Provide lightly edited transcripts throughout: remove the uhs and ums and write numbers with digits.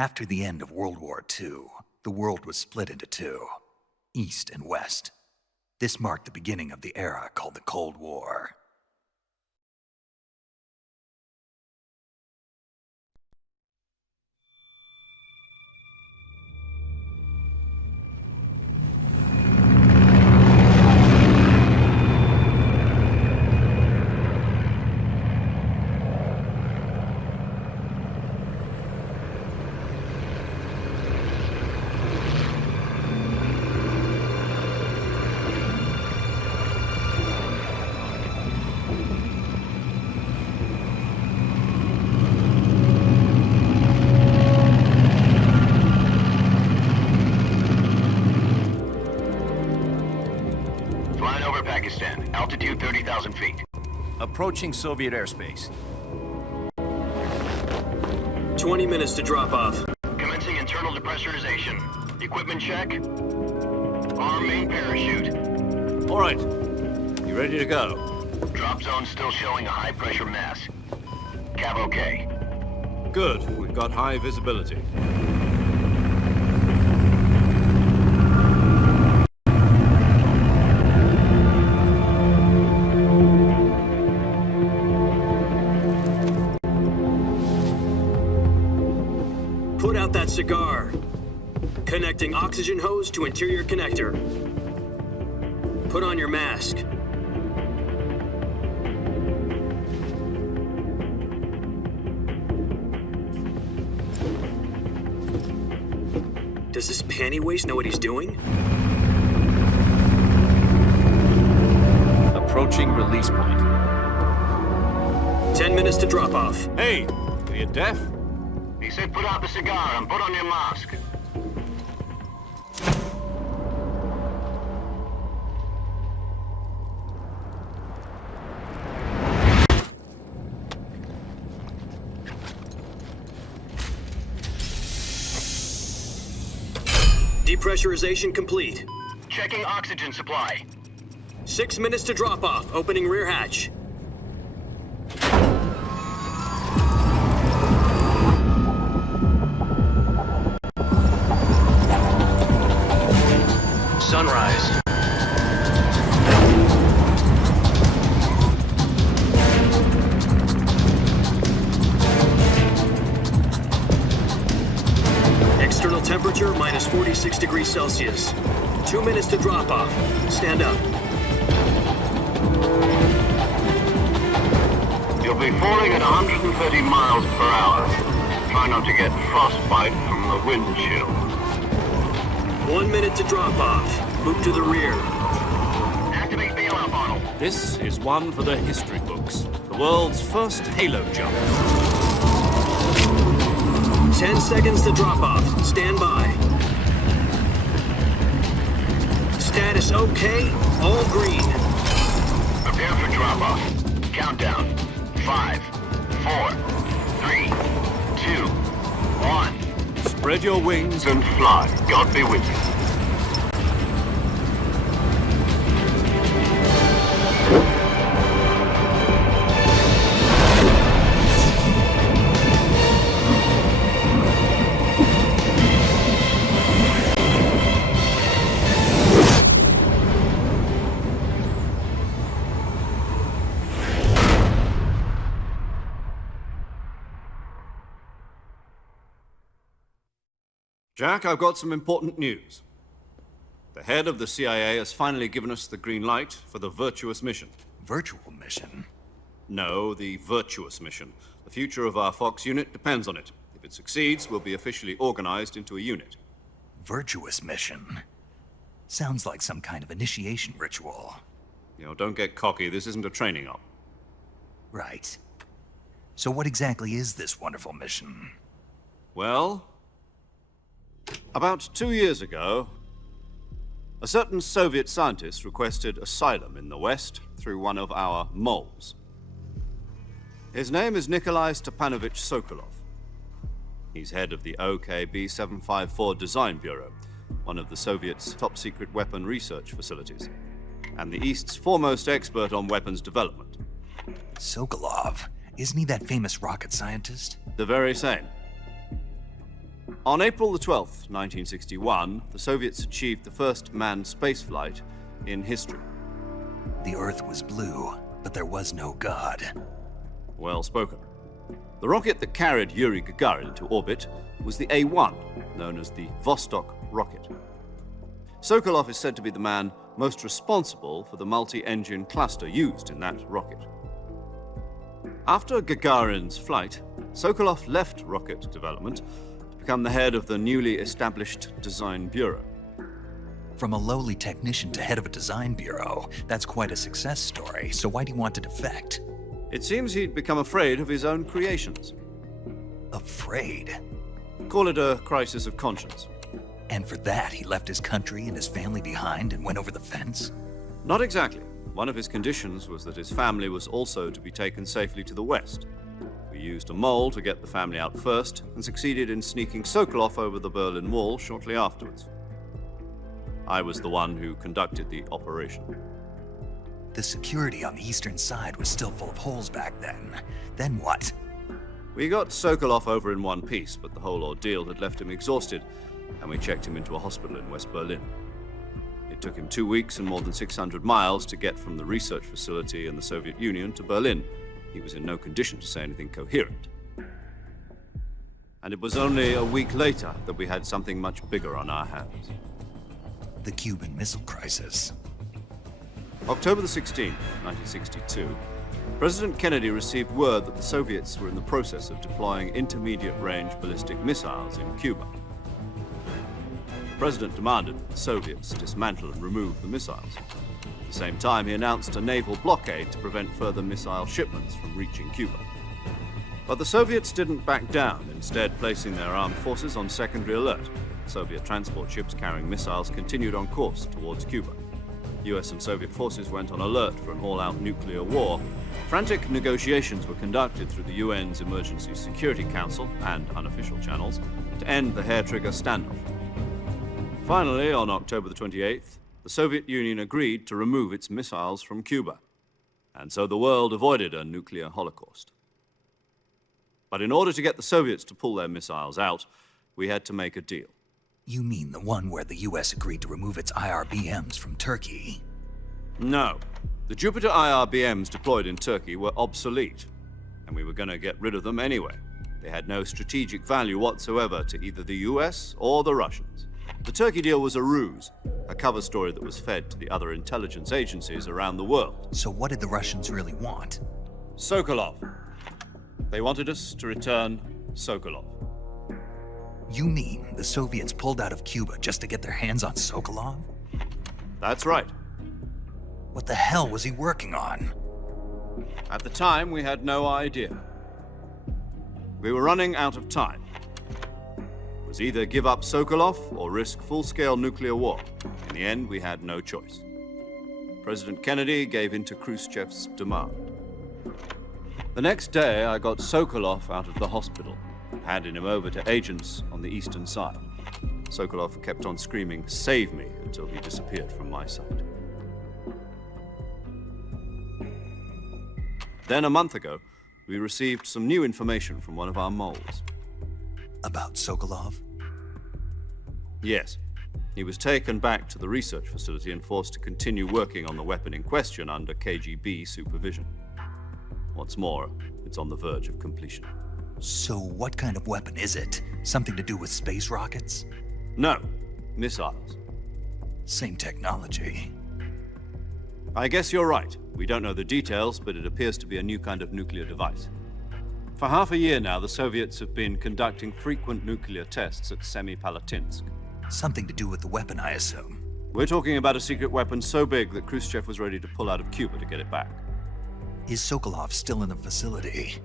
After the end of World War II, the world was split into two, East and West. This marked the beginning of the era called the Cold War. Altitude 30,000 feet. Approaching Soviet airspace. 20 minutes to drop off. Commencing internal depressurization. Equipment check. Arm main parachute. All right. You ready to go? Drop zone still showing a high pressure mass. Cav okay. Good. We've got high visibility. Put out that cigar. Connecting oxygen hose to interior connector. Put on your mask. Does this panty waste know what he's doing? Approaching release point. 10 minutes to drop off. Hey, are you deaf? He said put out the cigar and put on your mask. Depressurization complete. Checking oxygen supply. 6 minutes to drop off. Opening rear hatch. Sunrise. External temperature minus 46 degrees Celsius. 2 minutes to drop off. Stand up. You'll be falling at 130 miles per hour. Try not to get frostbite from the wind chill. 1 minute to drop off. Move to the rear. Activate bailout model. This is one for the history books. The world's first halo jump. 10 seconds to drop off. Stand by. Status okay. All green. Prepare for drop off. Countdown. 5, 4, 3, 2, 1. Spread your wings And fly. God be with you. Jack, I've got some important news. The head of the CIA has finally given us the green light for the virtuous mission. Virtual mission? No, the virtuous mission. The future of our Fox unit depends on it. If it succeeds, we'll be officially organized into a unit. Virtuous mission? Sounds like some kind of initiation ritual. You know, don't get cocky. This isn't a training op. Right. So what exactly is this wonderful mission? Well, about 2 years ago, a certain Soviet scientist requested asylum in the West through one of our moles. His name is Nikolai Stepanovich Sokolov. He's head of the OKB-754 Design Bureau, one of the Soviets' top-secret weapon research facilities, and the East's foremost expert on weapons development. Sokolov? Isn't he that famous rocket scientist? The very same. On April the 12th, 1961, the Soviets achieved the first manned spaceflight in history. The Earth was blue, but there was no God. Well spoken. The rocket that carried Yuri Gagarin to orbit was the A-1, known as the Vostok rocket. Sokolov is said to be the man most responsible for the multi-engine cluster used in that rocket. After Gagarin's flight, Sokolov left rocket development to become the head of the newly established Design Bureau. From a lowly technician to head of a design bureau, that's quite a success story, so why do you want to defect? It seems he'd become afraid of his own creations. Afraid? Call it a crisis of conscience. And for that, he left his country and his family behind and went over the fence? Not exactly. One of his conditions was that his family was also to be taken safely to the west. We used a mole to get the family out first and succeeded in sneaking Sokolov over the Berlin Wall shortly afterwards. I was the one who conducted the operation. The security on the eastern side was still full of holes back then. Then what? We got Sokolov over in one piece, but the whole ordeal had left him exhausted, and we checked him into a hospital in West Berlin. It took him 2 weeks and more than 600 miles to get from the research facility in the Soviet Union to Berlin. He was in no condition to say anything coherent. And it was only a week later that we had something much bigger on our hands. The Cuban Missile Crisis. October the 16th, 1962, President Kennedy received word that the Soviets were in the process of deploying intermediate-range ballistic missiles in Cuba. The President demanded that the Soviets dismantle and remove the missiles. At the same time, he announced a naval blockade to prevent further missile shipments from reaching Cuba. But the Soviets didn't back down, instead placing their armed forces on secondary alert. Soviet transport ships carrying missiles continued on course towards Cuba. US and Soviet forces went on alert for an all-out nuclear war. Frantic negotiations were conducted through the UN's Emergency Security Council and unofficial channels to end the hair-trigger standoff. Finally, on October the 28th, the Soviet Union agreed to remove its missiles from Cuba, and so the world avoided a nuclear holocaust. But in order to get the Soviets to pull their missiles out, we had to make a deal. You mean the one where the US agreed to remove its IRBMs from Turkey? No. The Jupiter IRBMs deployed in Turkey were obsolete, and we were going to get rid of them anyway. They had no strategic value whatsoever to either the US or the Russians. The Turkey deal was a ruse, a cover story that was fed to the other intelligence agencies around the world. So what did the Russians really want? Sokolov. They wanted us to return Sokolov. You mean the Soviets pulled out of Cuba just to get their hands on Sokolov? That's right. What the hell was he working on? At the time, we had no idea. We were running out of time. It was either give up Sokolov or risk full-scale nuclear war. In the end, we had no choice. President Kennedy gave in to Khrushchev's demand. The next day, I got Sokolov out of the hospital, handing him over to agents on the eastern side. Sokolov kept on screaming, "Save me," until he disappeared from my sight. Then a month ago, we received some new information from one of our moles. About Sokolov? Yes. He was taken back to the research facility and forced to continue working on the weapon in question under KGB supervision. What's more, it's on the verge of completion. So what kind of weapon is it? Something to do with space rockets? No, missiles. Same technology. I guess you're right. We don't know the details, but it appears to be a new kind of nuclear device. For half a year now, the Soviets have been conducting frequent nuclear tests at Semipalatinsk. Something to do with the weapon, I assume. We're talking about a secret weapon so big that Khrushchev was ready to pull out of Cuba to get it back. Is Sokolov still in the facility?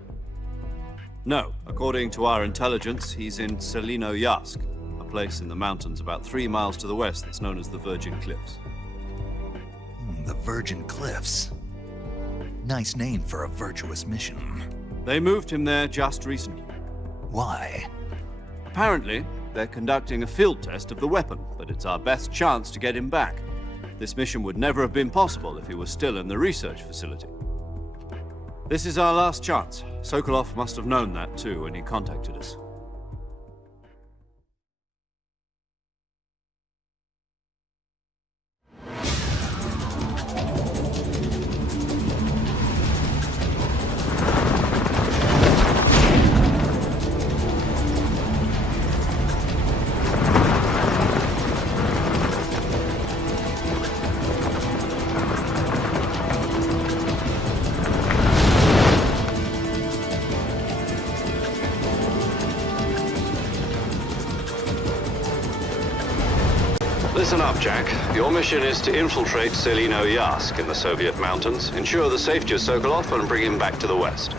No. According to our intelligence, he's in Selinoyarsk, a place in the mountains about 3 miles to the west that's known as the Virgin Cliffs. The Virgin Cliffs. Nice name for a virtuous mission. They moved him there just recently. Why? Apparently, they're conducting a field test of the weapon, but it's our best chance to get him back. This mission would never have been possible if he was still in the research facility. This is our last chance. Sokolov must have known that too when he contacted us. Listen up, Jack. Your mission is to infiltrate Selino-Yask in the Soviet mountains, ensure the safety of Sokolov, and bring him back to the West.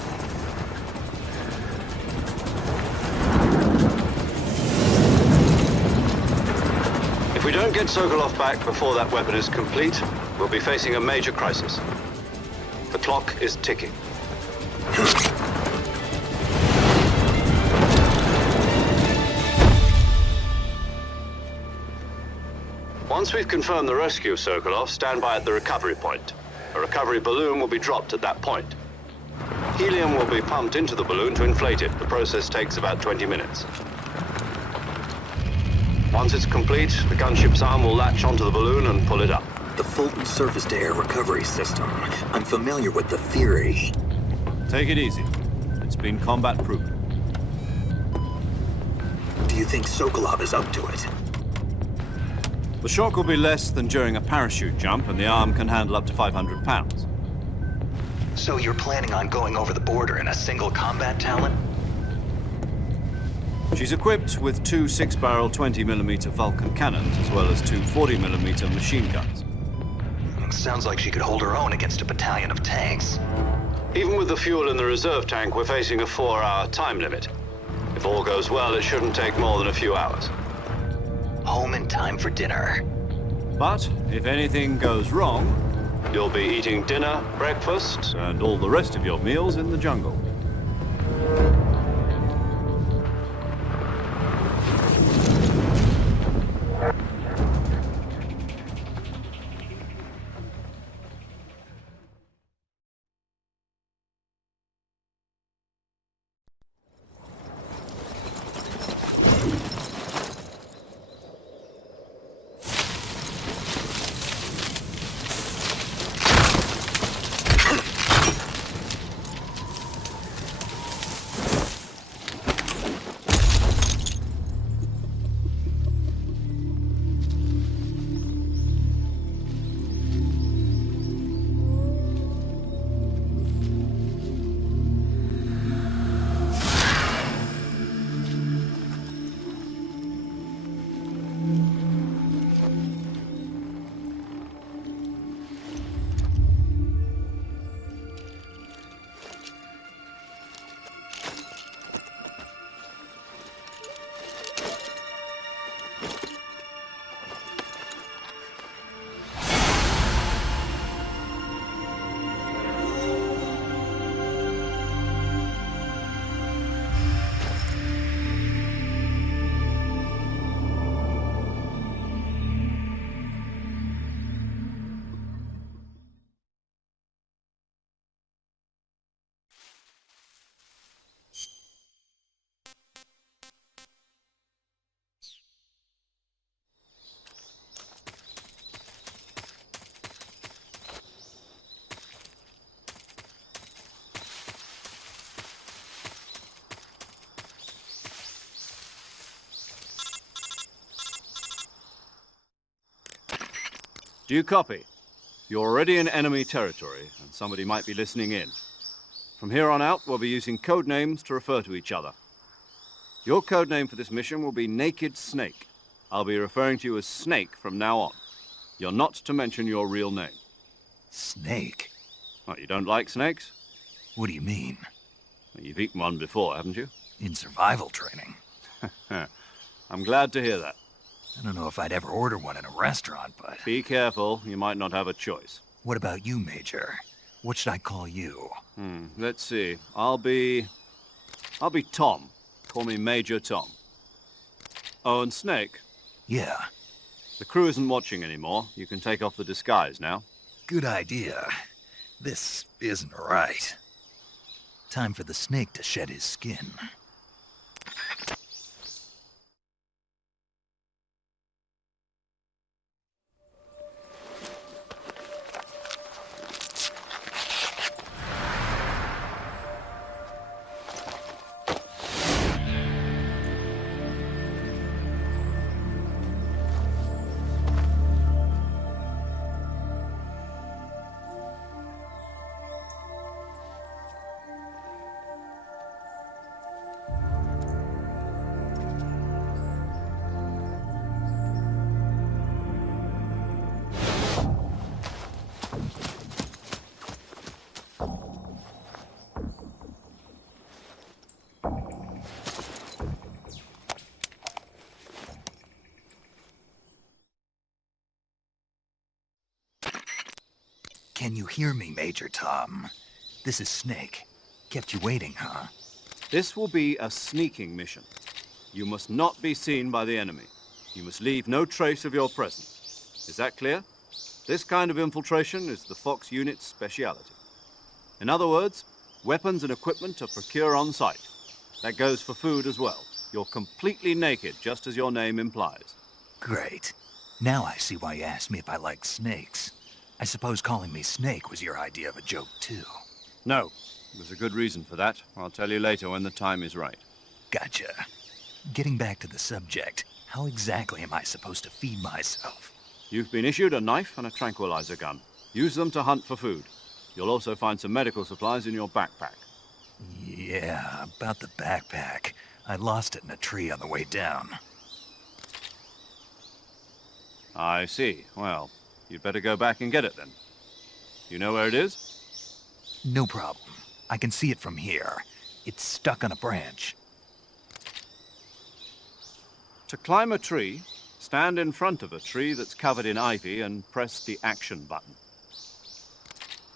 If we don't get Sokolov back before that weapon is complete, we'll be facing a major crisis. The clock is ticking. Once we've confirmed the rescue of Sokolov, stand by at the recovery point. A recovery balloon will be dropped at that point. Helium will be pumped into the balloon to inflate it. The process takes about 20 minutes. Once it's complete, the gunship's arm will latch onto the balloon and pull it up. The Fulton surface-to-air recovery system. I'm familiar with the theory. Take it easy. It's been combat-proven. Do you think Sokolov is up to it? The shock will be less than during a parachute jump, and the arm can handle up to 500 pounds. So you're planning on going over the border in a single combat Talon? She's equipped with two 6-barrel 20mm Vulcan cannons, as well as two 40mm machine guns. Sounds like she could hold her own against a battalion of tanks. Even with the fuel in the reserve tank, we're facing a 4-hour time limit. If all goes well, it shouldn't take more than a few hours. Home in time for dinner. But if anything goes wrong, you'll be eating dinner, breakfast, and all the rest of your meals in the jungle. Do you copy? You're already in enemy territory, and somebody might be listening in. From here on out, we'll be using code names to refer to each other. Your code name for this mission will be Naked Snake. I'll be referring to you as Snake from now on. You're not to mention your real name. Snake? What, you don't like snakes? What do you mean? Well, you've eaten one before, haven't you? In survival training. I'm glad to hear that. I don't know if I'd ever order one in a restaurant, but... Be careful, you might not have a choice. What about you, Major? What should I call you? Let's see. I'll be Tom. Call me Major Tom. Oh, and Snake. Yeah, The crew isn't watching anymore. You can take off the disguise now. good idea. This isn't right. Time for the snake to shed his skin. Can you hear me, Major Tom? This is Snake. Kept you waiting, huh? This will be a sneaking mission. You must not be seen by the enemy. You must leave no trace of your presence. Is that clear? This kind of infiltration is the Fox unit's speciality. In other words, weapons and equipment are procured on site. That goes for food as well. You're completely naked, just as your name implies. Great. Now I see why you asked me if I like snakes. I suppose calling me Snake was your idea of a joke, too. No, there's a good reason for that. I'll tell you later when the time is right. Gotcha. Getting back to the subject, how exactly am I supposed to feed myself? You've been issued a knife and a tranquilizer gun. Use them to hunt for food. You'll also find some medical supplies in your backpack. Yeah, about the backpack. I lost it in a tree on the way down. I see. Well, you'd better go back and get it then. You know where it is? No problem. I can see it from here. It's stuck on a branch. To climb a tree, stand in front of a tree that's covered in ivy and press the action button.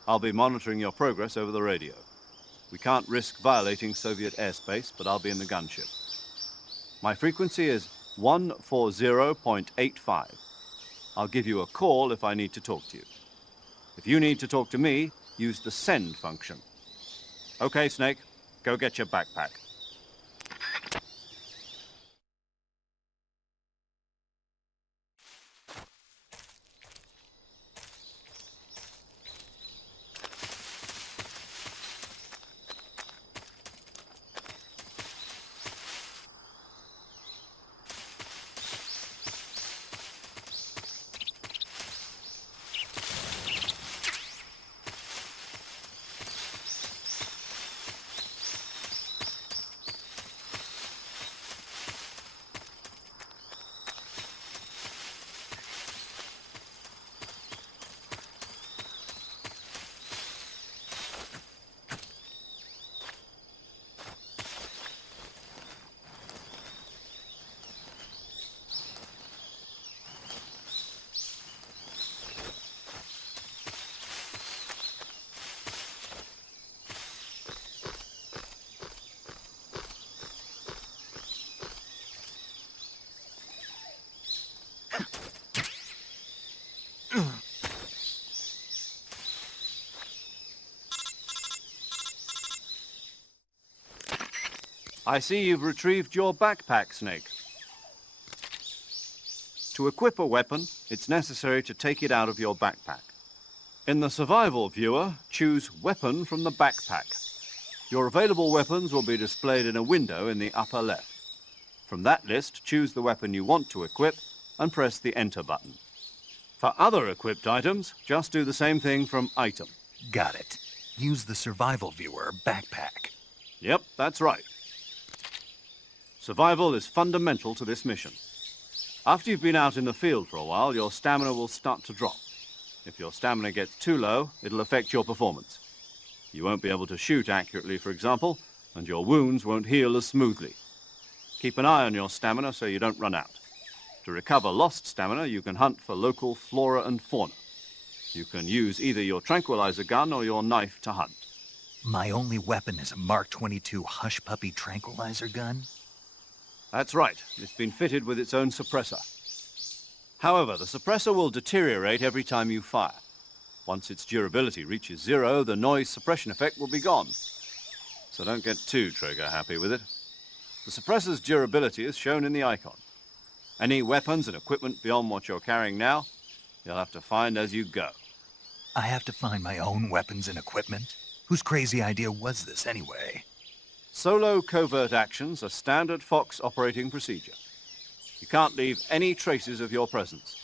I'll be monitoring your progress over the radio. We can't risk violating Soviet airspace, but I'll be in the gunship. My frequency is 140.85. I'll give you a call if I need to talk to you. If you need to talk to me, use the send function. Okay, Snake, go get your backpack. I see you've retrieved your backpack, Snake. To equip a weapon, it's necessary to take it out of your backpack. In the survival viewer, choose Weapon from the backpack. Your available weapons will be displayed in a window in the upper left. From that list, choose the weapon you want to equip and press the Enter button. For other equipped items, just do the same thing from Item. Got it. Use the survival viewer backpack. Yep, that's right. Survival is fundamental to this mission. After you've been out in the field for a while, your stamina will start to drop. If your stamina gets too low, it'll affect your performance. You won't be able to shoot accurately, for example, and your wounds won't heal as smoothly. Keep an eye on your stamina so you don't run out. To recover lost stamina, you can hunt for local flora and fauna. You can use either your tranquilizer gun or your knife to hunt. My only weapon is a Mark 22 Hush Puppy tranquilizer gun? That's right. It's been fitted with its own suppressor. However, the suppressor will deteriorate every time you fire. Once its durability reaches 0, the noise suppression effect will be gone. So don't get too trigger happy with it. The suppressor's durability is shown in the icon. Any weapons and equipment beyond what you're carrying now, you'll have to find as you go. I have to find my own weapons and equipment? Whose crazy idea was this anyway? Solo covert actions are standard Fox operating procedure. You can't leave any traces of your presence.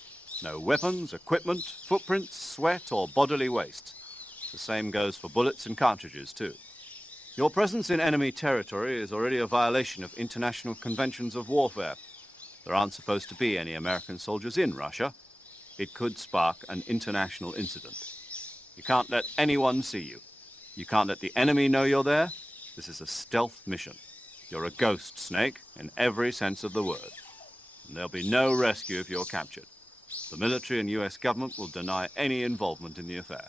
No weapons, equipment, footprints, sweat, or bodily waste. The same goes for bullets and cartridges, too. Your presence in enemy territory is already a violation of international conventions of warfare. There aren't supposed to be any American soldiers in Russia. It could spark an international incident. You can't let anyone see you. You can't let the enemy know you're there. This is a stealth mission. You're a ghost, Snake, in every sense of the word. And there'll be no rescue if you're captured. The military and US government will deny any involvement in the affair.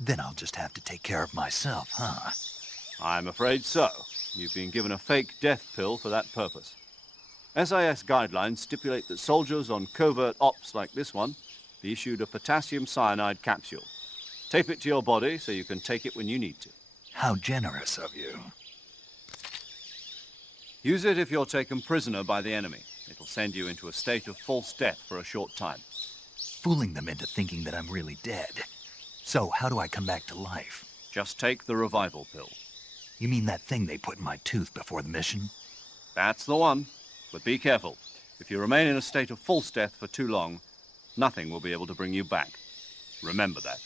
Then I'll just have to take care of myself, huh? I'm afraid so. You've been given a fake death pill for that purpose. SIS guidelines stipulate that soldiers on covert ops like this one be issued a potassium cyanide capsule. Tape it to your body so you can take it when you need to. How generous of you. Use it if you're taken prisoner by the enemy. It'll send you into a state of false death for a short time. Fooling them into thinking that I'm really dead. So, how do I come back to life? Just take the revival pill. You mean that thing they put in my tooth before the mission? That's the one. But be careful. If you remain in a state of false death for too long, nothing will be able to bring you back. Remember that.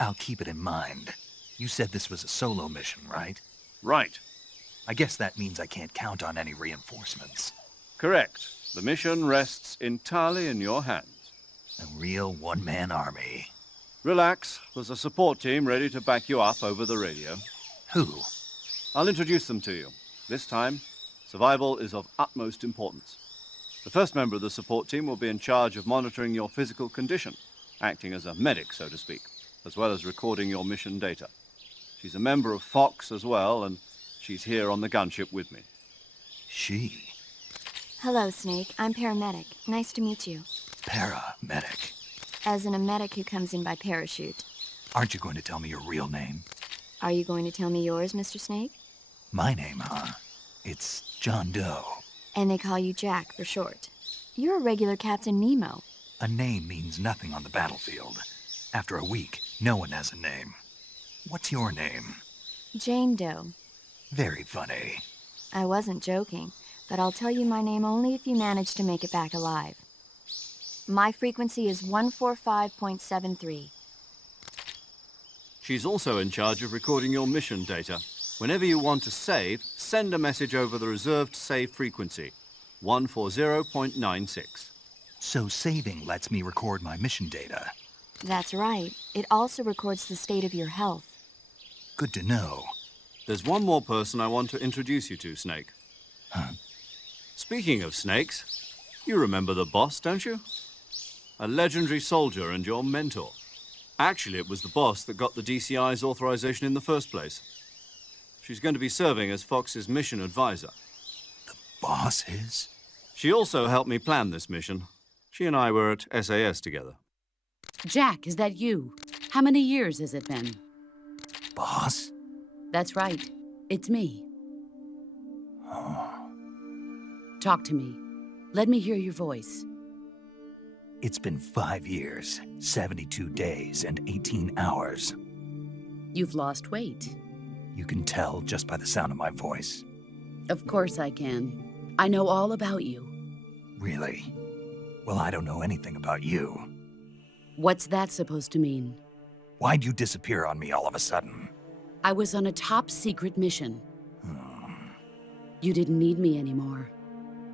I'll keep it in mind. You said this was a solo mission, right? Right. I guess that means I can't count on any reinforcements. Correct. The mission rests entirely in your hands. A real one-man army. Relax. There's a support team ready to back you up over the radio. Who? I'll introduce them to you. This time, survival is of utmost importance. The first member of the support team will be in charge of monitoring your physical condition, acting as a medic, so to speak, as well as recording your mission data. She's a member of Fox as well, and she's here on the gunship with me. She? Hello, Snake. I'm paramedic. Nice to meet you. Paramedic. As in a medic who comes in by parachute. Aren't you going to tell me your real name? Are you going to tell me yours, Mr. Snake? My name, huh? It's John Doe. And they call you Jack for short. You're a regular Captain Nemo. A name means nothing on the battlefield. After a week, no one has a name. What's your name? Jane Doe. Very funny. I wasn't joking, but I'll tell you my name only if you manage to make it back alive. My frequency is 145.73. She's also in charge of recording your mission data. Whenever you want to save, send a message over the reserved save frequency, 140.96. So saving lets me record my mission data. That's right. It also records the state of your health. Good to know. There's one more person I want to introduce you to, Snake. Huh? Speaking of snakes, you remember the boss, don't you? A legendary soldier and your mentor. Actually, it was the boss that got the DCI's authorization in the first place. She's going to be serving as Fox's mission advisor. The boss is? She also helped me plan this mission. She and I were at SAS together. Jack, is that you? How many years has it been? Boss? That's right. It's me. Talk to me. Let me hear your voice. It's been 5 years, 72 days, and 18 hours. You've lost weight. You can tell just by the sound of my voice. Of course I can. I know all about you. Really? Well, I don't know anything about you. What's that supposed to mean? Why'd you disappear on me all of a sudden? I was on a top-secret mission. You didn't need me anymore.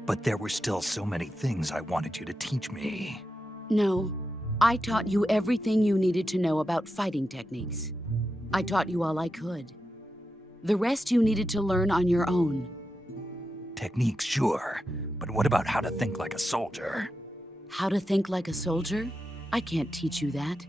But there were still so many things I wanted you to teach me. No, I taught you everything you needed to know about fighting techniques. I taught you all I could. The rest you needed to learn on your own. Techniques, sure. But what about how to think like a soldier? How to think like a soldier? I can't teach you that.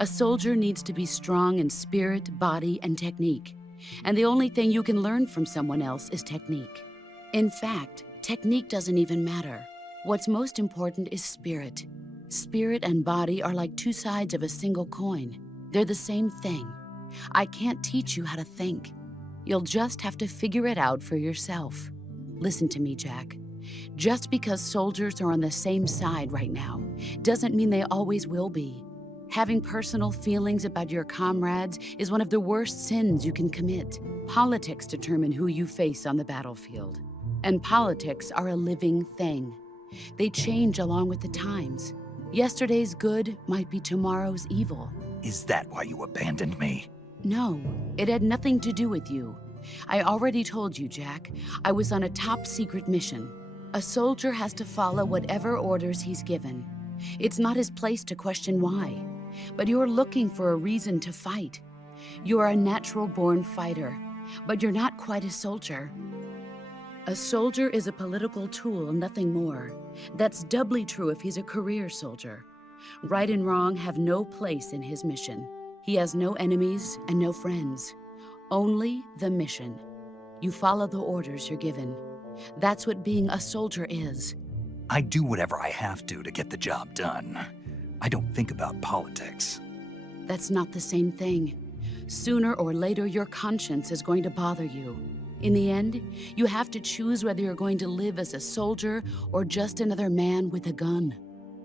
A soldier needs to be strong in spirit, body, and technique. And the only thing you can learn from someone else is technique. In fact, technique doesn't even matter. What's most important is spirit. Spirit and body are like two sides of a single coin. They're the same thing. I can't teach you how to think. You'll just have to figure it out for yourself. Listen to me, Jack. Just because soldiers are on the same side right now doesn't mean they always will be. Having personal feelings about your comrades is one of the worst sins you can commit. Politics determine who you face on the battlefield. And politics are a living thing. They change along with the times. Yesterday's good might be tomorrow's evil. Is that why you abandoned me? No, it had nothing to do with you. I already told you, Jack. I was on a top-secret mission. A soldier has to follow whatever orders he's given. It's not his place to question why. But you're looking for a reason to fight. You're a natural-born fighter, but you're not quite a soldier. A soldier is a political tool, nothing more. That's doubly true if he's a career soldier. Right and wrong have no place in his mission. He has no enemies and no friends. Only the mission. You follow the orders you're given. That's what being a soldier is. I do whatever I have to get the job done. I don't think about politics. That's not the same thing. Sooner or later, your conscience is going to bother you. In the end, you have to choose whether you're going to live as a soldier or just another man with a gun.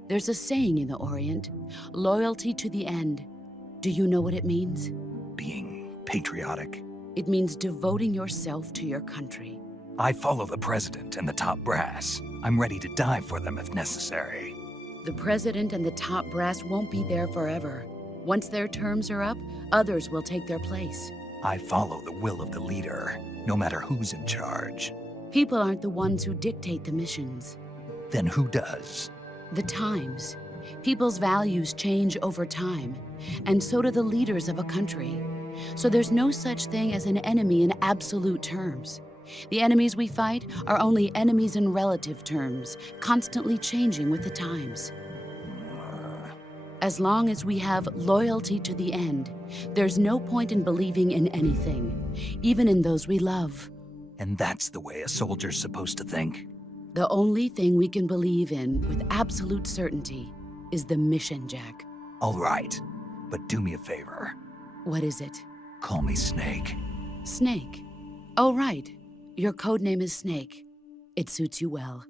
There's a saying in the Orient, loyalty to the end. Do you know what it means? Being patriotic. It means devoting yourself to your country. I follow the president and the top brass. I'm ready to die for them if necessary. The president and the top brass won't be there forever. Once their terms are up, others will take their place. I follow the will of the leader, no matter who's in charge. People aren't the ones who dictate the missions. Then who does? The times. People's values change over time, and so do the leaders of a country. So there's no such thing as an enemy in absolute terms. The enemies we fight are only enemies in relative terms, constantly changing with the times. As long as we have loyalty to the end, there's no point in believing in anything, even in those we love. And that's the way a soldier's supposed to think? The only thing we can believe in with absolute certainty is the mission, Jack. All right, but do me a favor. What is it? Call me Snake. Snake. Oh, right. Your codename is Snake. It suits you well.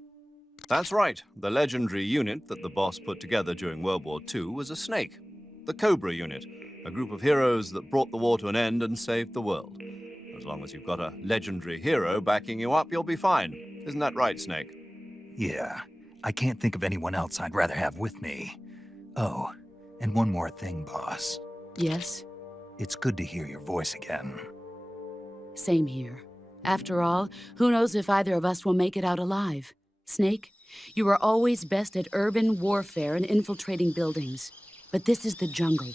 That's right. The legendary unit that the boss put together during World War II was a snake. The Cobra unit, a group of heroes that brought the war to an end and saved the world. As long as you've got a legendary hero backing you up, you'll be fine. Isn't that right, Snake? Yeah, I can't think of anyone else I'd rather have with me. Oh, and one more thing, boss. Yes? It's good to hear your voice again. Same here. After all, who knows if either of us will make it out alive? Snake, you are always best at urban warfare and infiltrating buildings. But this is the jungle.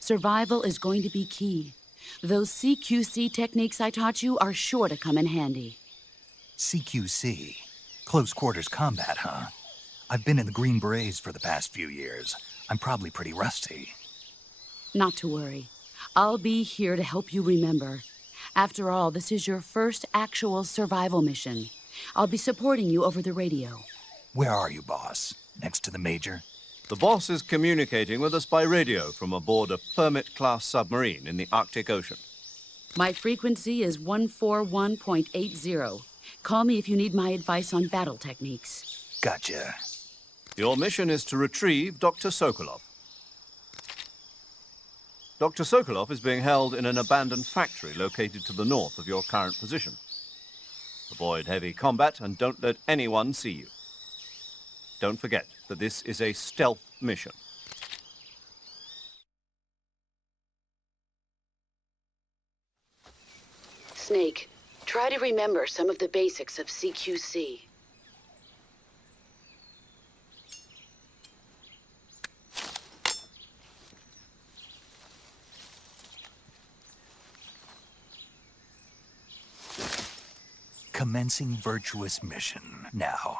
Survival is going to be key. Those CQC techniques I taught you are sure to come in handy. CQC? Close quarters combat, huh? I've been in the Green Berets for the past few years. I'm probably pretty rusty. Not to worry. I'll be here to help you remember. After all, this is your first actual survival mission. I'll be supporting you over the radio. Where are you, boss? Next to the Major? The boss is communicating with us by radio from aboard a Permit-class submarine in the Arctic Ocean. My frequency is 141.80. Call me if you need my advice on battle techniques. Gotcha. Your mission is to retrieve Dr. Sokolov. Dr. Sokolov is being held in an abandoned factory located to the north of your current position. Avoid heavy combat and don't let anyone see you. Don't forget that this is a stealth mission. Snake, try to remember some of the basics of CQC. Commencing virtuous mission now.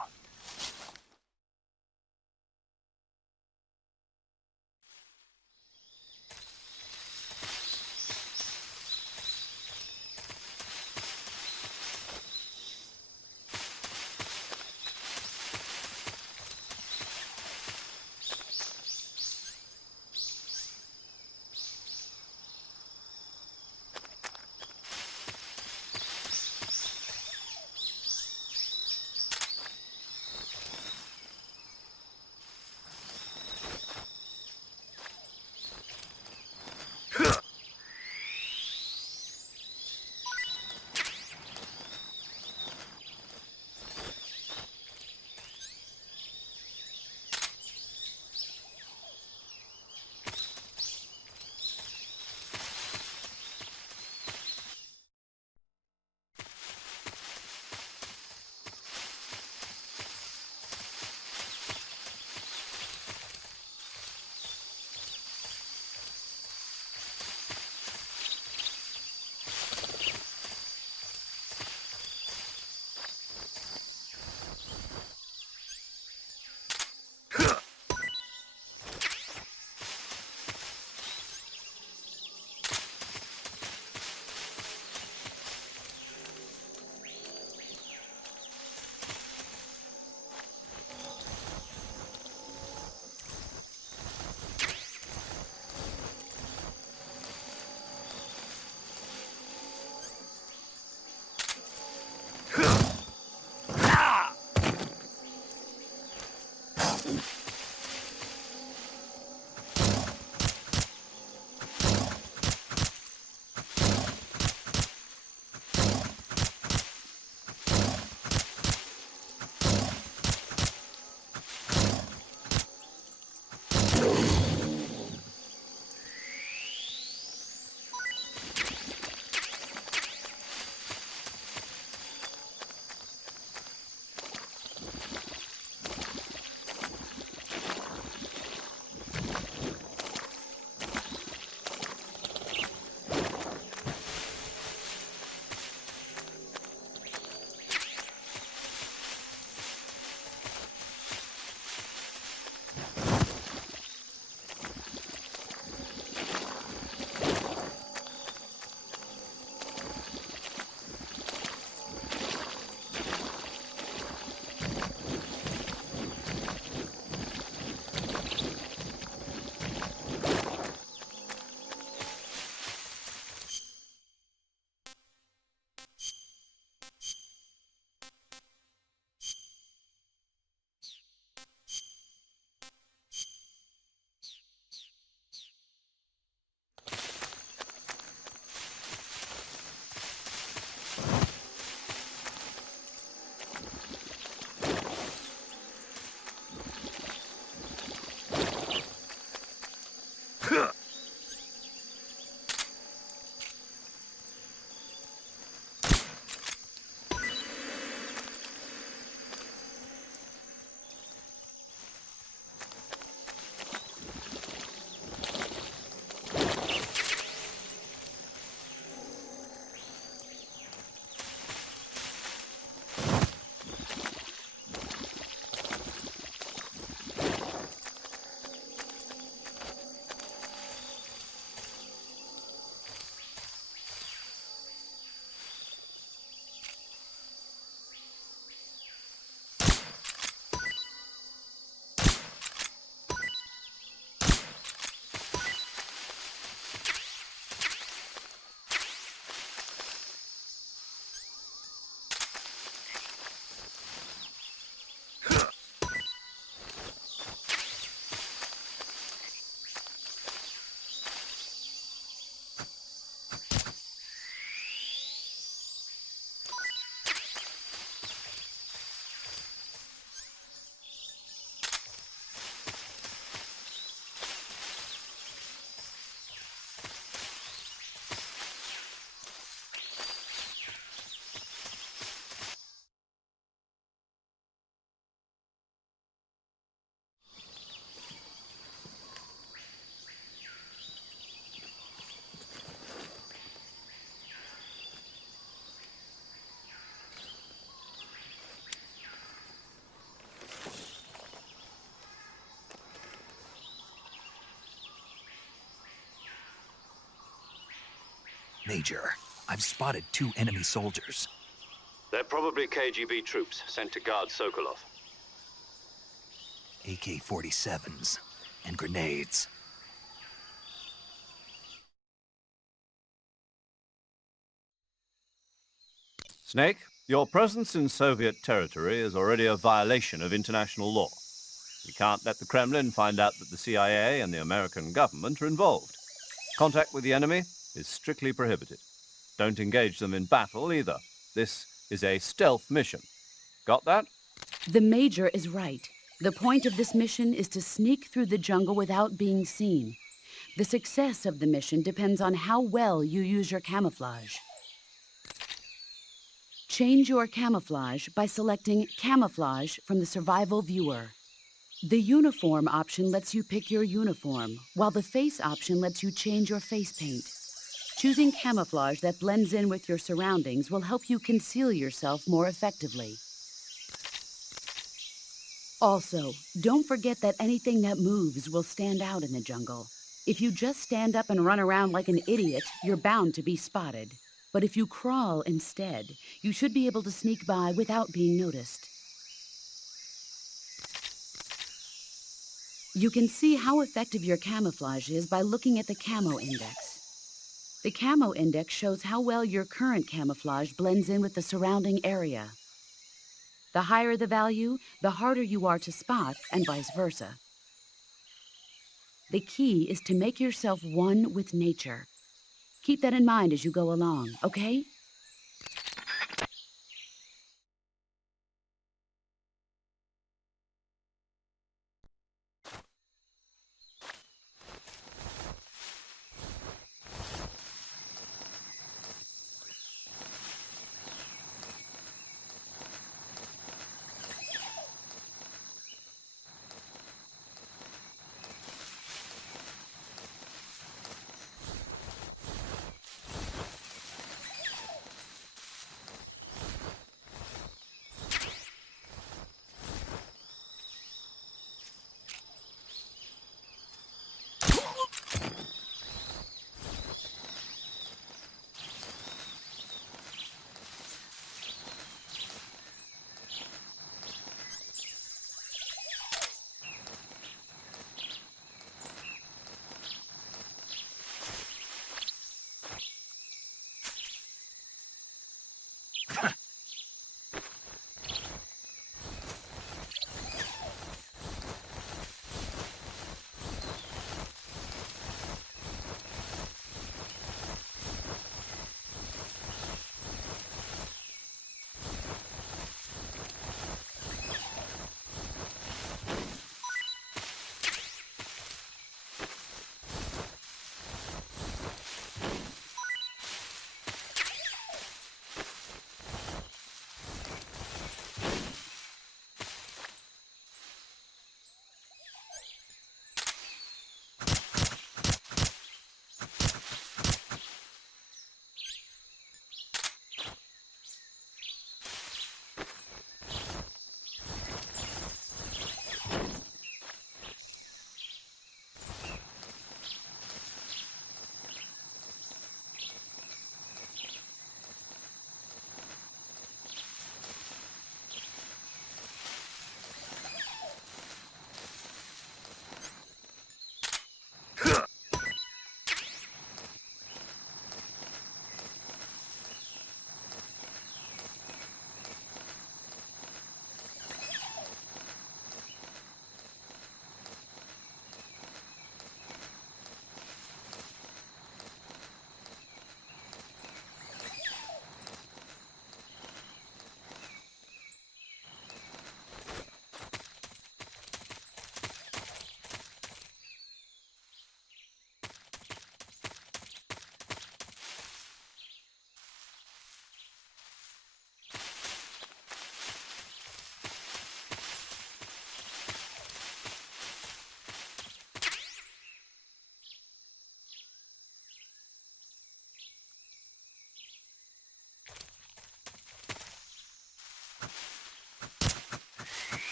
Major, I've spotted 2 enemy soldiers. They're probably KGB troops sent to guard Sokolov. AK-47s and grenades. Snake, your presence in Soviet territory is already a violation of international law. We can't let the Kremlin find out that the CIA and the American government are involved. Contact with the enemy is strictly prohibited. Don't engage them in battle either. This is a stealth mission. Got that? The Major is right. The point of this mission is to sneak through the jungle without being seen. The success of the mission depends on how well you use your camouflage. Change your camouflage by selecting Camouflage from the Survival Viewer. The Uniform option lets you pick your uniform, while the Face option lets you change your face paint. Choosing camouflage that blends in with your surroundings will help you conceal yourself more effectively. Also, don't forget that anything that moves will stand out in the jungle. If you just stand up and run around like an idiot, you're bound to be spotted. But if you crawl instead, you should be able to sneak by without being noticed. You can see how effective your camouflage is by looking at the Camo Index. The Camo Index shows how well your current camouflage blends in with the surrounding area. The higher the value, the harder you are to spot, and vice versa. The key is to make yourself one with nature. Keep that in mind as you go along, okay?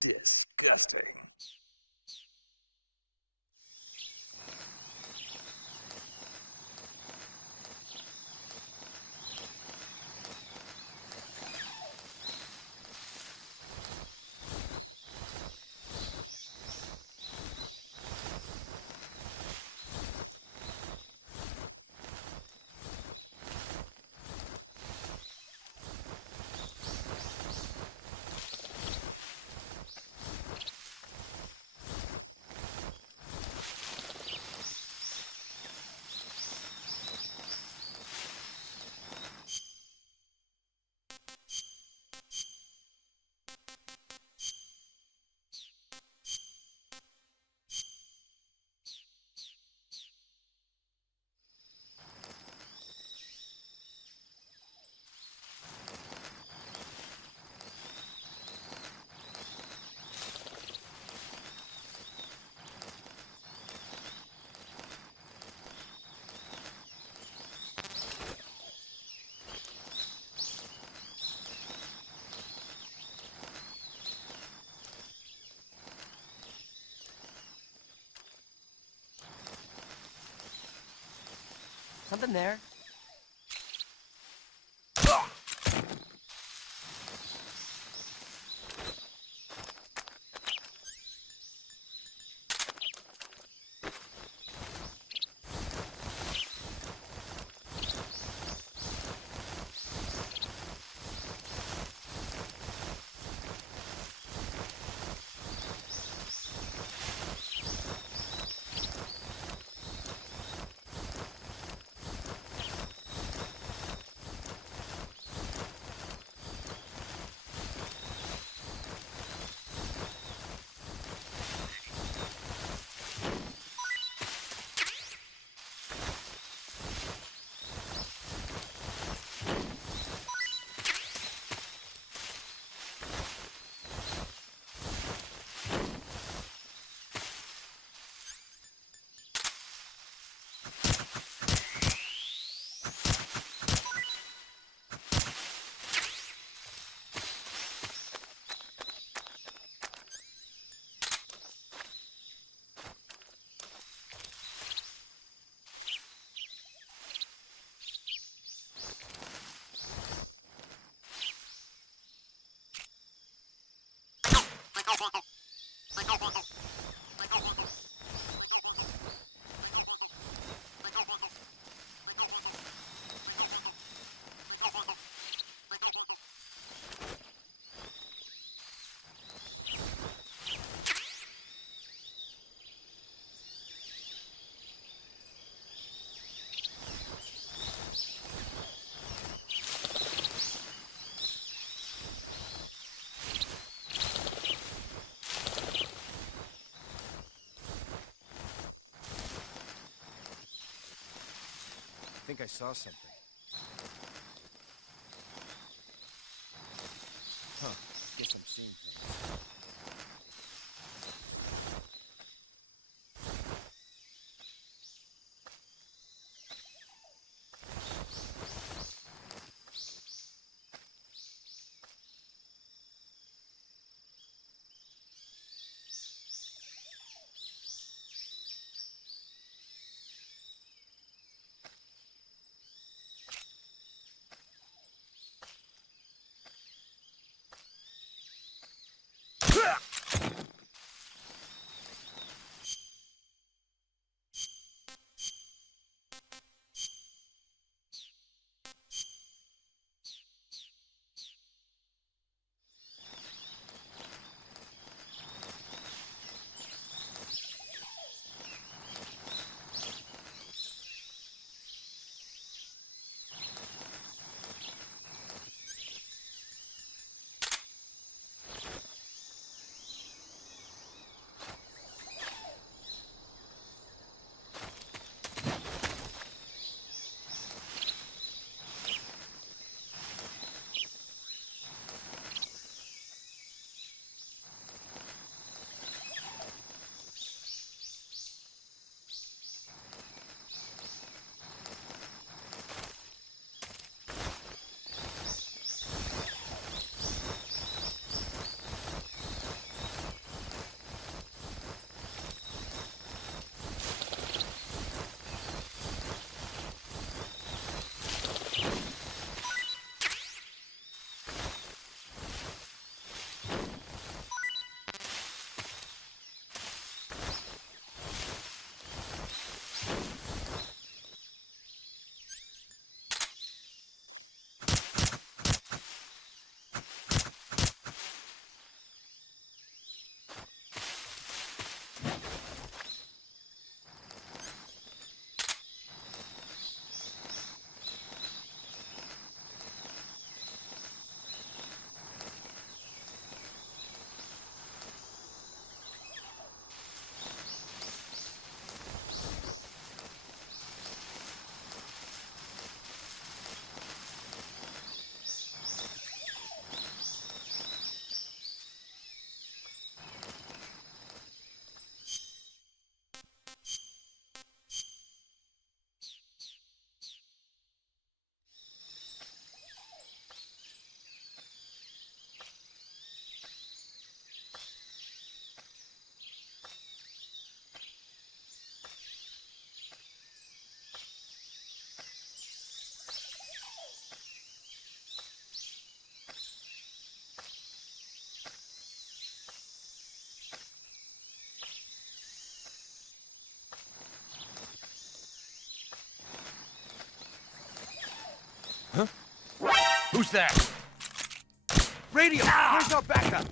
Disgusting. Something there. think I saw something. Huh. Guess I'm seeing things. Who's that? Radio! Where's our backup?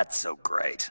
That's so great.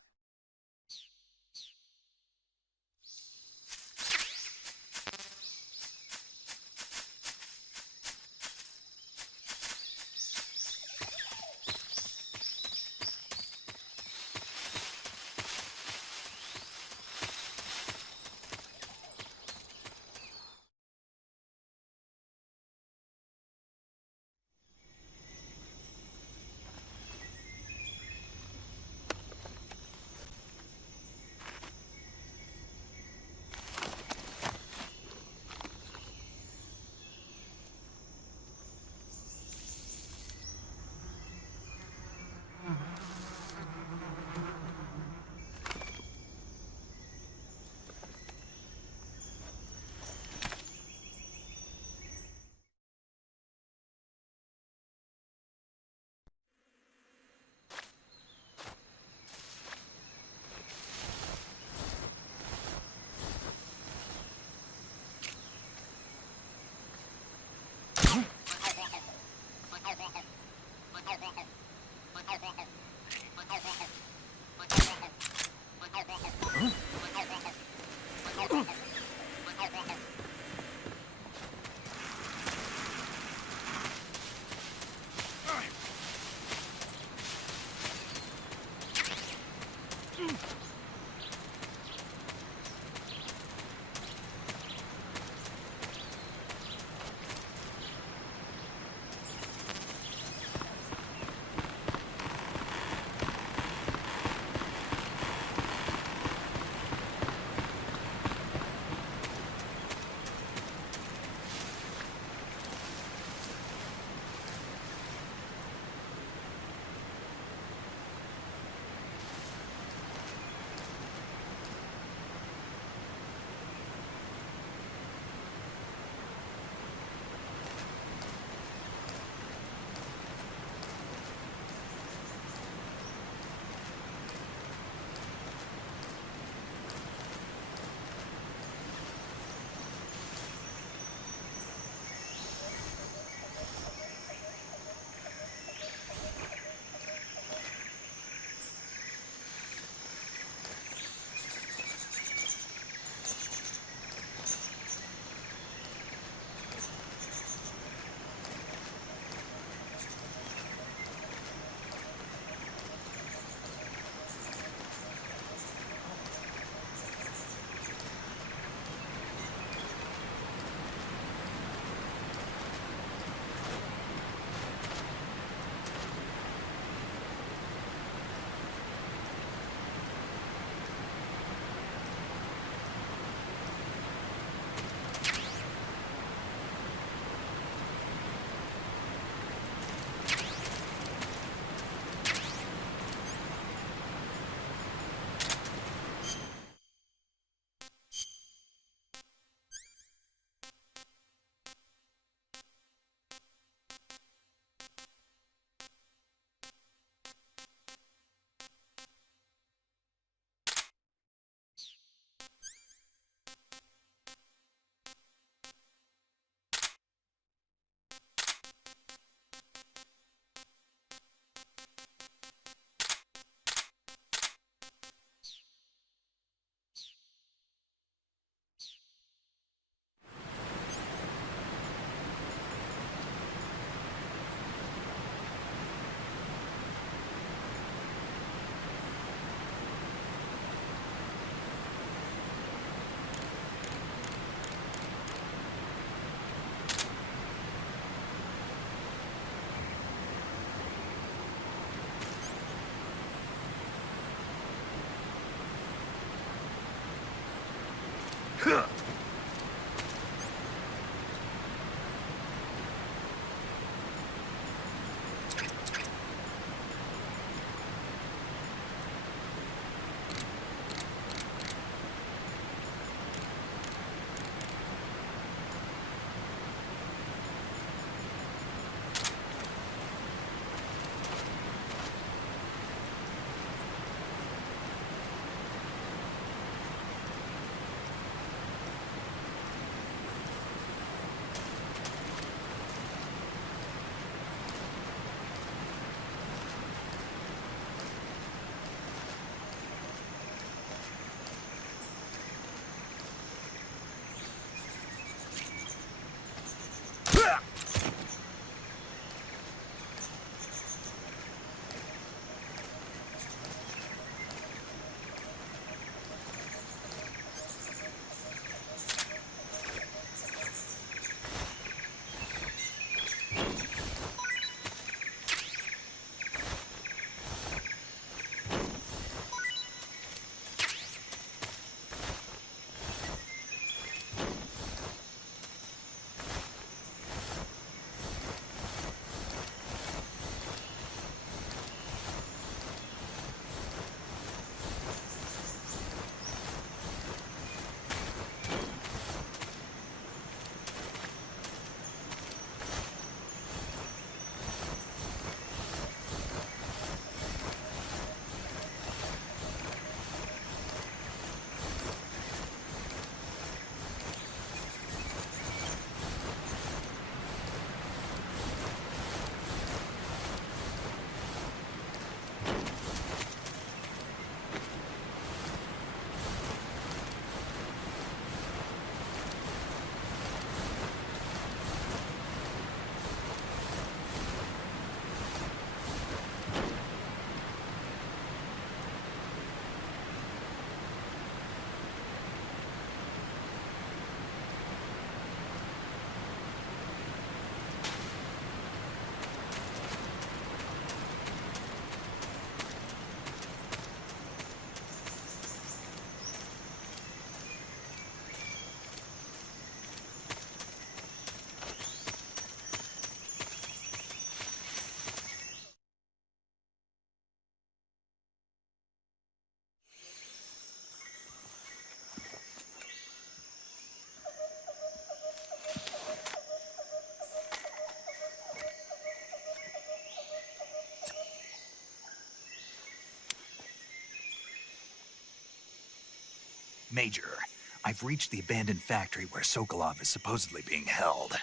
Major, I've reached the abandoned factory where Sokolov is supposedly being held.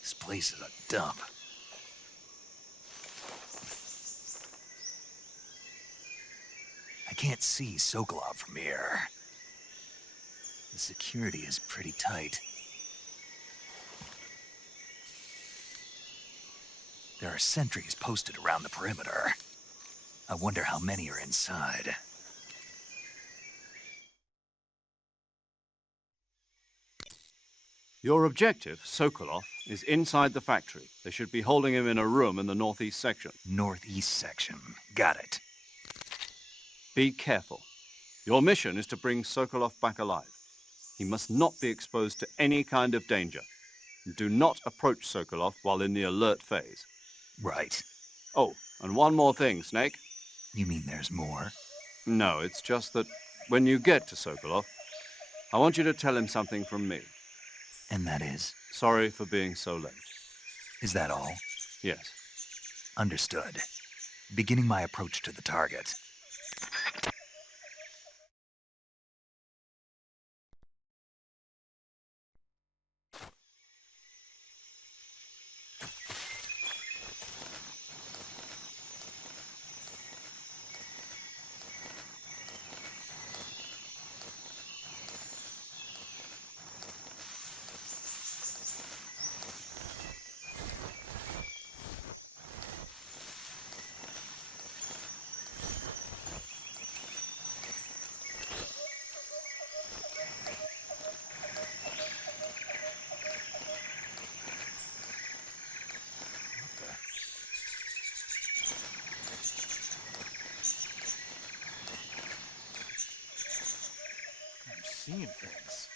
This place is a dump. I can't see Sokolov from here. The security is pretty tight. There are sentries posted around the perimeter. I wonder how many are inside. Your objective, Sokolov, is inside the factory. They should be holding him in a room in the northeast section. Northeast section. Got it. Be careful. Your mission is to bring Sokolov back alive. He must not be exposed to any kind of danger. Do not approach Sokolov while in the alert phase. Right. Oh, and one more thing, Snake. You mean there's more? No, it's just that when you get to Sokolov, I want you to tell him something from me. And that is? Sorry for being so late. Is that all? Yes. Understood. Beginning my approach to the target. I'm seeing things.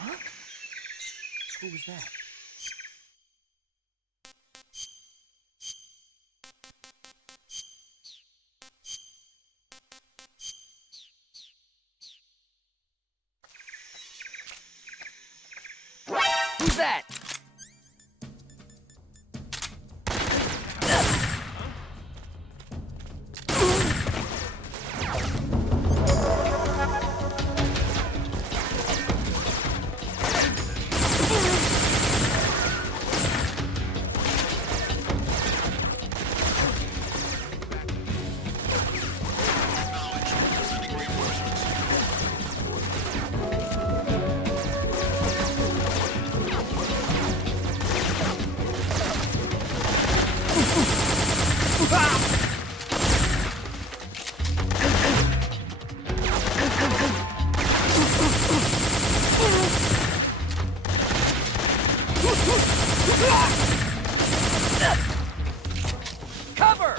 Huh? Who was that? Who's that? Cover!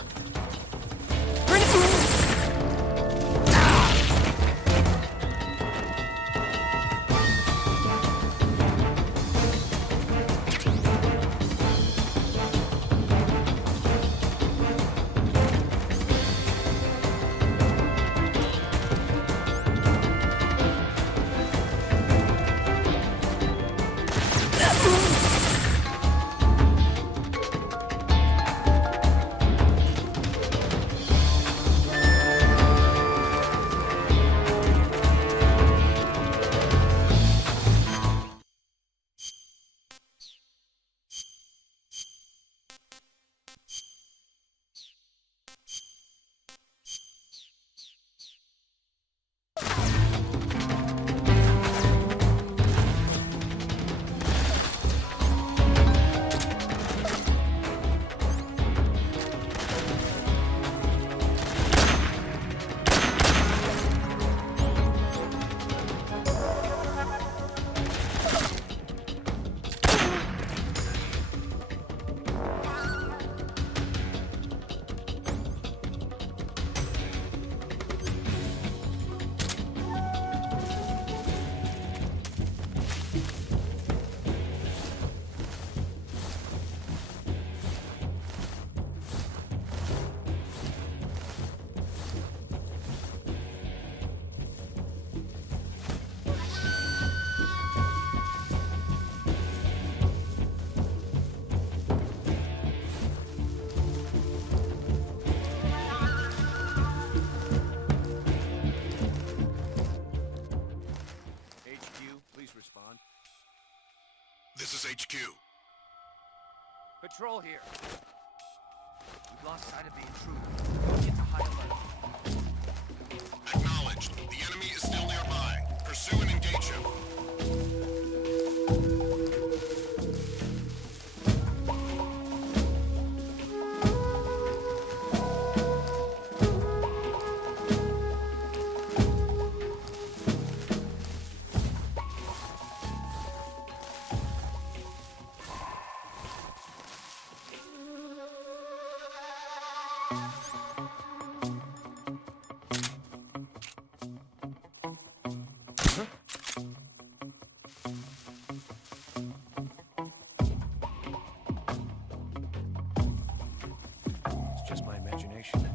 HQ. Patrol here. We've lost sight of the intruder. Get to high alert. Acknowledged. The enemy is still nearby. Pursue and engage him. It's just my imagination.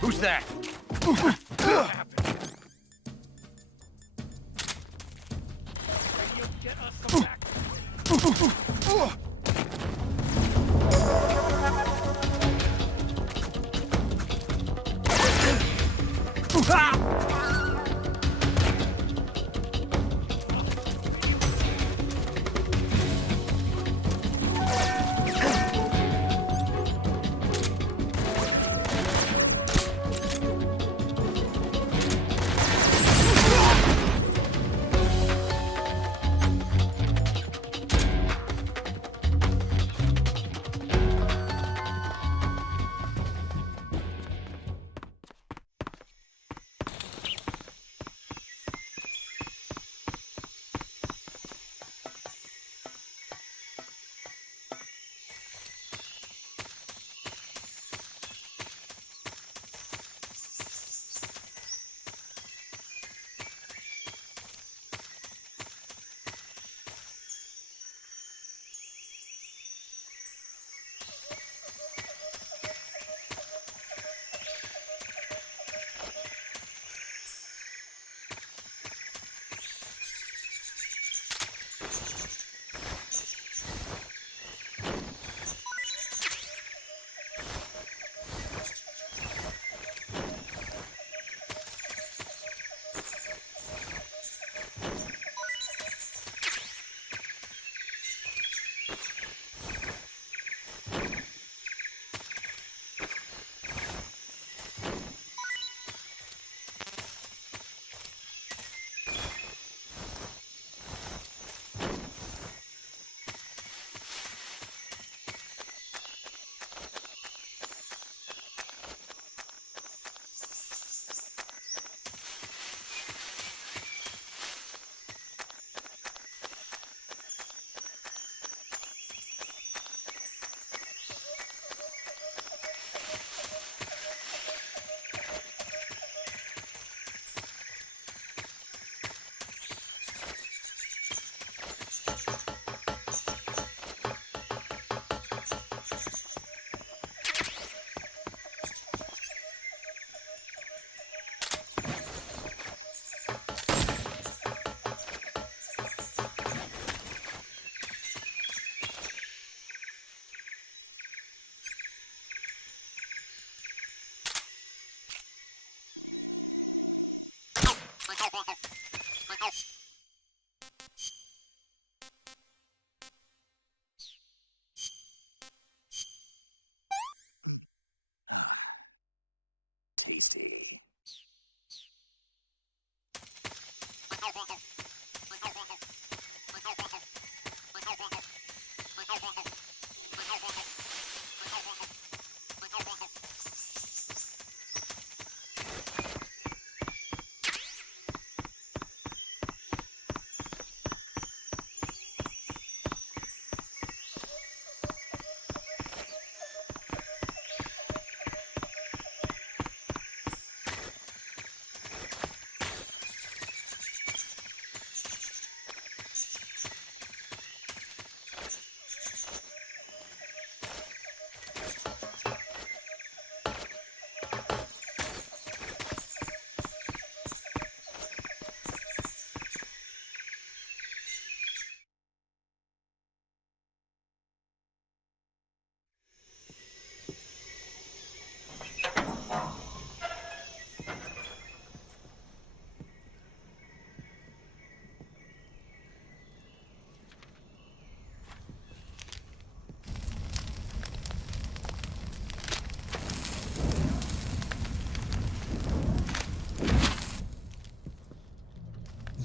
Who's that? What happened? Radio, get us some back.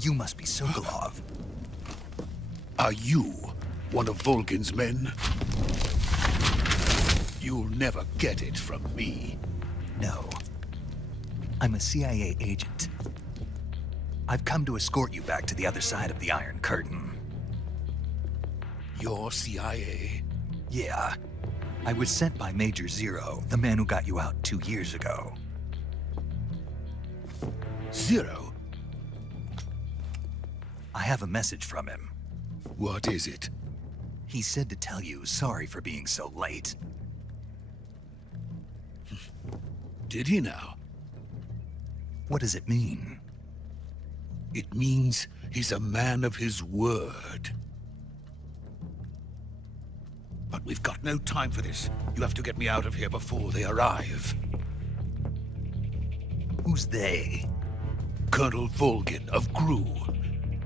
You must be Sokolov. Are you one of Volgin's men? You'll never get it from me. No. I'm a CIA agent. I've come to escort you back to the other side of the Iron Curtain. You're CIA? Yeah. I was sent by Major Zero, the man who got you out 2 years ago. Zero? I have a message from him. What is it? He said to tell you sorry for being so late. Did he now? What does it mean? It means he's a man of his word. But we've got no time for this. You have to get me out of here before they arrive. Who's they? Colonel Volgin of GRU.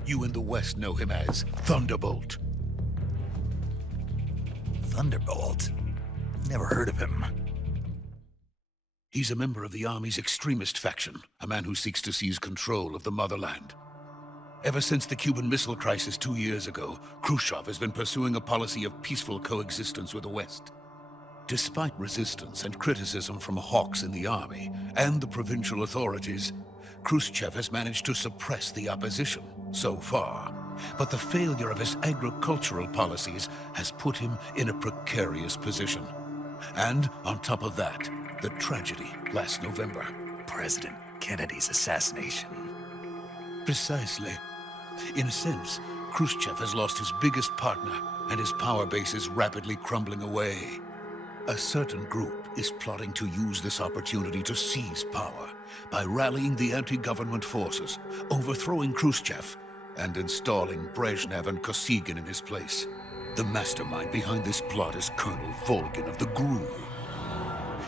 You in the West know him as Thunderbolt. Thunderbolt? Never heard of him. He's a member of the Army's extremist faction, a man who seeks to seize control of the motherland. Ever since the Cuban Missile Crisis 2 years ago, Khrushchev has been pursuing a policy of peaceful coexistence with the West. Despite resistance and criticism from hawks in the army and the provincial authorities, Khrushchev has managed to suppress the opposition so far. But the failure of his agricultural policies has put him in a precarious position. And on top of that, the tragedy last November. President Kennedy's assassination. Precisely. In a sense, Khrushchev has lost his biggest partner, and his power base is rapidly crumbling away. A certain group is plotting to use this opportunity to seize power by rallying the anti-government forces, overthrowing Khrushchev, and installing Brezhnev and Kosygin in his place. The mastermind behind this plot is Colonel Volgin of the GRU.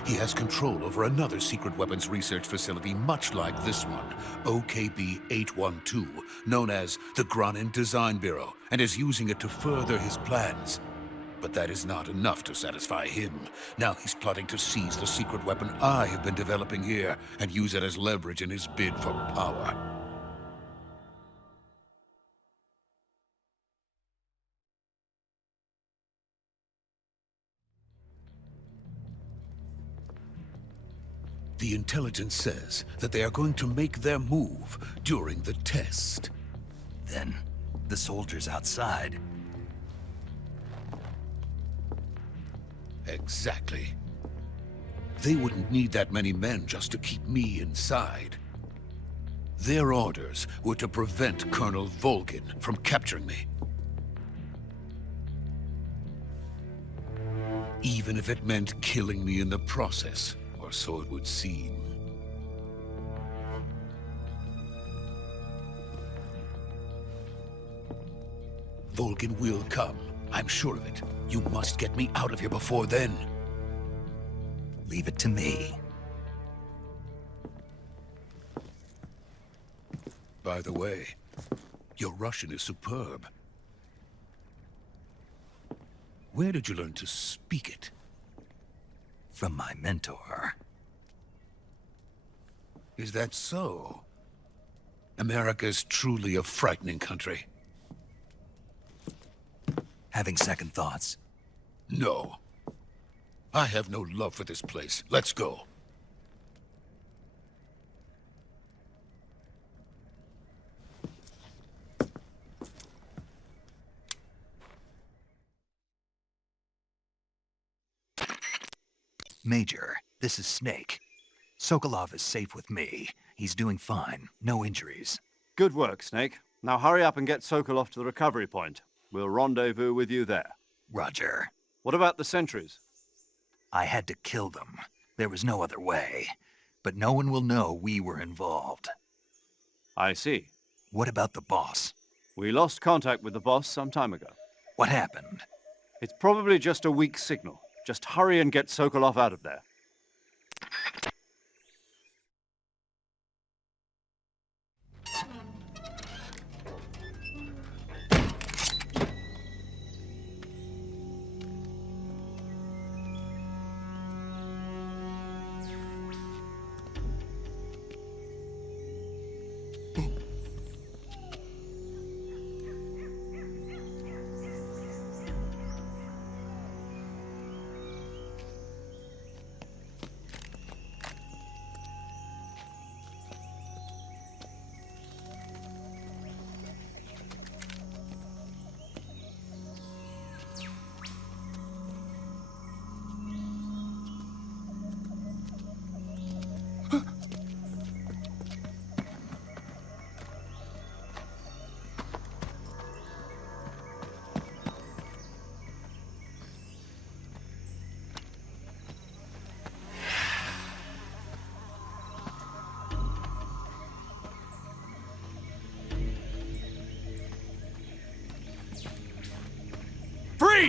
He has control over another secret weapons research facility much like this one, OKB-812, known as the Granin Design Bureau, and is using it to further his plans. But that is not enough to satisfy him. Now he's plotting to seize the secret weapon I have been developing here and use it as leverage in his bid for power. The intelligence says that they are going to make their move during the test. Then, the soldiers outside. Exactly. They wouldn't need that many men just to keep me inside. Their orders were to prevent Colonel Volgin from capturing me. Even if it meant killing me in the process. Or so it would seem. Volgin will come. I'm sure of it. You must get me out of here before then. Leave it to me. By the way, your Russian is superb. Where did you learn to speak it? From my mentor. Is that so? America's truly a frightening country. Having second thoughts? No. I have no love for this place. Let's go. Major, this is Snake. Sokolov is safe with me. He's doing fine. No injuries. Good work, Snake. Now hurry up and get Sokolov to the recovery point. We'll rendezvous with you there. Roger. What about the sentries? I had to kill them. There was no other way. But no one will know we were involved. I see. What about the boss? We lost contact with the boss some time ago. What happened? It's probably just a weak signal. Just hurry and get Sokolov out of there.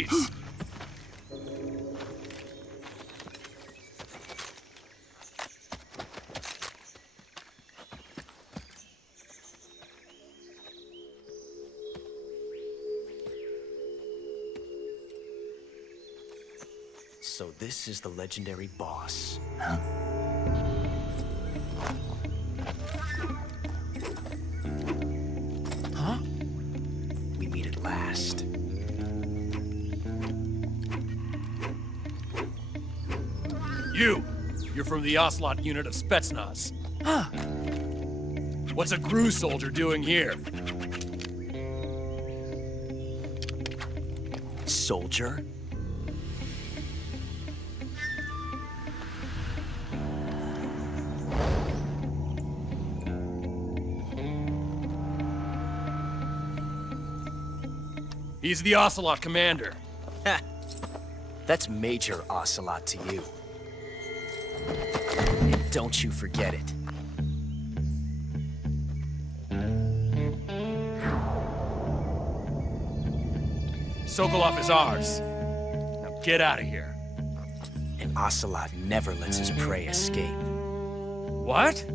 Freeze! So this is the legendary boss. Huh? We meet at last. You're from the Ocelot unit of Spetsnaz. Huh. What's a GRU soldier doing here? Soldier? He's the Ocelot commander. Ha! That's Major Ocelot to you. And don't you forget it. Sokolov is ours. Now get out of here. And Ocelot never lets his prey escape. What?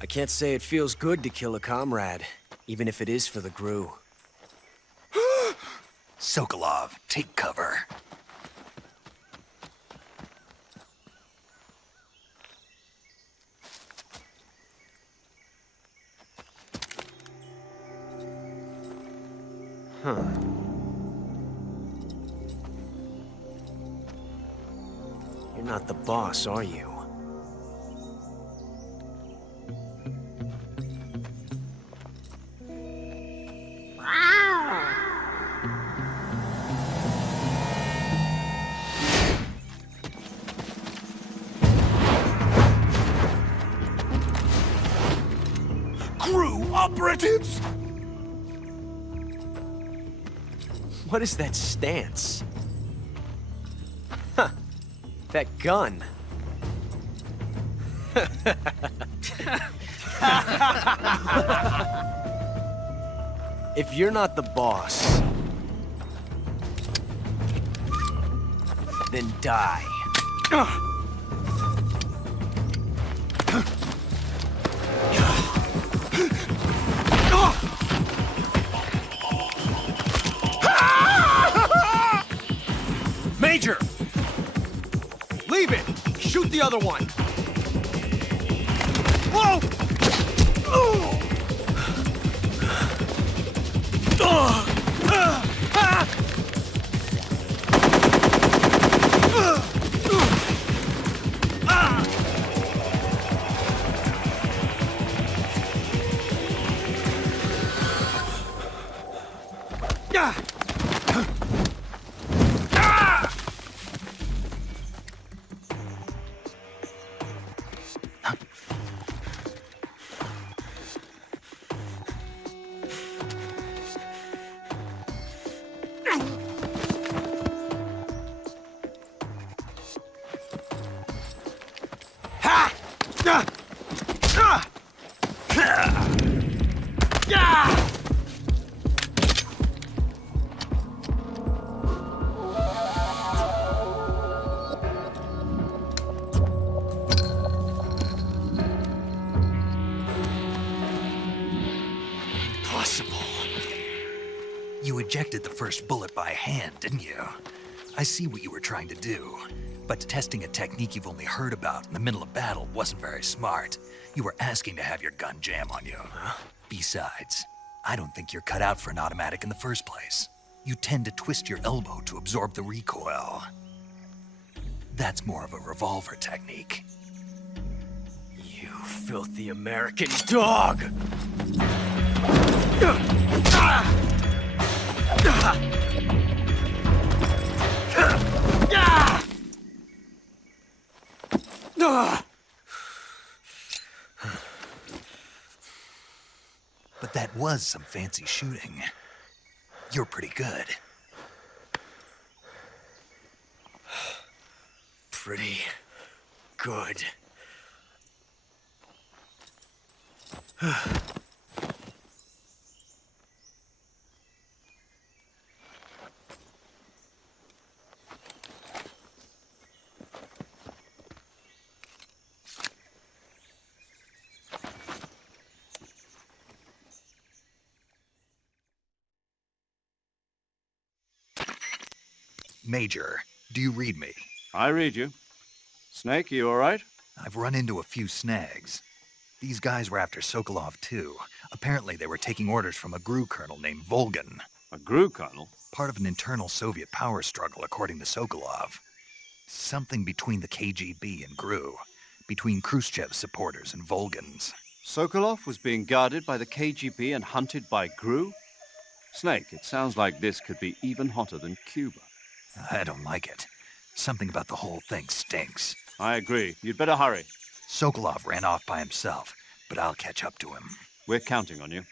I can't say it feels good to kill a comrade, even if it is for the GRU. Sokolov, take cover. Huh. You're not the boss, are you? GRU operatives! What is that stance? Huh. That gun. If you're not the boss, then die. Major! Leave it! Shoot the other one! Whoa! ejected the first bullet by hand, didn't you? I see what you were trying to do. But testing a technique you've only heard about in the middle of battle wasn't very smart. You were asking to have your gun jam on you. Besides, I don't think you're cut out for an automatic in the first place. You tend to twist your elbow to absorb the recoil. That's more of a revolver technique. You filthy American dog! But that was some fancy shooting. You're pretty good. Pretty good. Major, do you read me? I read you. Snake, you all right? I've run into a few snags. These guys were after Sokolov too. Apparently they were taking orders from a GRU colonel named Volgan. A GRU colonel? Part of an internal Soviet power struggle, according to Sokolov. Something between the KGB and GRU. Between Khrushchev's supporters and Volgan's. Sokolov was being guarded by the KGB and hunted by GRU? Snake, it sounds like this could be even hotter than Cuba. I don't like it. Something about the whole thing stinks. I agree. You'd better hurry. Sokolov ran off by himself, but I'll catch up to him. We're counting on you.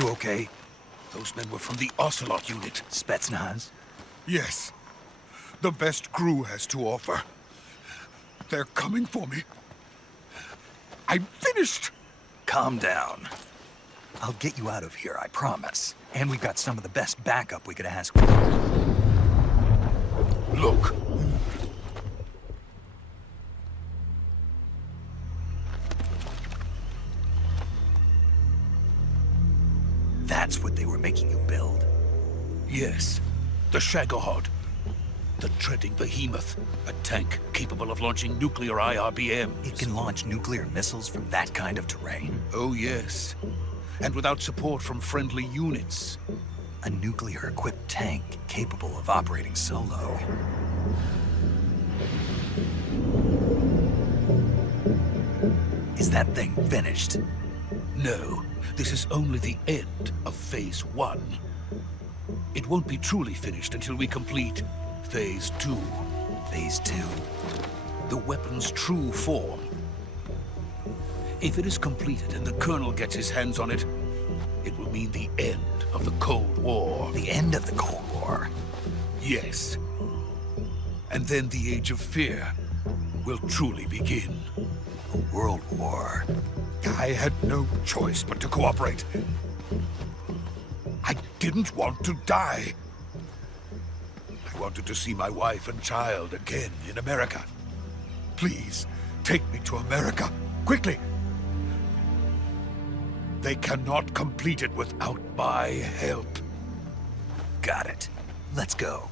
You okay? Those men were from the Ocelot unit. Spetsnaz? Yes. The best GRU has to offer. They're coming for me. I'm finished! Calm down. I'll get you out of here, I promise. And we've got some of the best backup we could ask for. Look. That's what they were making you build? Yes. The Shagohod. The treading behemoth. A tank capable of launching nuclear IRBMs. It can launch nuclear missiles from that kind of terrain? Oh, yes. And without support from friendly units. A nuclear-equipped tank capable of operating solo. Is that thing finished? No. This is only the end of Phase 1. It won't be truly finished until we complete Phase 2. Phase 2? The weapon's true form. If it is completed and the Colonel gets his hands on it, it will mean the end of the Cold War. The end of the Cold War? Yes. And then the Age of Fear will truly begin. A world war? I had no choice but to cooperate. I didn't want to die. I wanted to see my wife and child again in America. Please, take me to America, quickly. They cannot complete it without my help. Got it. Let's go.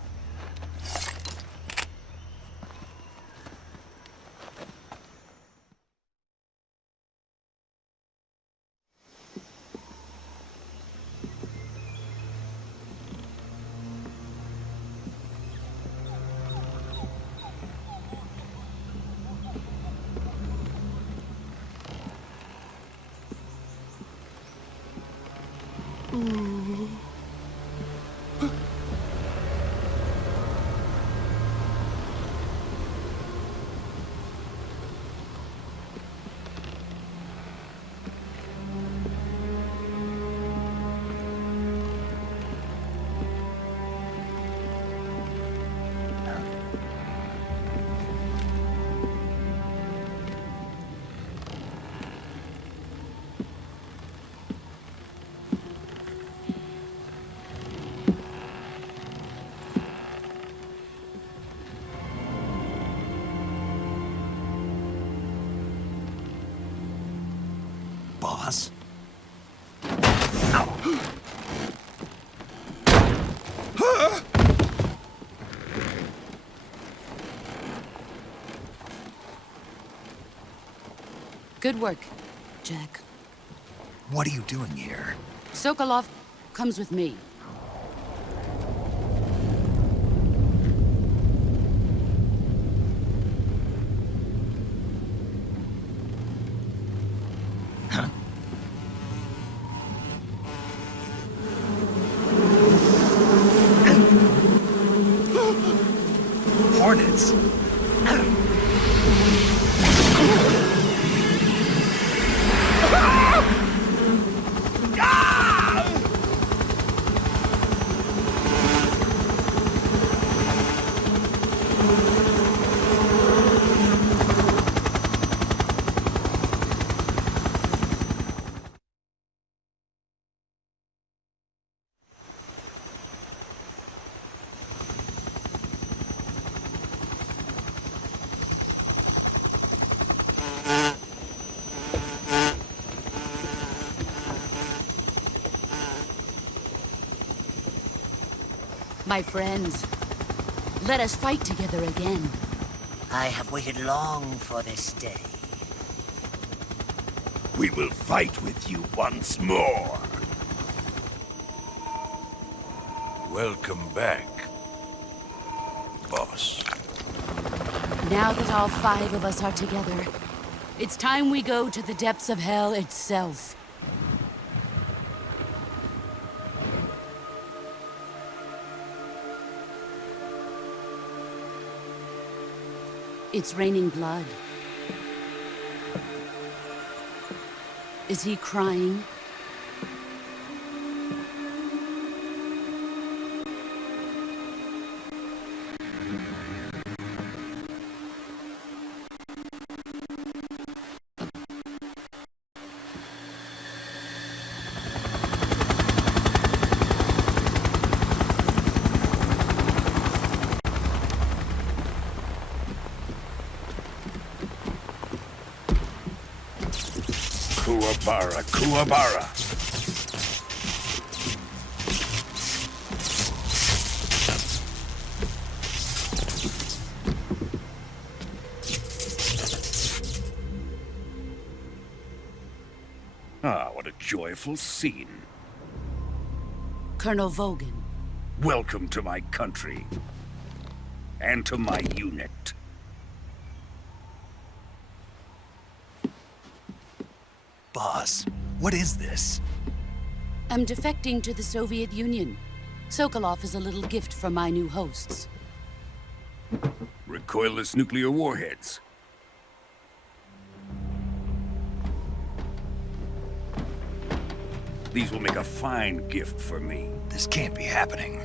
boss. Good work, Jack. What are you doing here? Sokolov comes with me. Hornets. My friends, let us fight together again. I have waited long for this day. We will fight with you once more. Welcome back, boss. Now that all 5 of us are together, it's time we go to the depths of hell itself. It's raining blood. Is he crying? Kuwabara, Kuwabara. Ah, what a joyful scene. Colonel Vogan. Welcome to my country. And to my unit. Boss, what is this? I'm defecting to the Soviet Union. Sokolov is a little gift from my new hosts. Recoilless nuclear warheads. These will make a fine gift for me. This can't be happening.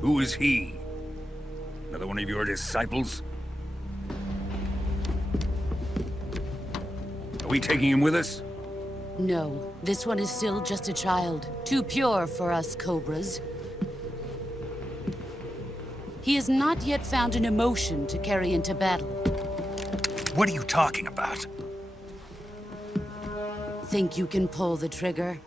Who is he? Another one of your disciples? Are we taking him with us? No, this one is still just a child. Too pure for us Cobras. He has not yet found an emotion to carry into battle. What are you talking about? Think you can pull the trigger?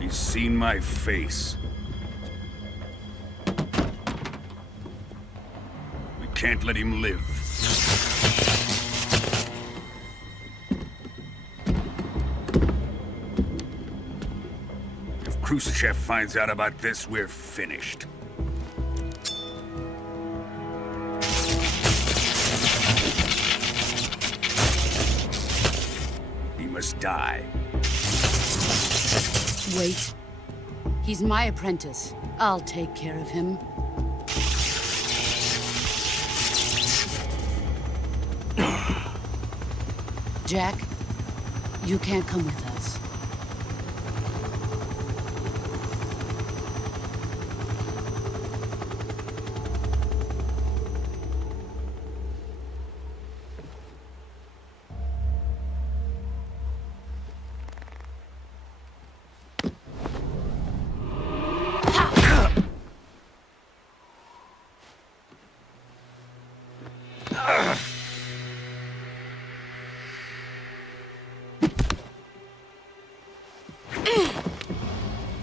He's seen my face. We can't let him live. If Khrushchev finds out about this, we're finished. He must die. Wait. He's my apprentice. I'll take care of him. Jack, you can't come with us.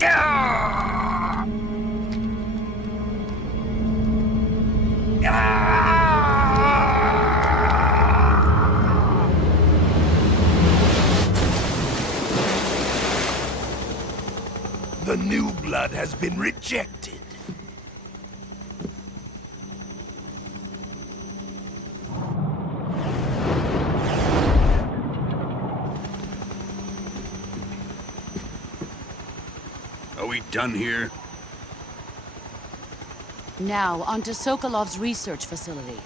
The new blood has been rejected. Are we done here? Now, on to Sokolov's research facility.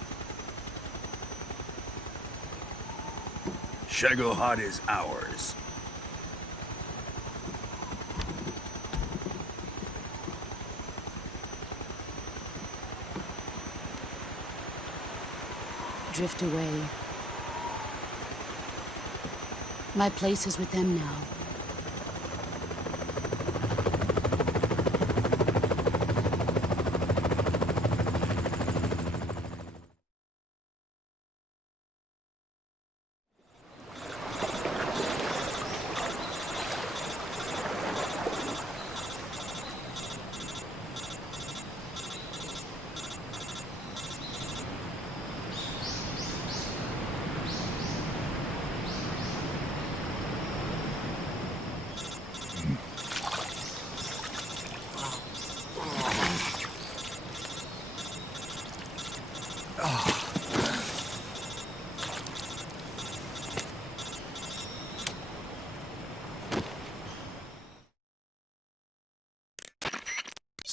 Shagohod is ours. Drift away. My place is with them now.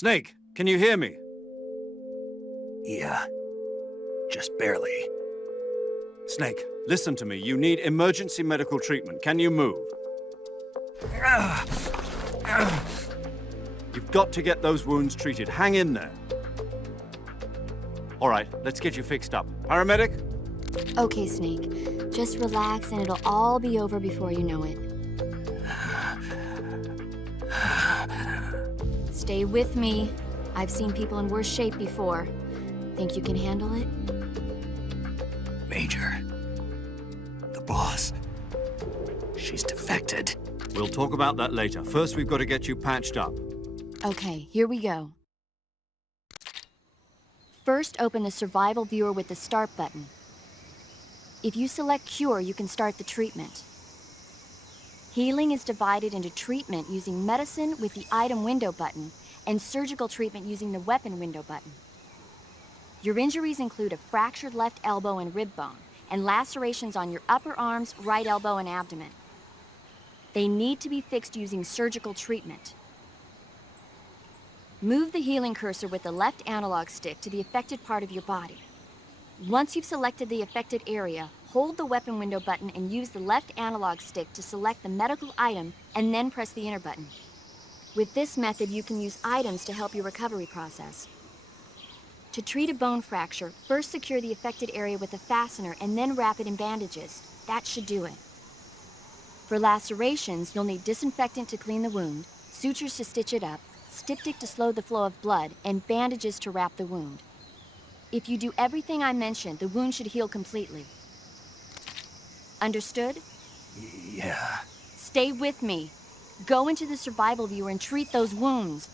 Snake, can you hear me? Yeah. Just barely. Snake, listen to me. You need emergency medical treatment. Can you move? You've got to get those wounds treated. Hang in there. All right, let's get you fixed up. Paramedic? Okay, Snake. Just relax and it'll all be over before you know it. Stay with me. I've seen people in worse shape before. Think you can handle it? Major. The boss. She's defected. We'll talk about that later. First, we've got to get you patched up. Okay, here we go. First, open the survival viewer with the start button. If you select cure, you can start the treatment. Healing is divided into treatment using medicine with the item window button and surgical treatment using the weapon window button. Your injuries include a fractured left elbow and rib bone and lacerations on your upper arms, right elbow, and abdomen. They need to be fixed using surgical treatment. Move the healing cursor with the left analog stick to the affected part of your body. Once you've selected the affected area, hold the weapon window button and use the left analog stick to select the medical item and then press the enter button. With this method, you can use items to help your recovery process. To treat a bone fracture, first secure the affected area with a fastener and then wrap it in bandages. That should do it. For lacerations, you'll need disinfectant to clean the wound, sutures to stitch it up, styptic to slow the flow of blood, and bandages to wrap the wound. If you do everything I mentioned, the wound should heal completely. Understood? Yeah. Stay with me. Go into the survival viewer and treat those wounds.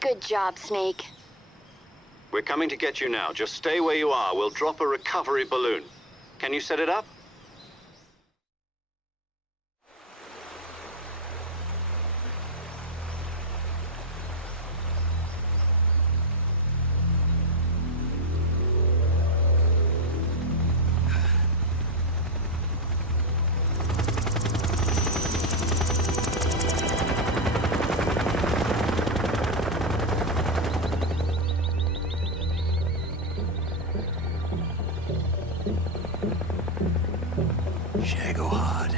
Good job, Snake. We're coming to get you now. Just stay where you are. We'll drop a recovery balloon. Can you set it up? Shagohod.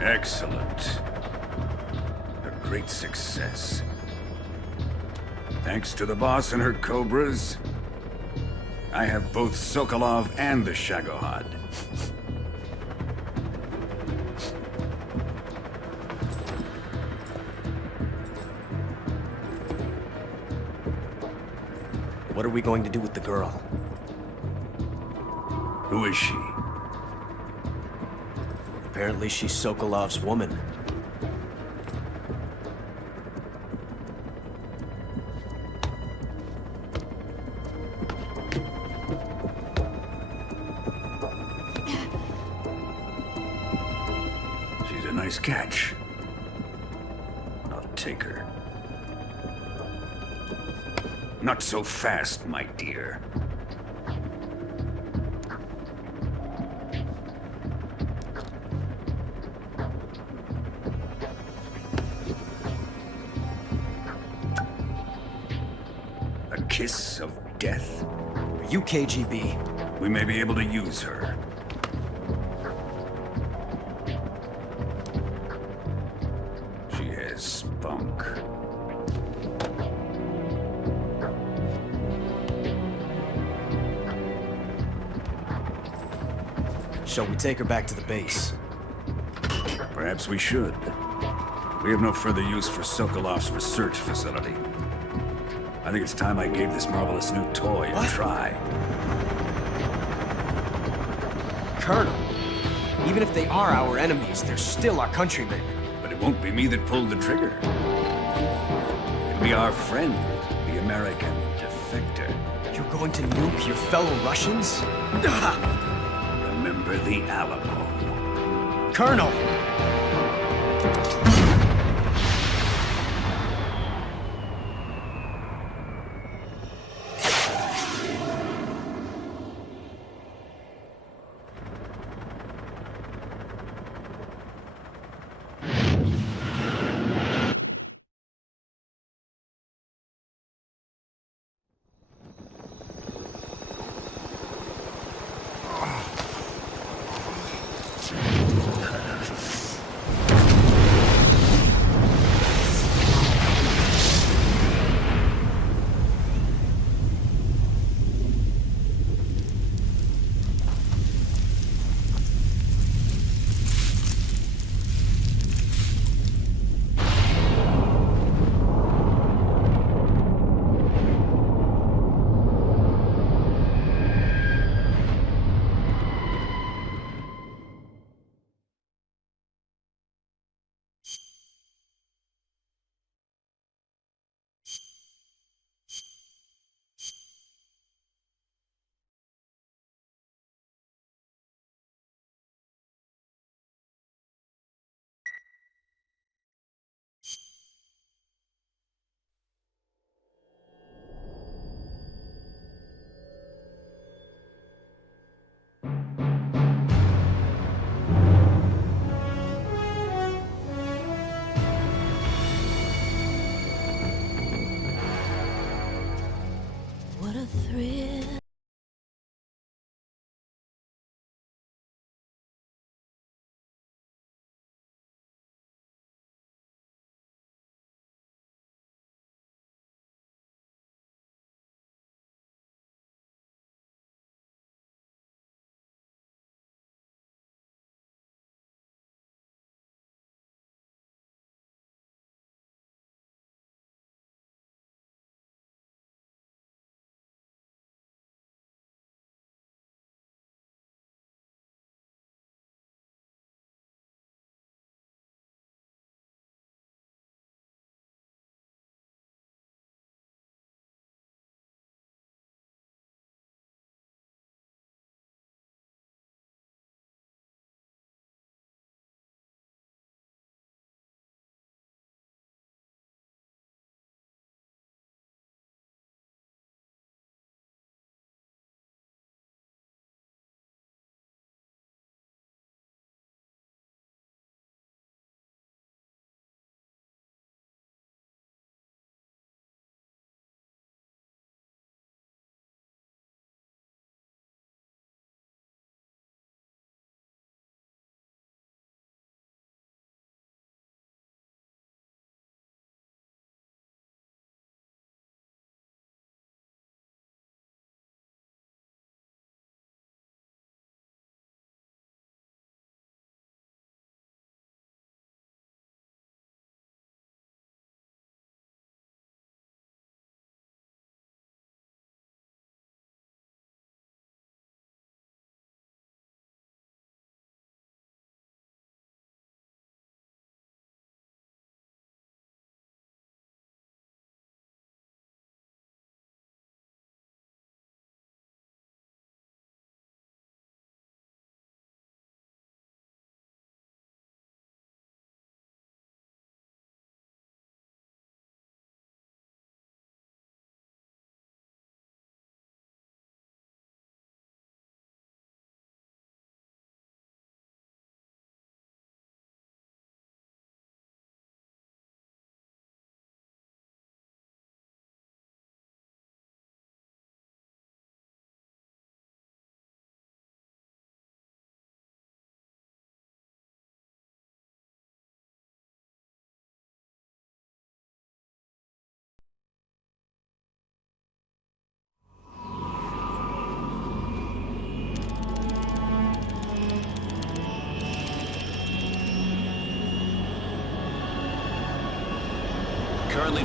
Excellent. A great success. Thanks to the boss and her cobras, I have both Sokolov and the Shagohod. What are we going to do with the girl? Who is she? Apparently she's Sokolov's woman. She's a nice catch. I'll take her. Not so fast, my dear. A kiss of death? Are you KGB? We may be able to use her. She has spunk. Shall we take her back to the base? Perhaps we should. We have no further use for Sokolov's research facility. I think it's time I gave this marvelous new toy a try. Colonel, even if they are our enemies, they're still our countrymen. But it won't be me that pulled the trigger. It'll be our friend, the American defector. You're going to nuke your fellow Russians? Remember the Alamo. Colonel!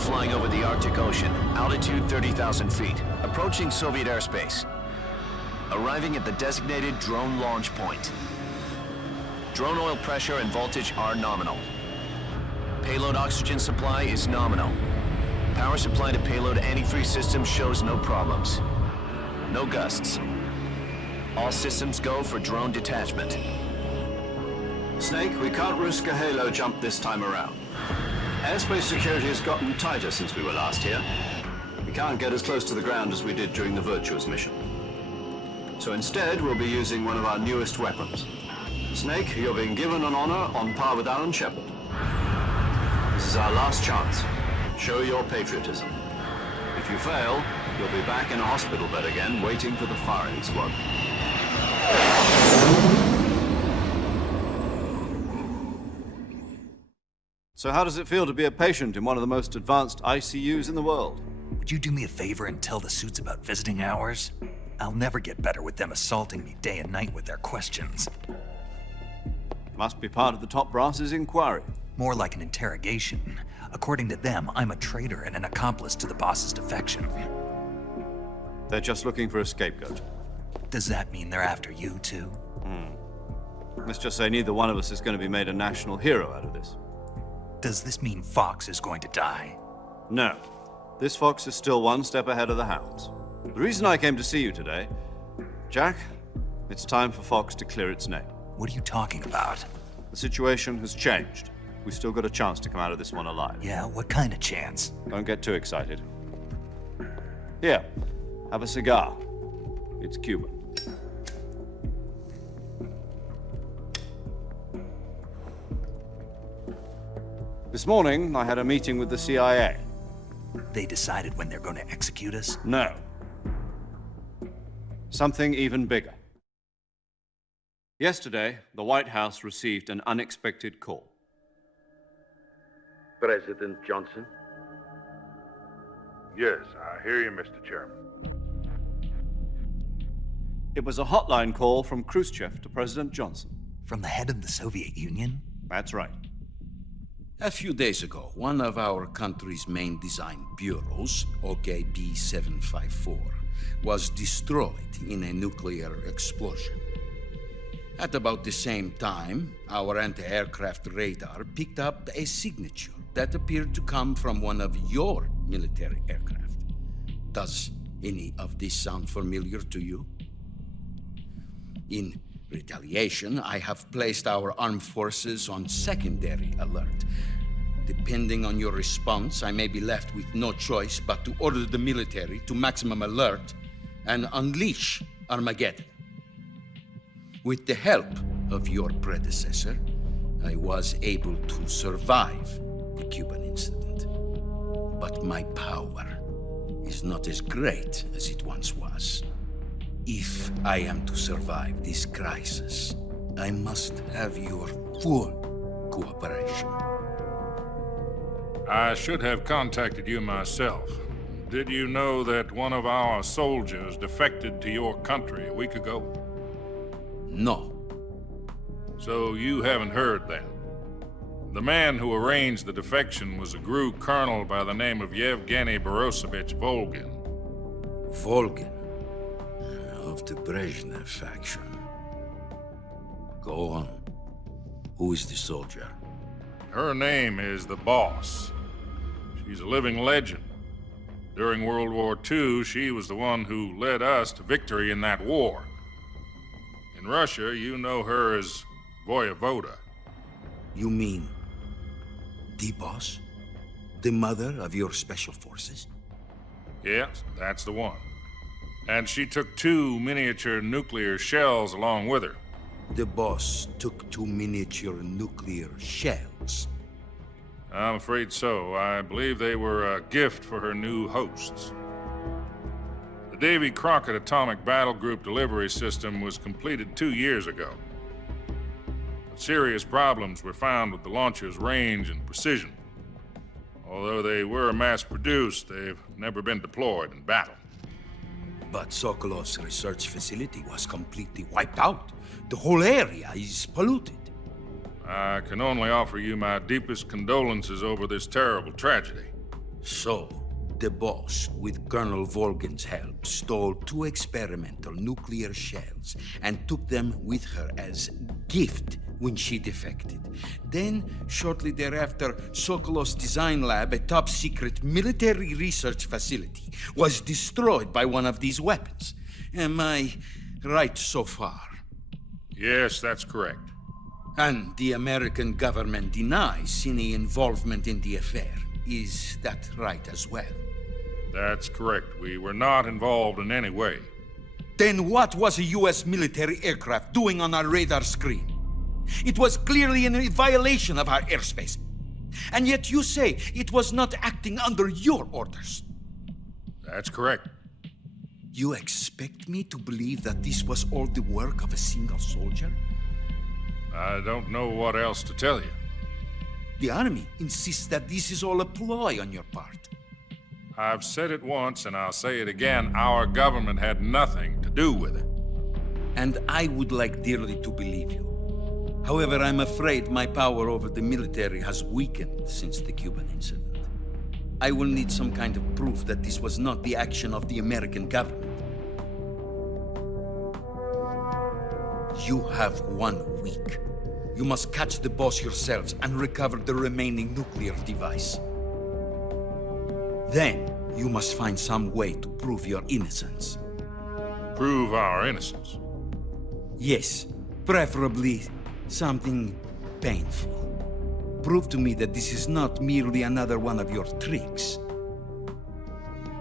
flying over the Arctic Ocean, altitude 30,000 feet, approaching Soviet airspace. Arriving at the designated drone launch point. Drone oil pressure and voltage are nominal. Payload oxygen supply is nominal. Power supply to payload antifreeze system shows no problems. No gusts. All systems go for drone detachment. Snake, we can't risk a halo jump this time around. Airspace security has gotten tighter since we were last here. We can't get as close to the ground as we did during the Virtuous mission. So instead, we'll be using one of our newest weapons. Snake, you're being given an honor on par with Alan Shepard. This is our last chance. Show your patriotism. If you fail, you'll be back in a hospital bed again, waiting for the firing squad. So how does it feel to be a patient in one of the most advanced ICUs in the world? Would you do me a favor and tell the suits about visiting hours? I'll never get better with them assaulting me day and night with their questions. Must be part of the top brass's inquiry. More like an interrogation. According to them, I'm a traitor and an accomplice to the boss's defection. They're just looking for a scapegoat. Does that mean they're after you, too? Let's just say neither one of us is going to be made a national hero out of this. Does this mean Fox is going to die? No. This Fox is still one step ahead of the hounds. The reason I came to see you today, Jack, it's time for Fox to clear its name. What are you talking about? The situation has changed. We've still got a chance to come out of this one alive. Yeah, what kind of chance? Don't get too excited. Here, have a cigar. It's Cuban. This morning, I had a meeting with the CIA. They decided when they're going to execute us? No. Something even bigger. Yesterday, the White House received an unexpected call. President Johnson? Yes, I hear you, Mr. Chairman. It was a hotline call from Khrushchev to President Johnson. From the head of the Soviet Union? That's right. A few days ago, one of our country's main design bureaus, OKB 754, was destroyed in a nuclear explosion. At about the same time, our anti-aircraft radar picked up a signature that appeared to come from one of your military aircraft. Does any of this sound familiar to you? In retaliation, I have placed our armed forces on secondary alert. Depending on your response, I may be left with no choice but to order the military to maximum alert and unleash Armageddon. With the help of your predecessor, I was able to survive the Cuban incident. But my power is not as great as it once was. If I am to survive this crisis, I must have your full cooperation. I should have contacted you myself. Did you know that one of our soldiers defected to your country a week ago? No. So you haven't heard then. The man who arranged the defection was a GRU colonel by the name of Yevgeny Borosovich Volgin. Volgin? Of the Brezhnev faction. Go on. Who is the soldier? Her name is the Boss. She's a living legend. During World War II, she was the one who led us to victory in that war. In Russia, you know her as Voyevoda. You mean the Boss? The mother of your special forces? Yes, that's the one. And she took 2 miniature nuclear shells along with her. The Boss took 2 miniature nuclear shells? I'm afraid so. I believe they were a gift for her new hosts. The Davy Crockett Atomic Battle Group delivery system was completed 2 years ago. But serious problems were found with the launcher's range and precision. Although they were mass-produced, they've never been deployed in battle. But Sokolov's research facility was completely wiped out. The whole area is polluted. I can only offer you my deepest condolences over this terrible tragedy. So, the boss, with Colonel Volgin's help, stole 2 experimental nuclear shells and took them with her as gift when she defected. Then, shortly thereafter, Sokolov's design lab, a top-secret military research facility, was destroyed by one of these weapons. Am I right so far? Yes, that's correct. And the American government denies any involvement in the affair. Is that right as well? That's correct. We were not involved in any way. Then what was a U.S. military aircraft doing on our radar screen? It was clearly in violation of our airspace. And yet you say it was not acting under your orders. That's correct. You expect me to believe that this was all the work of a single soldier? I don't know what else to tell you. The Army insists that this is all a ploy on your part. I've said it once, and I'll say it again. Our government had nothing to do with it. And I would like dearly to believe you. However, I'm afraid my power over the military has weakened since the Cuban incident. I will need some kind of proof that this was not the action of the American government. You have 1 week. You must catch the boss yourselves and recover the remaining nuclear device. Then, you must find some way to prove your innocence. Prove our innocence? Yes, preferably something painful. Prove to me that this is not merely another one of your tricks.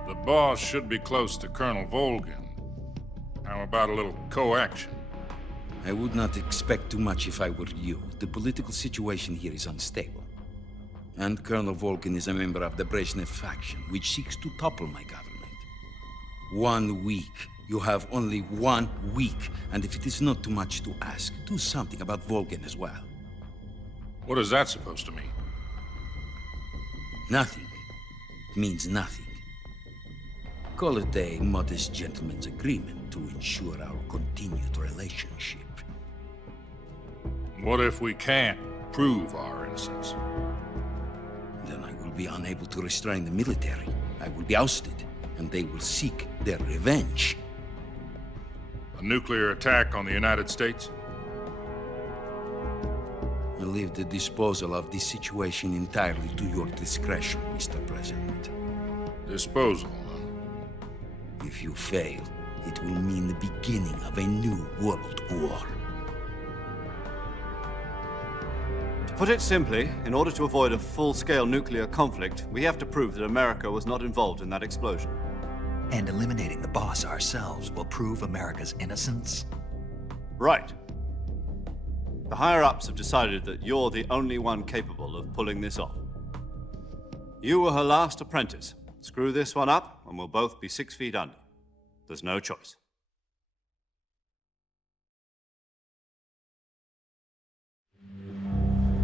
The boss should be close to Colonel Volgin. How about a little co-action? I would not expect too much if I were you. The political situation here is unstable. And Colonel Volgin is a member of the Brezhnev faction, which seeks to topple my government. 1 week. You have only 1 week, and if it is not too much to ask, do something about Volgin as well. What is that supposed to mean? Nothing. It means nothing. Call it a modest gentleman's agreement to ensure our continued relationship. What if we can't prove our innocence? Then I will be unable to restrain the military. I will be ousted, and they will seek their revenge. A nuclear attack on the United States? I leave the disposal of this situation entirely to your discretion, Mr. President. Disposal, huh? If you fail, it will mean the beginning of a new world war. To put it simply, in order to avoid a full-scale nuclear conflict, we have to prove that America was not involved in that explosion. And eliminating the boss ourselves will prove America's innocence? Right. The higher-ups have decided that you're the only one capable of pulling this off. You were her last apprentice. Screw this one up, and we'll both be 6 feet under. There's no choice.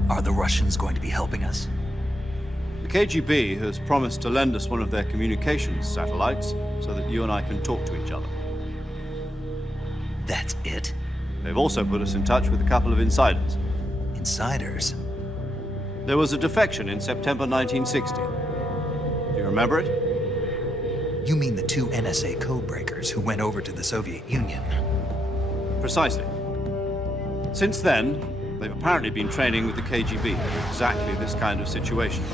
Are the Russians going to be helping us? The KGB has promised to lend us one of their communications satellites so that you and I can talk to each other. That's it? They've also put us in touch with a couple of insiders. Insiders? There was a defection in September 1960. Do you remember it? You mean the 2 NSA codebreakers who went over to the Soviet Union? Precisely. Since then, they've apparently been training with the KGB for exactly this kind of situation.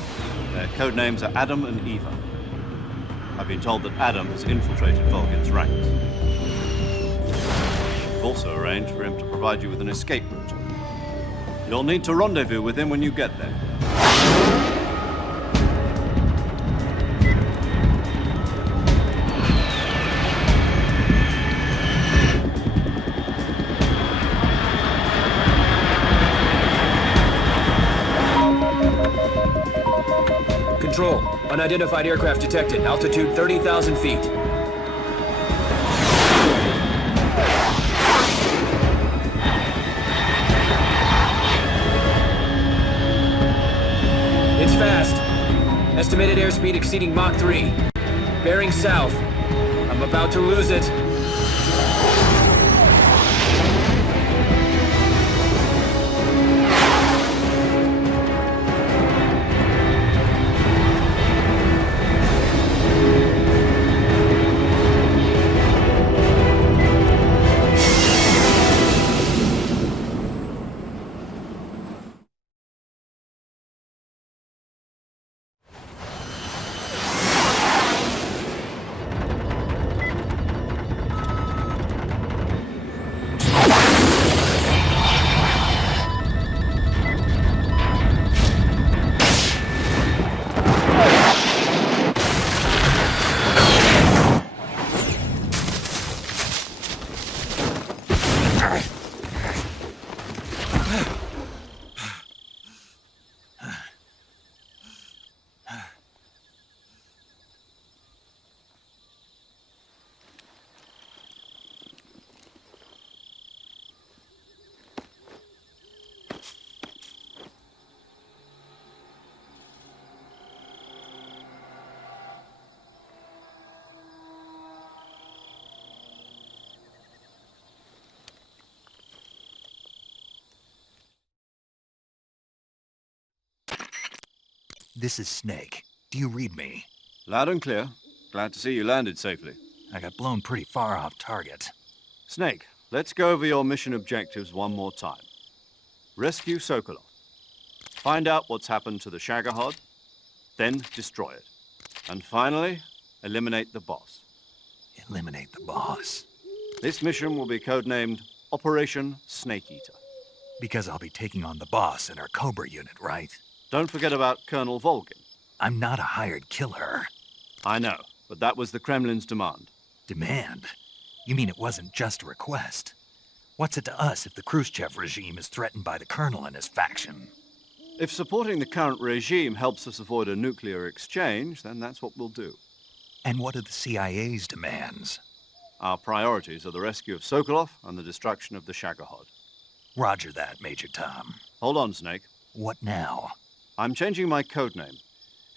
Their code names are Adam and Eva. I've been told that Adam has infiltrated Volgin's ranks. We've also arranged for him to provide you with an escape route. You'll need to rendezvous with him when you get there. Control. Unidentified aircraft detected. Altitude 30,000 feet. It's fast. Estimated airspeed exceeding Mach 3. Bearing south. I'm about to lose it. This is Snake. Do you read me? Loud and clear. Glad to see you landed safely. I got blown pretty far off target. Snake, let's go over your mission objectives one more time. Rescue Sokolov. Find out what's happened to the Shagohod, then destroy it. And finally, eliminate the boss. Eliminate the boss? This mission will be codenamed Operation Snake Eater. Because I'll be taking on the boss in our Cobra unit, right? Don't forget about Colonel Volgin. I'm not a hired killer. I know, but that was the Kremlin's demand. Demand? You mean it wasn't just a request? What's it to us if the Khrushchev regime is threatened by the Colonel and his faction? If supporting the current regime helps us avoid a nuclear exchange, then that's what we'll do. And what are the CIA's demands? Our priorities are the rescue of Sokolov and the destruction of the Shagohod. Roger that, Major Tom. Hold on, Snake. What now? I'm changing my codename.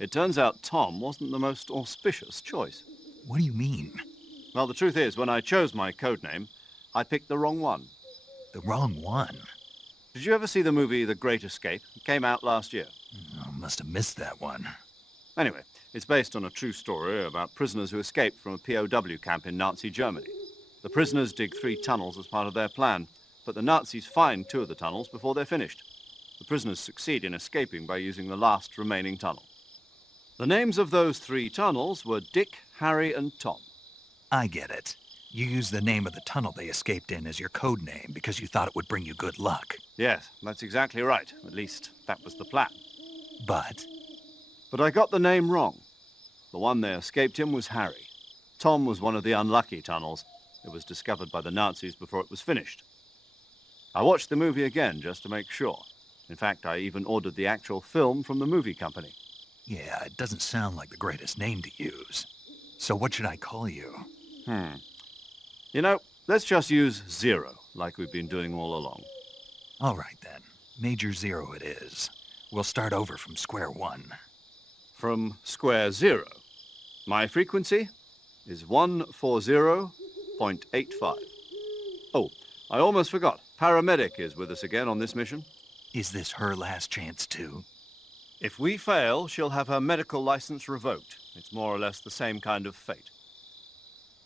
It turns out Tom wasn't the most auspicious choice. What do you mean? Well, the truth is, when I chose my codename, I picked the wrong one. The wrong one? Did you ever see the movie The Great Escape? It came out last year. Oh, must have missed that one. Anyway, it's based on a true story about prisoners who escaped from a POW camp in Nazi Germany. The prisoners dig 3 tunnels as part of their plan, but the Nazis find 2 of the tunnels before they're finished. The prisoners succeed in escaping by using the last remaining tunnel. The names of those 3 tunnels were Dick, Harry, and Tom. I get it. You used the name of the tunnel they escaped in as your code name because you thought it would bring you good luck. Yes, that's exactly right. At least, that was the plan. But I got the name wrong. The one they escaped in was Harry. Tom was one of the unlucky tunnels. It was discovered by the Nazis before it was finished. I watched the movie again just to make sure. In fact, I even ordered the actual film from the movie company. yeah, it doesn't sound like the greatest name to use. So what should I call you? You know, let's just use Zero, like we've been doing all along. All right, then. Major Zero it is. We'll start over from square one. From square zero. My frequency is 140.85. Oh, I almost forgot. Paramedic is with us again on this mission. Is this her last chance, too? If we fail, she'll have her medical license revoked. It's more or less the same kind of fate.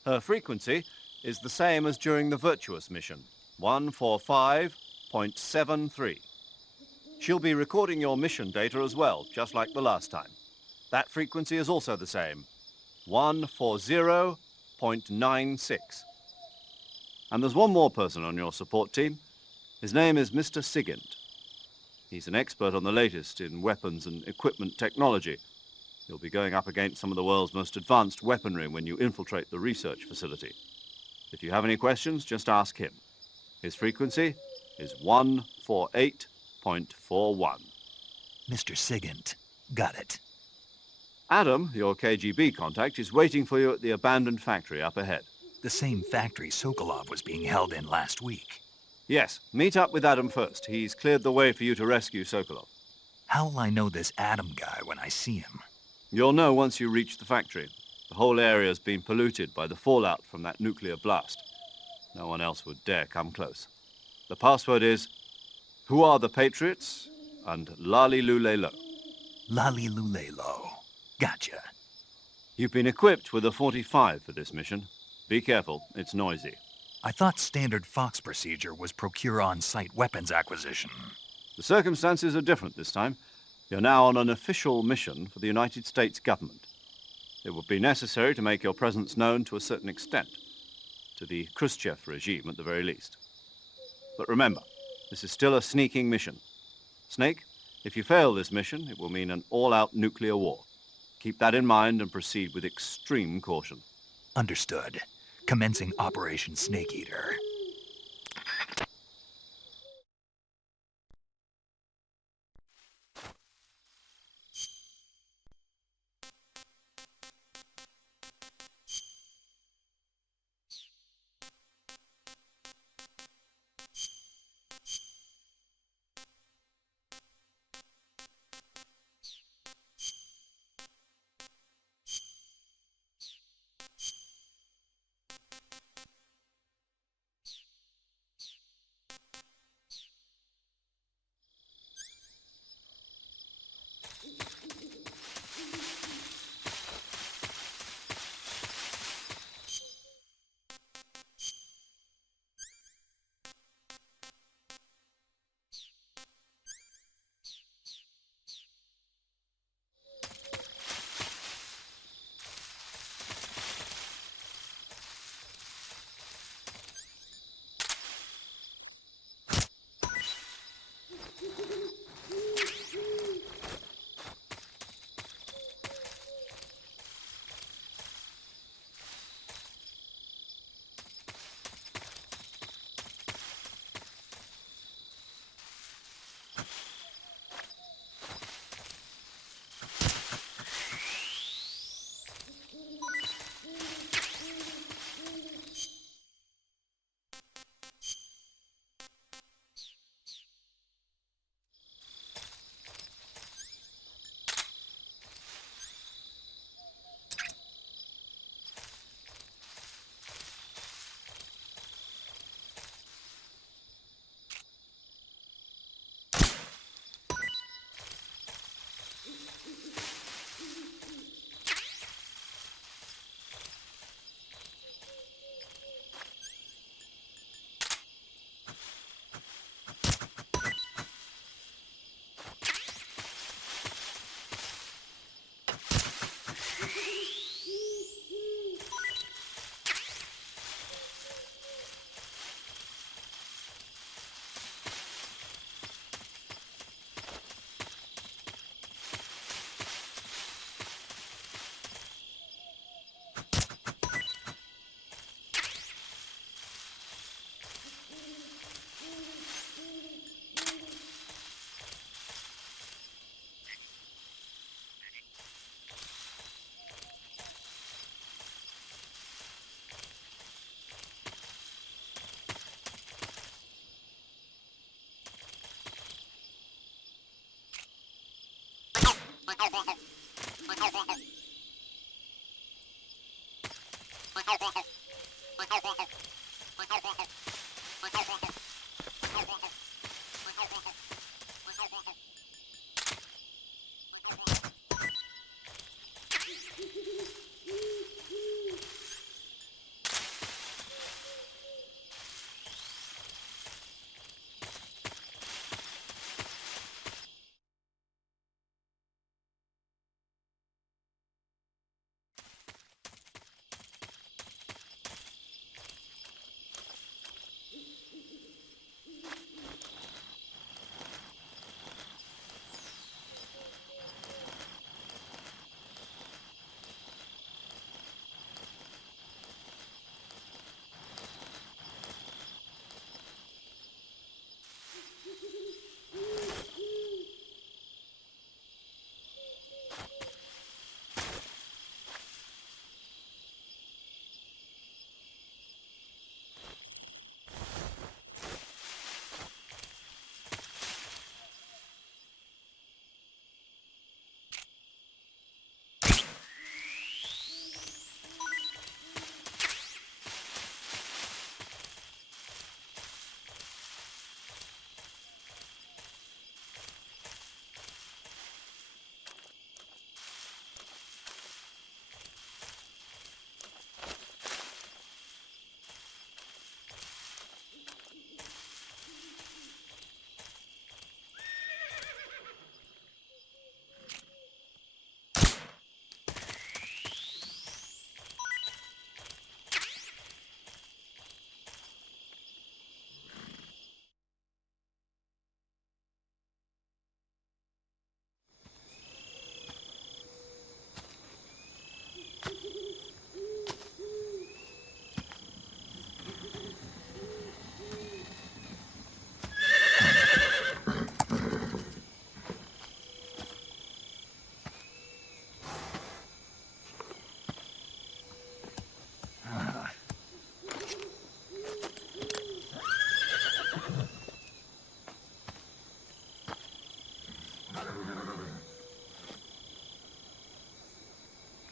Her frequency is the same as during the Virtuous mission, 145.73. She'll be recording your mission data as well, just like the last time. That frequency is also the same, 140.96. And there's one more person on your support team. His name is Mr. Sigint. He's an expert on the latest in weapons and equipment technology. You'll be going up against some of the world's most advanced weaponry when you infiltrate the research facility. If you have any questions, just ask him. His frequency is 148.41. Mr. Sigint. Got it. Adam, your KGB contact, is waiting for you at the abandoned factory up ahead. The same factory Sokolov was being held in last week. Yes, meet up with Adam first. He's cleared the way for you to rescue Sokolov. How'll I know this Adam guy when I see him? You'll know once you reach the factory. The whole area's been polluted by the fallout from that nuclear blast. No one else would dare come close. The password is, "Who are the Patriots?" and Lali Lulelo. Lali Lulelo. Gotcha. You've been equipped with a 45 for this mission. Be careful, it's noisy. I thought standard Fox procedure was procure on-site weapons acquisition. The circumstances are different this time. You're now on an official mission for the United States government. It would be necessary to make your presence known to a certain extent, to the Khrushchev regime at the very least. But remember, this is still a sneaking mission. Snake, if you fail this mission, it will mean an all-out nuclear war. Keep that in mind and proceed with extreme caution. Understood. Commencing Operation Snake Eater.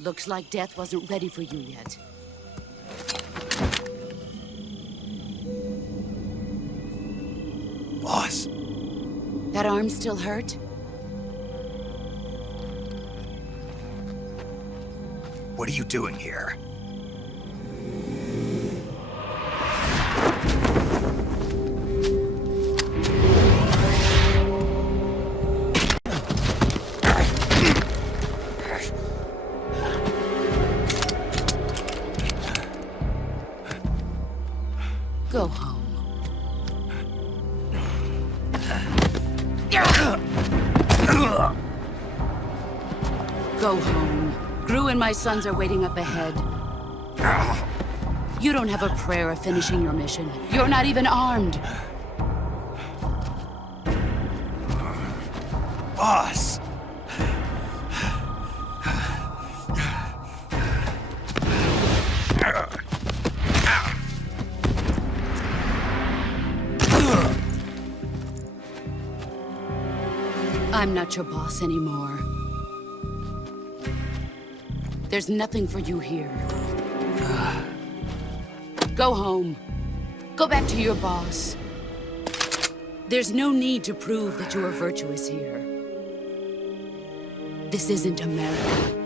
Looks like death wasn't ready for you yet. Boss. That arm still hurt? What are you doing here? Go home. Go home. Gru and my sons are waiting up ahead. You don't have a prayer of finishing your mission. You're not even armed. Boss! I'm not your boss anymore. There's nothing for you here. Go home. Go back to your boss. There's no need to prove that you are virtuous here. This isn't America.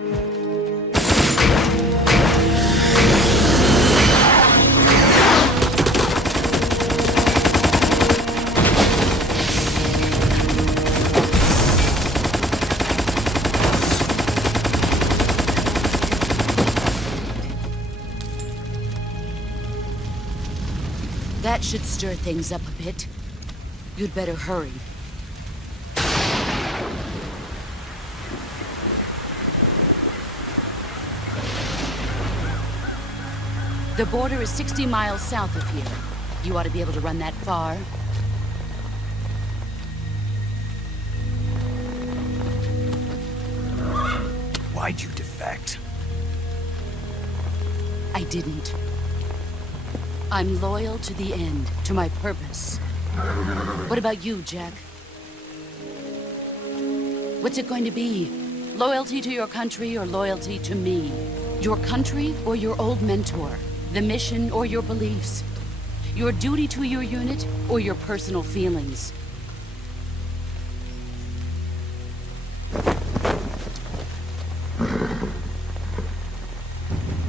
That should stir things up a bit. You'd better hurry. The border is 60 miles south of here. You ought to be able to run that far. Why'd you defect? I didn't. I'm loyal to the end, to my purpose. What about you, Jack? What's it going to be? Loyalty to your country or loyalty to me? Your country or your old mentor? The mission or your beliefs? Your duty to your unit or your personal feelings?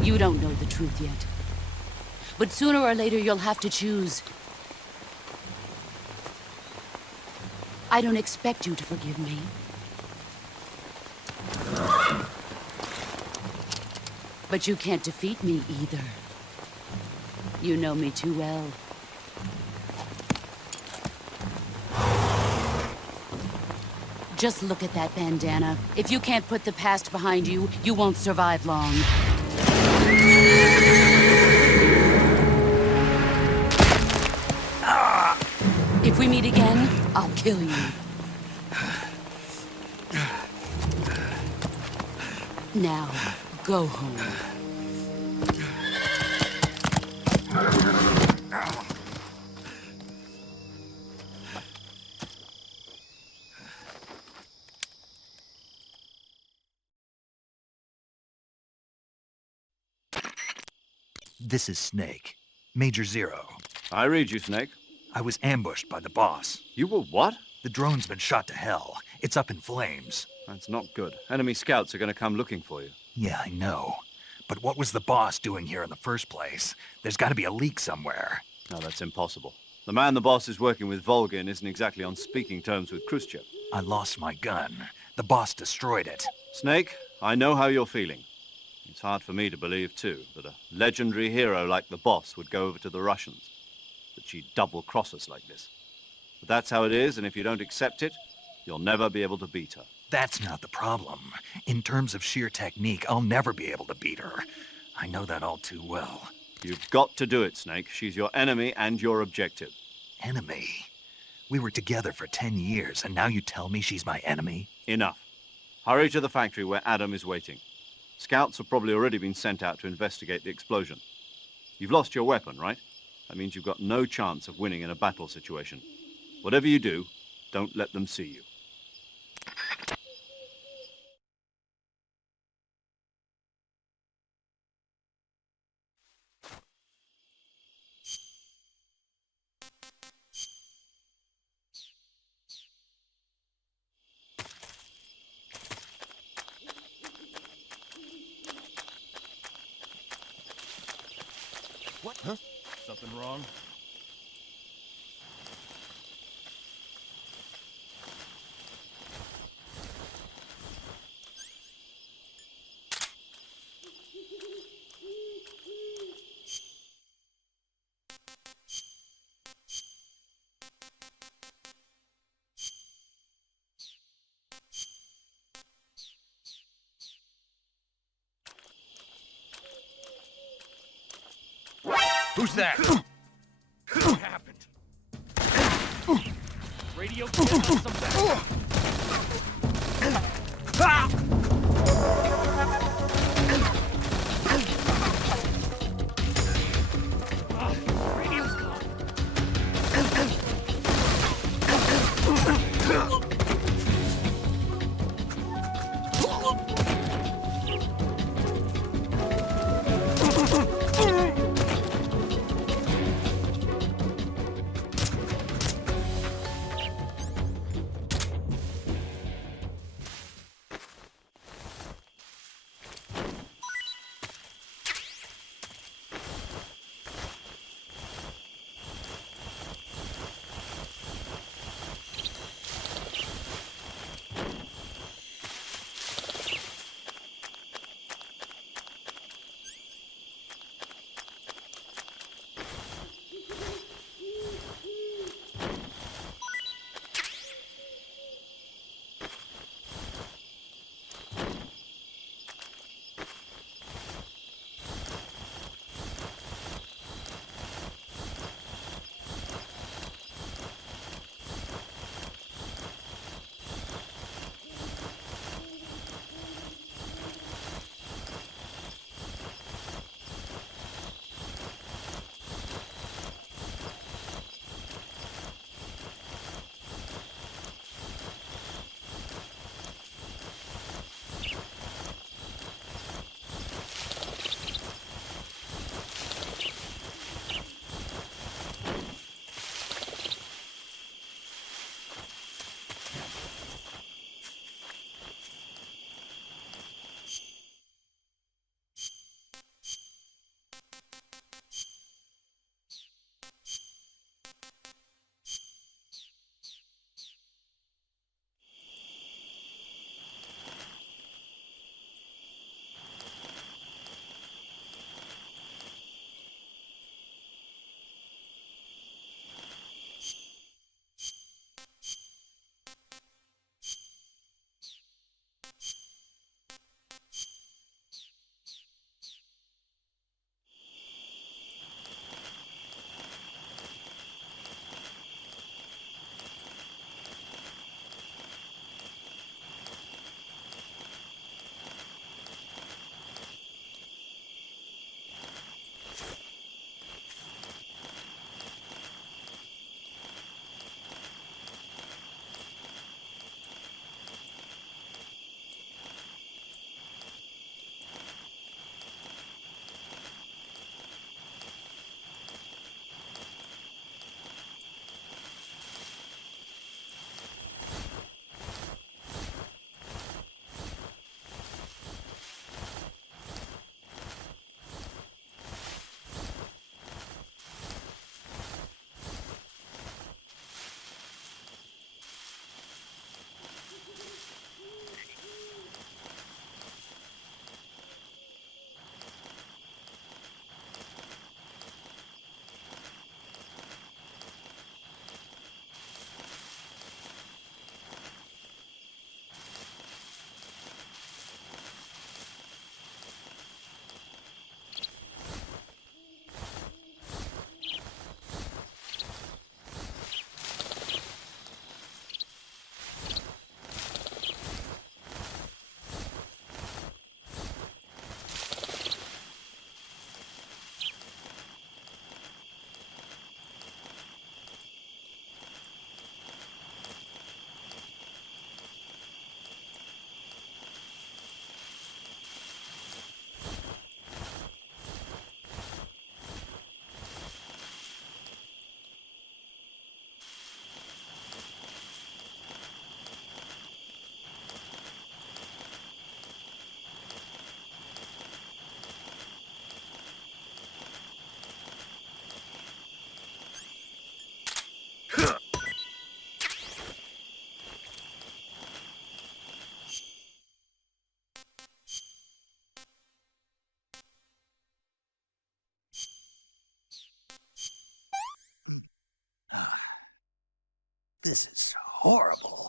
You don't know the truth yet. But sooner or later you'll have to choose. I don't expect you to forgive me. But you can't defeat me either. You know me too well. Just look at that bandana. If you can't put the past behind you, you won't survive long. If we meet again, I'll kill you. Now, go home. This is Snake. Major Zero. I read you, Snake. I was ambushed by the boss. You were what? The drone's been shot to hell. It's up in flames. That's not good. Enemy scouts are going to come looking for you. Yeah, I know. But what was the boss doing here in the first place? There's got to be a leak somewhere. No, that's impossible. The man the boss is working with, Volgin, isn't exactly on speaking terms with Khrushchev. I lost my gun. The boss destroyed it. Snake, I know how you're feeling. It's hard for me to believe, too, that a legendary hero like the boss would go over to the Russians. That she'd double-cross us like this. But that's how it is, and if you don't accept it, you'll never be able to beat her. That's not the problem. In terms of sheer technique, I'll never be able to beat her. I know that all too well. You've got to do it, Snake. She's your enemy and your objective. Enemy? We were together for 10 years, and now you tell me she's my enemy? Enough. Hurry to the factory where Adam is waiting. Scouts have probably already been sent out to investigate the explosion. You've lost your weapon, right? That means you've got no chance of winning in a battle situation. Whatever you do, don't let them see you. What? Huh? Something wrong? Who's that? What happened? Radio kid on some back. Radio's gone. horrible.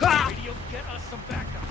Radio, get us some backup.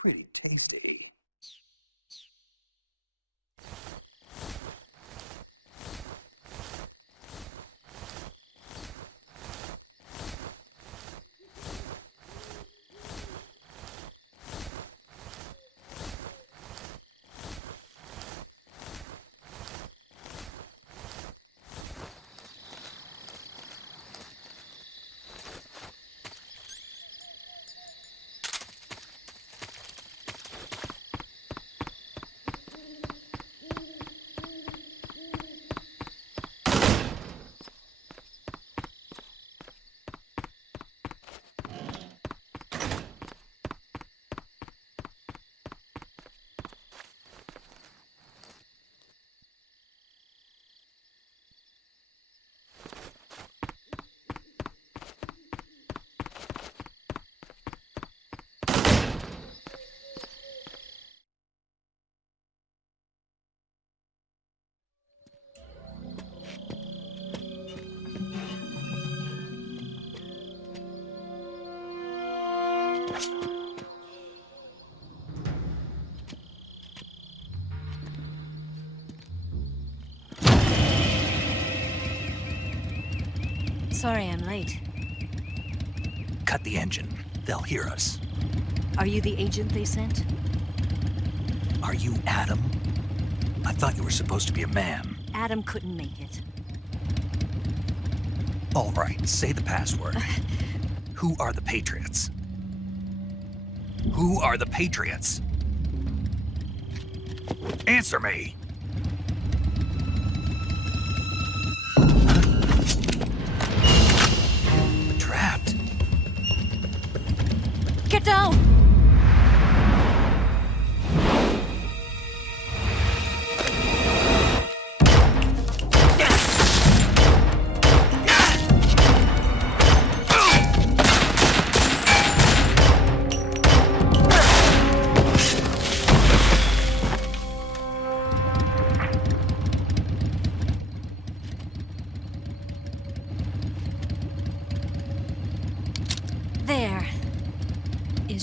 Pretty tasty. Sorry I'm late. Cut the engine. They'll hear us. Are you the agent they sent? Are you Adam? I thought you were supposed to be a man. Adam couldn't make it. All right, say the password. Who are the Patriots? Who are the Patriots? Answer me! We're trapped. Get down!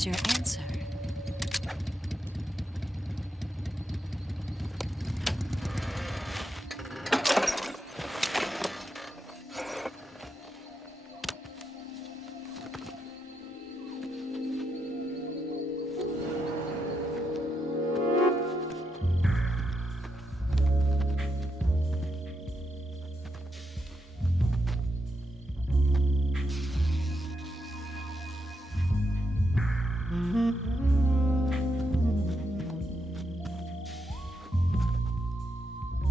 There's your answer.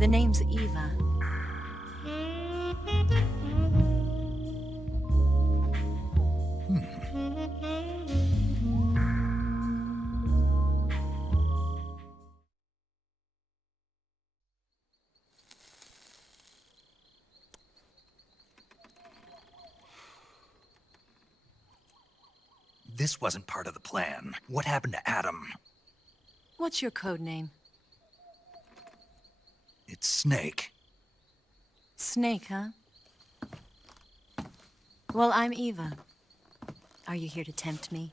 The name's Eva. This wasn't part of the plan. What happened to Adam? What's your code name? It's Snake. Snake, huh? Well, I'm Eva. Are you here to tempt me?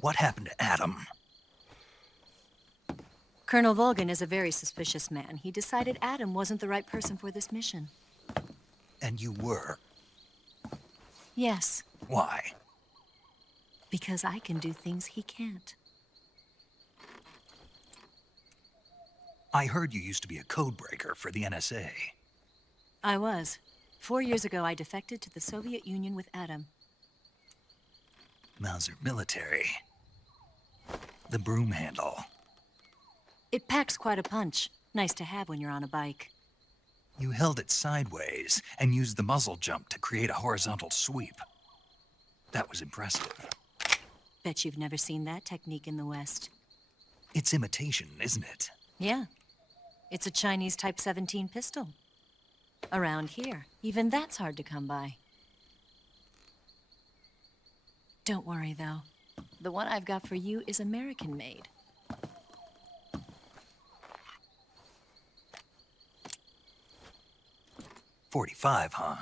What happened to Adam? Colonel Volgin is a very suspicious man. He decided Adam wasn't the right person for this mission. And you were? Yes. Why? Because I can do things he can't. I heard you used to be a codebreaker for the NSA. I was. 4 years ago, I defected to the Soviet Union with Adam. Mauser military. The broom handle. It packs quite a punch. Nice to have when you're on a bike. You held it sideways and used the muzzle jump to create a horizontal sweep. That was impressive. Bet you've never seen that technique in the West. It's imitation, isn't it? Yeah. It's a Chinese Type 17 pistol. Around here, even that's hard to come by. Don't worry, though. The one I've got for you is American-made. .45, huh?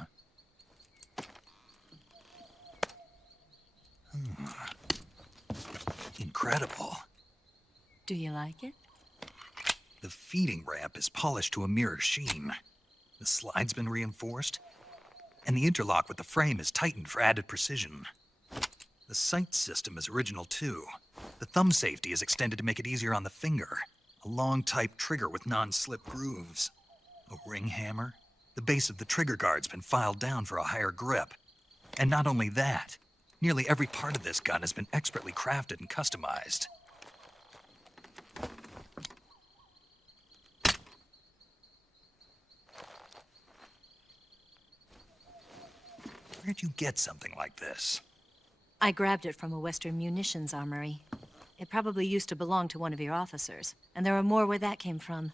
Incredible. Do you like it? The feeding ramp is polished to a mirror sheen. The slide's been reinforced, and the interlock with the frame is tightened for added precision. The sight system is original too. The thumb safety is extended to make it easier on the finger. A long type trigger with non-slip grooves. A ring hammer. The base of the trigger guard's been filed down for a higher grip. And not only that, nearly every part of this gun has been expertly crafted and customized. Where'd you get something like this? I grabbed it from a Western munitions armory. It probably used to belong to one of your officers, and there are more where that came from.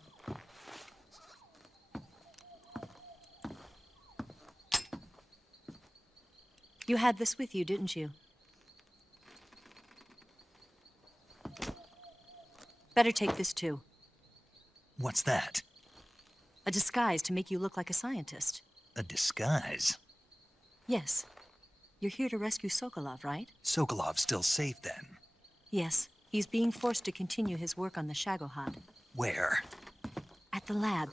You had this with you, didn't you? Better take this too. What's that? A disguise to make you look like a scientist. A disguise? Yes. You're here to rescue Sokolov, right? Sokolov's still safe then? Yes. He's being forced to continue his work on the Shagohod. Where? At the lab.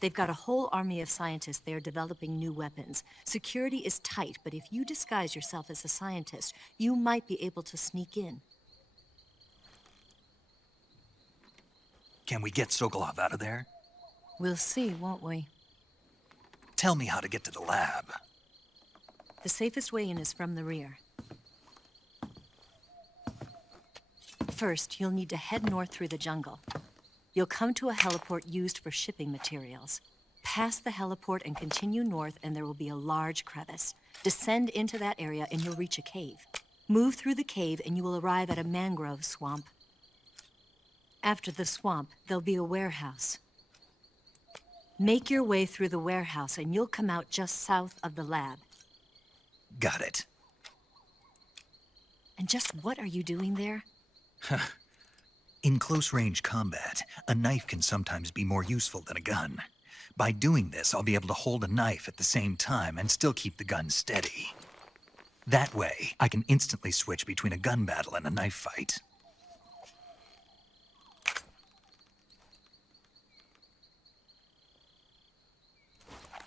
They've got a whole army of scientists there developing new weapons. Security is tight, but if you disguise yourself as a scientist, you might be able to sneak in. Can we get Sokolov out of there? We'll see, won't we? Tell me how to get to the lab. The safest way in is from the rear. First, you'll need to head north through the jungle. You'll come to a heliport used for shipping materials. Pass the heliport and continue north, and there will be a large crevice. Descend into that area, and you'll reach a cave. Move through the cave, and you will arrive at a mangrove swamp. After the swamp, there'll be a warehouse. Make your way through the warehouse, and you'll come out just south of the lab. Got it. And just what are you doing there? In close-range combat, a knife can sometimes be more useful than a gun. By doing this, I'll be able to hold a knife at the same time and still keep the gun steady. That way, I can instantly switch between a gun battle and a knife fight.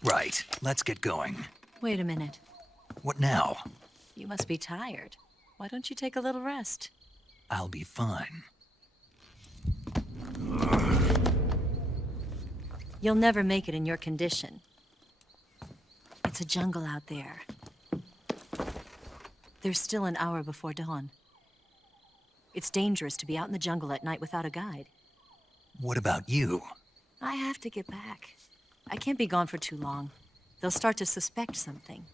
Right, let's get going. Wait a minute. What now? You must be tired. Why don't you take a little rest? I'll be fine. You'll never make it in your condition. It's a jungle out there. There's still an hour before dawn. It's dangerous to be out in the jungle at night without a guide. What about you? I have to get back. I can't be gone for too long. They'll start to suspect something.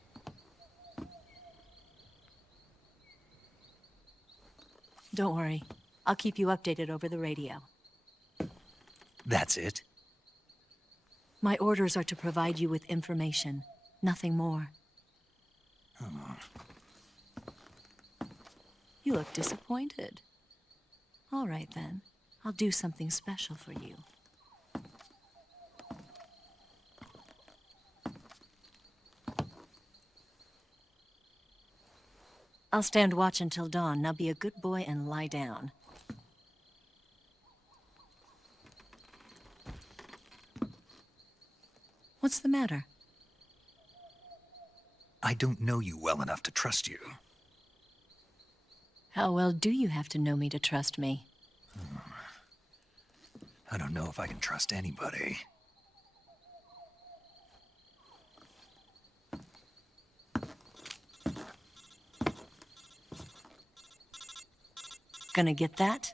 Don't worry. I'll keep you updated over the radio. That's it? My orders are to provide you with information, nothing more. You look disappointed. All right, then. I'll do something special for you. I'll stand watch until dawn. Now be a good boy and lie down. What's the matter? I don't know you well enough to trust you. How well do you have to know me to trust me? I don't know if I can trust anybody. Gonna get that?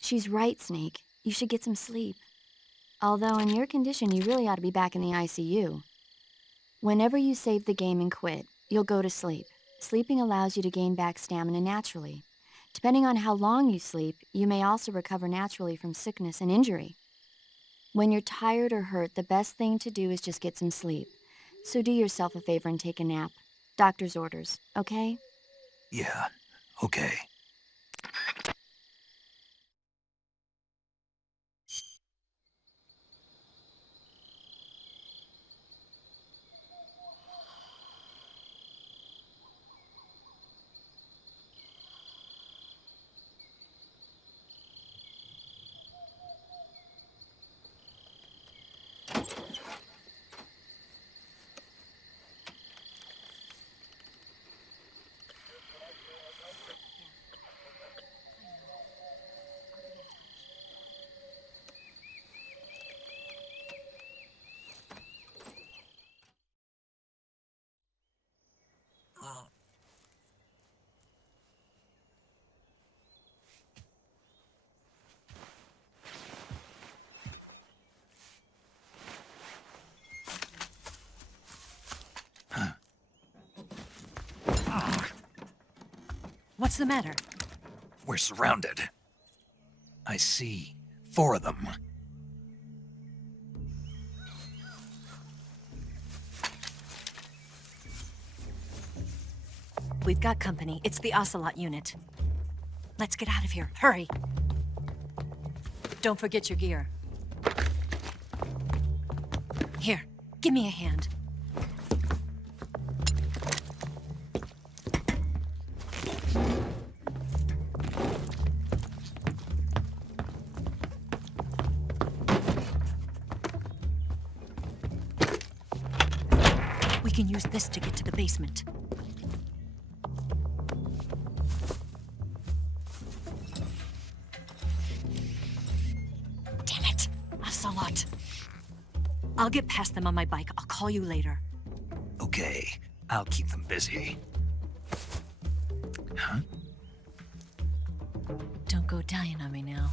She's right, Snake. You should get some sleep. Although in your condition, you really ought to be back in the ICU. Whenever you save the game and quit, you'll go to sleep. Sleeping allows you to gain back stamina naturally. Depending on how long you sleep, you may also recover naturally from sickness and injury. When you're tired or hurt, the best thing to do is just get some sleep. So do yourself a favor and take a nap. Doctor's orders, okay? Yeah, okay. What's the matter? We're surrounded. I see 4 of them. We've got company. It's the Ocelot unit. Let's get out of here. Hurry! Don't forget your gear. Here, give me a hand. We can use this to get to the basement. Damn it! Ocelot. I'll get past them on my bike. I'll call you later. Okay, I'll keep them busy. Huh? Don't go dying on me now.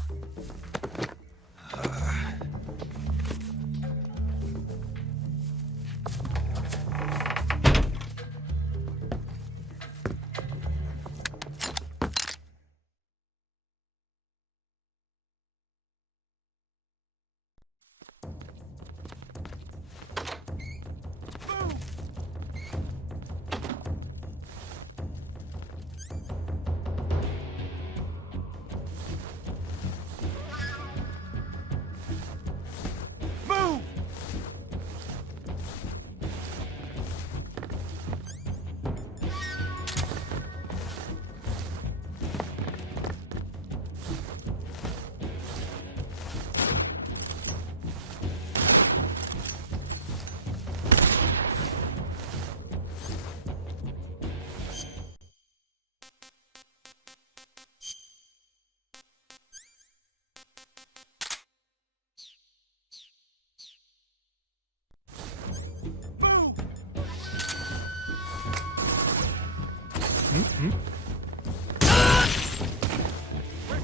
Where's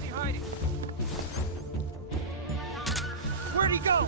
he hiding? Where'd he go?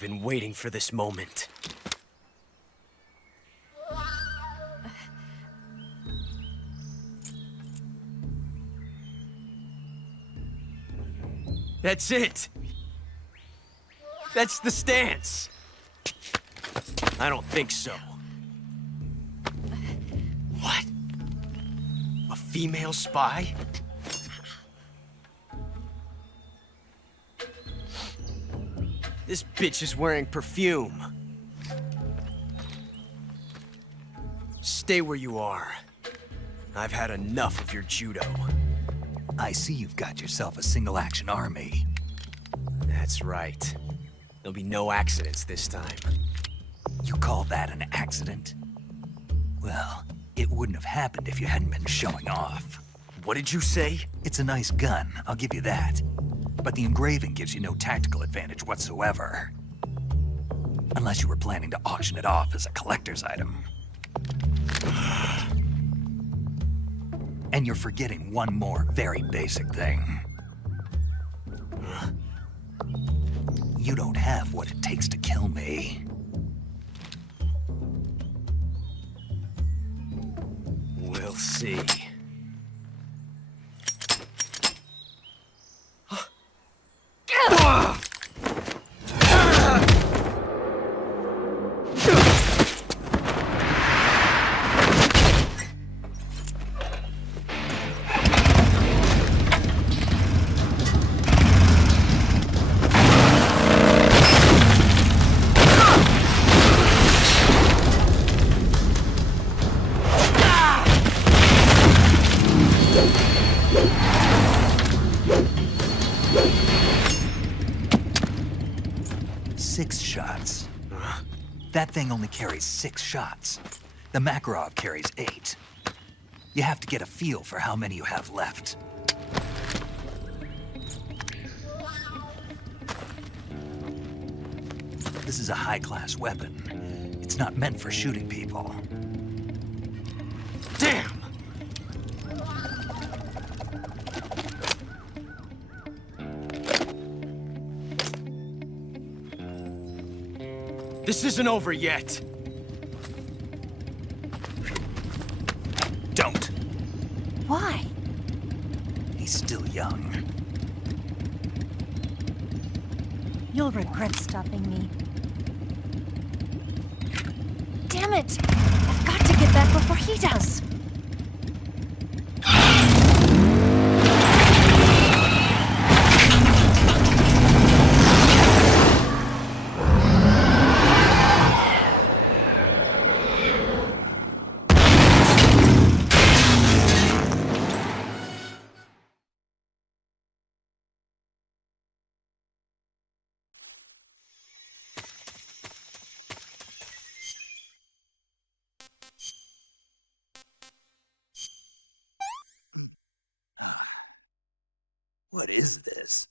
been waiting for this moment. That's it! That's the stance! I don't think so. What? A female spy? This bitch is wearing perfume. Stay where you are. I've had enough of your judo. I see you've got yourself a single-action army. That's right. There'll be no accidents this time. You call that an accident? Well, it wouldn't have happened if you hadn't been showing off. What did you say? It's a nice gun, I'll give you that. But the engraving gives you no tactical advantage whatsoever. Unless you were planning to auction it off as a collector's item. And you're forgetting one more very basic thing. You don't have what it takes to kill me. We'll see. That thing only carries 6 shots. The Makarov carries 8. You have to get a feel for how many you have left. This is a high-class weapon. It's not meant for shooting people. Damn! This isn't over yet. Don't. Why? He's still young. You'll regret stopping me. Damn it! I've got to get back before he does. What is this?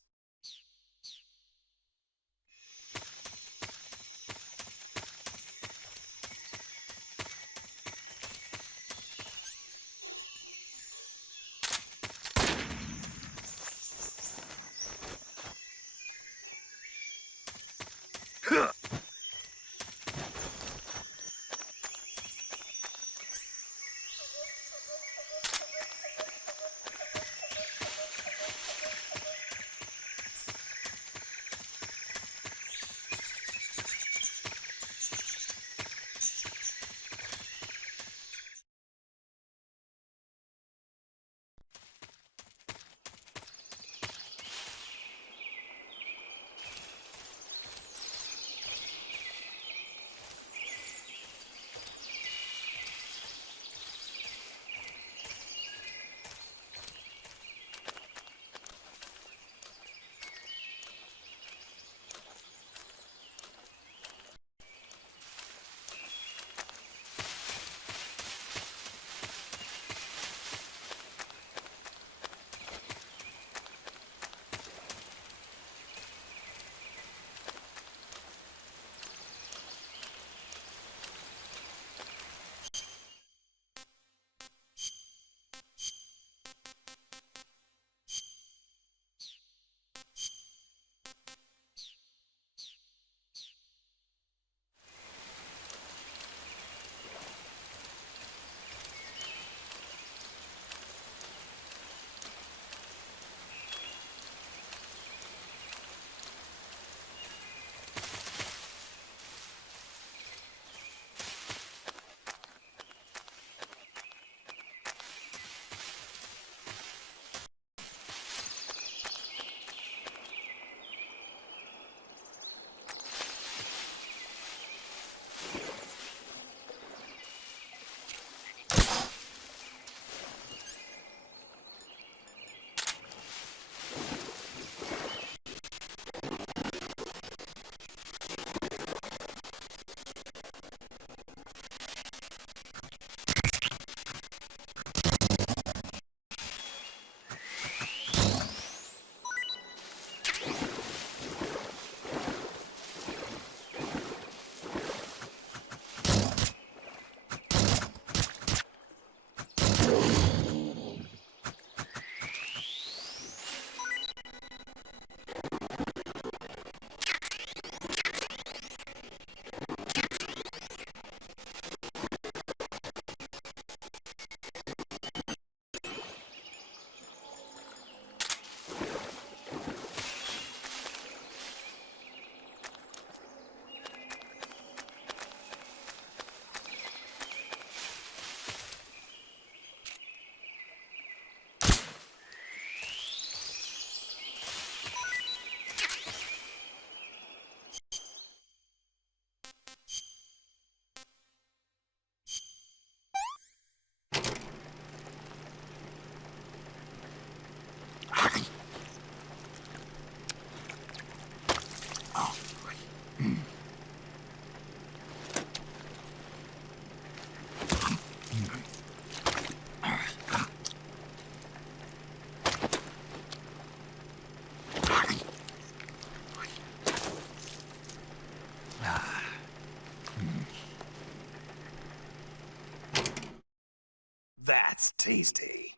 Tasty.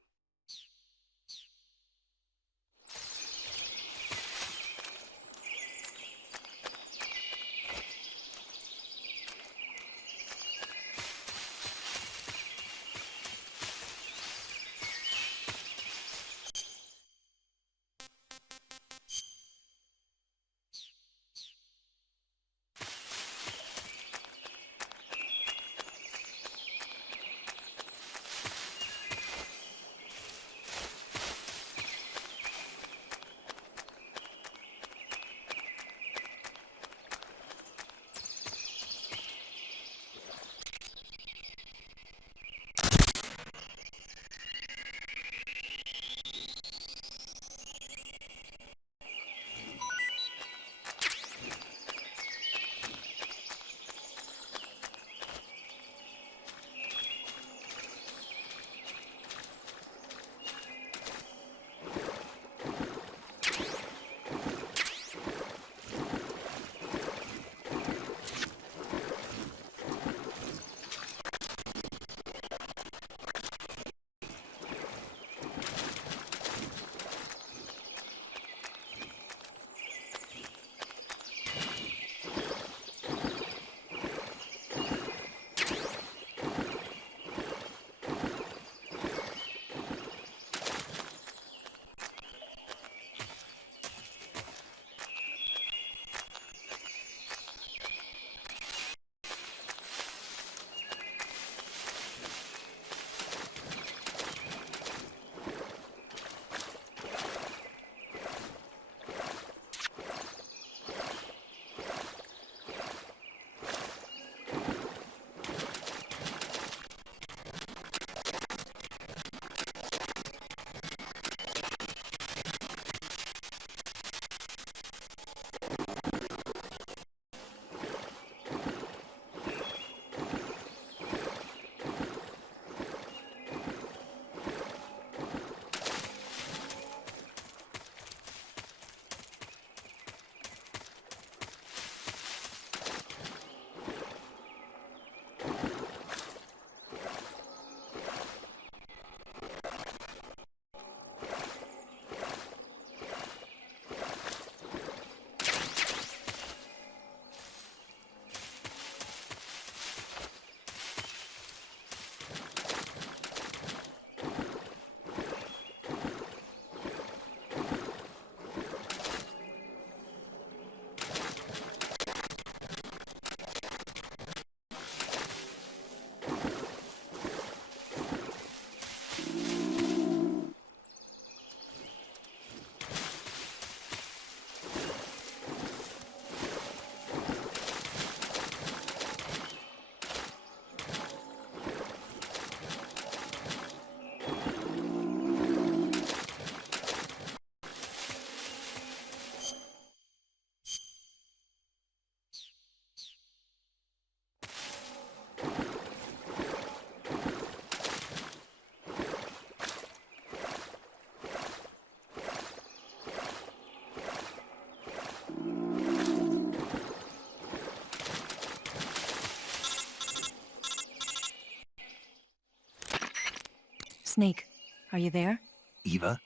Snake, are you there? Eva,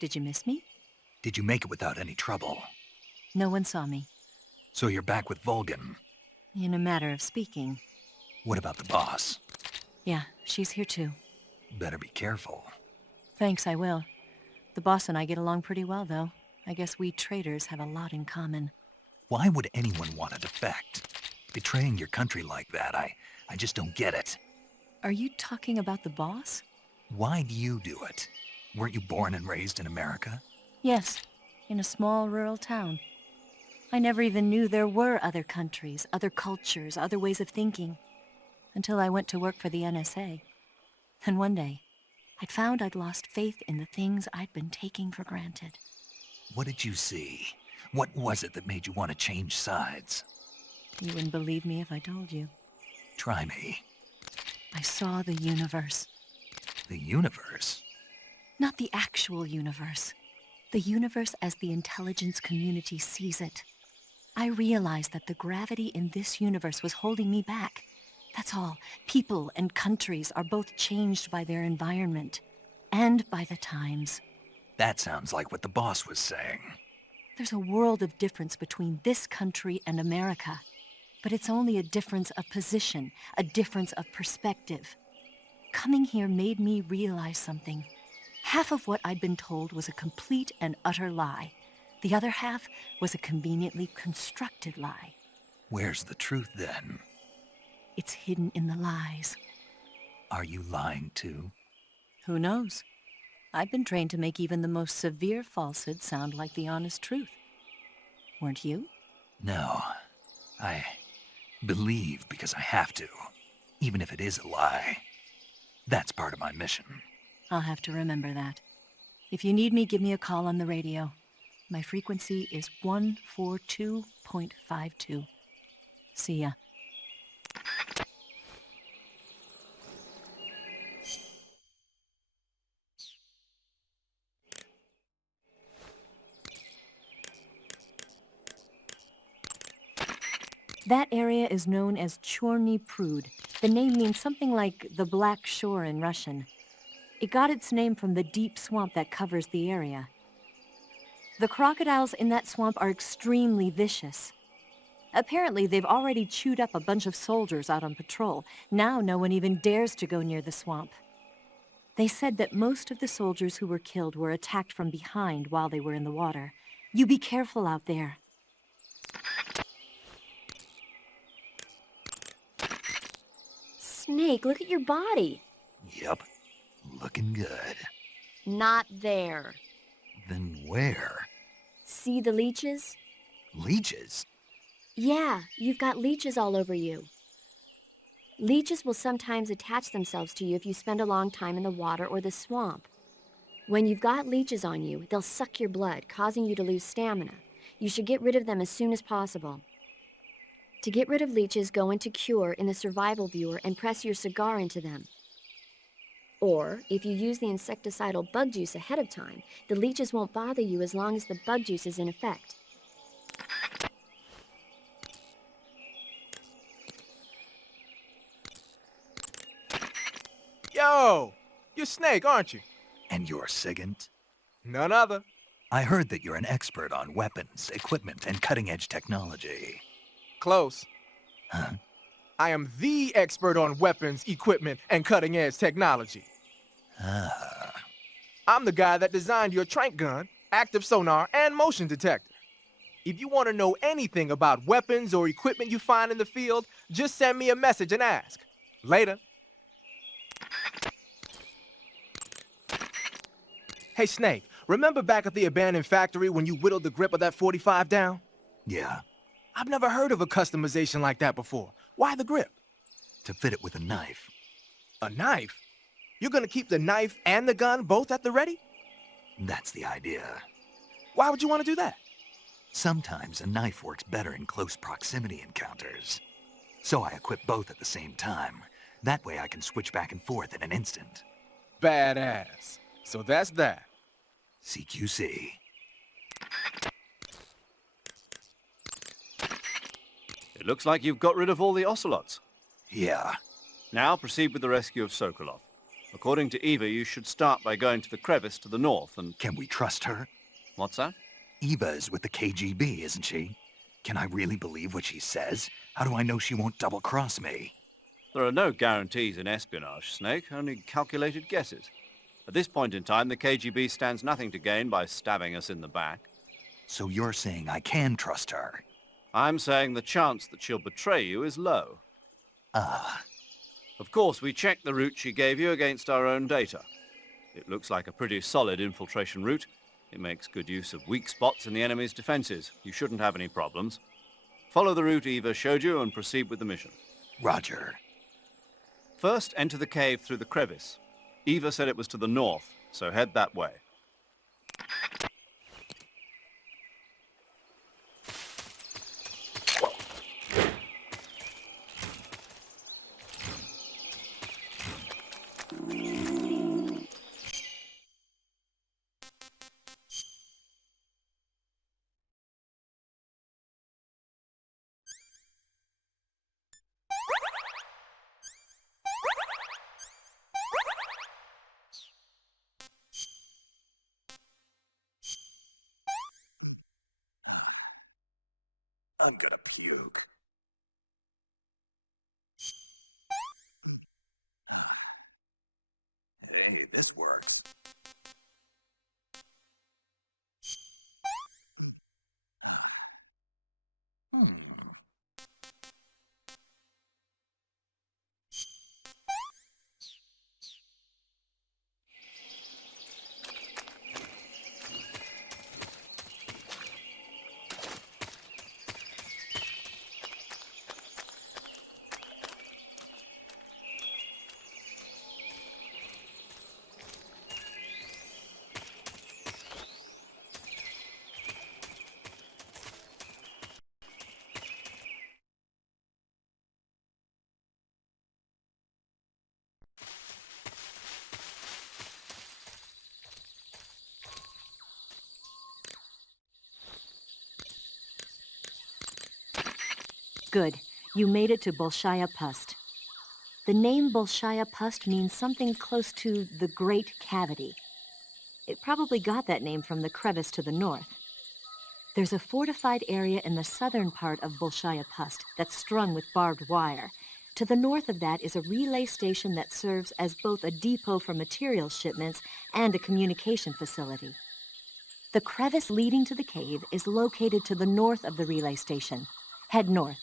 Did you miss me? did you make it without any trouble? No one saw me. So you're back with Vulcan. In a matter of speaking. What about the boss? Yeah, she's here too. Better be careful. Thanks, I will. The boss and I get along pretty well, though. I guess we traitors have a lot in common. Why would anyone want to defect? Betraying your country like that, I just don't get it. Are you talking about the boss? Why do you do it? Weren't you born and raised in America? Yes, in a small rural town. I never even knew there were other countries, other cultures, other ways of thinking, until I went to work for the NSA. And one day, I'd found I'd lost faith in the things I'd been taking for granted. What did you see? What was it that made you want to change sides? You wouldn't believe me if I told you. Try me. I saw the universe. The universe? Not the actual universe. The universe as the intelligence community sees it. I realized that the gravity in this universe was holding me back, That's all. People and countries are both changed by their environment and by the times. That sounds like what the boss was saying. There's a world of difference between this country and America. But it's only a difference of position, a difference of perspective. Coming here made me realize something. Half of what I'd been told was a complete and utter lie. The other half was a conveniently constructed lie. Where's the truth then? It's hidden in the lies. Are you lying too? Who knows? I've been trained to make even the most severe falsehood sound like the honest truth. Weren't you? No. I believe because I have to, even if it is a lie. That's part of my mission. I'll have to remember that. If you need me, give me a call on the radio. My frequency is 142.52. See ya. That area is known as Chorny Prud. The name means something like the Black Shore in Russian. It got its name from the deep swamp that covers the area. The crocodiles in that swamp are extremely vicious. Apparently, they've already chewed up a bunch of soldiers out on patrol. Now no one even dares to go near the swamp. They said that most of the soldiers who were killed were attacked from behind while they were in the water. You be careful out there. Snake, look at your body. Yep. Looking good. Not there. Then where? See the leeches? Leeches? Yeah, you've got leeches all over you. Leeches will sometimes attach themselves to you if you spend a long time in the water or the swamp. When you've got leeches on you, they'll suck your blood, causing you to lose stamina. You should get rid of them as soon as possible. To get rid of leeches, go into Cure in the survival viewer and press your cigar into them. Or, if you use the insecticidal bug juice ahead of time, the leeches won't bother you as long as the bug juice is in effect. Yo! You're Snake, aren't you? And you're Sigint? None other. I heard that you're an expert on weapons, equipment, and cutting-edge technology. Close. Huh? I am the expert on weapons, equipment, and cutting-edge technology. Ah. I'm the guy that designed your trank gun, active sonar, and motion detector. If you want to know anything about weapons or equipment you find in the field, just send me a message and ask. Later. Hey, Snake, remember back at the abandoned factory when you whittled the grip of that 45 down? Yeah. I've never heard of a customization like that before. Why the grip? To fit it with a knife. A knife? You're gonna keep the knife and the gun both at the ready? That's the idea. Why would you want to do that? Sometimes a knife works better in close proximity encounters. So I equip both at the same time. That way I can switch back and forth in an instant. Badass. So that's that. CQC. It looks like you've got rid of all the ocelots. Yeah. Now proceed with the rescue of Sokolov. According to Eva, you should start by going to the crevice to the north and... Can we trust her? What's that? Eva is with the KGB, isn't she? Can I really believe what she says? How do I know she won't double-cross me? There are no guarantees in espionage, Snake, only calculated guesses. At this point in time, the KGB stands nothing to gain by stabbing us in the back. So you're saying I can trust her? I'm saying the chance that she'll betray you is low. Ah. Of course, we checked the route she gave you against our own data. It looks like a pretty solid infiltration route. It makes good use of weak spots in the enemy's defenses. You shouldn't have any problems. Follow the route Eva showed you and proceed with the mission. Roger. First, enter the cave through the crevice. Eva said it was to the north, so head that way. I'm gonna puke. Hey, this works. Good. You made it to Bolshaya Pust. The name Bolshaya Pust means something close to the Great Cavity. It probably got that name from the crevice to the north. There's a fortified area in the southern part of Bolshaya Pust that's strung with barbed wire. To the north of that is a relay station that serves as both a depot for material shipments and a communication facility. The crevice leading to the cave is located to the north of the relay station. Head north.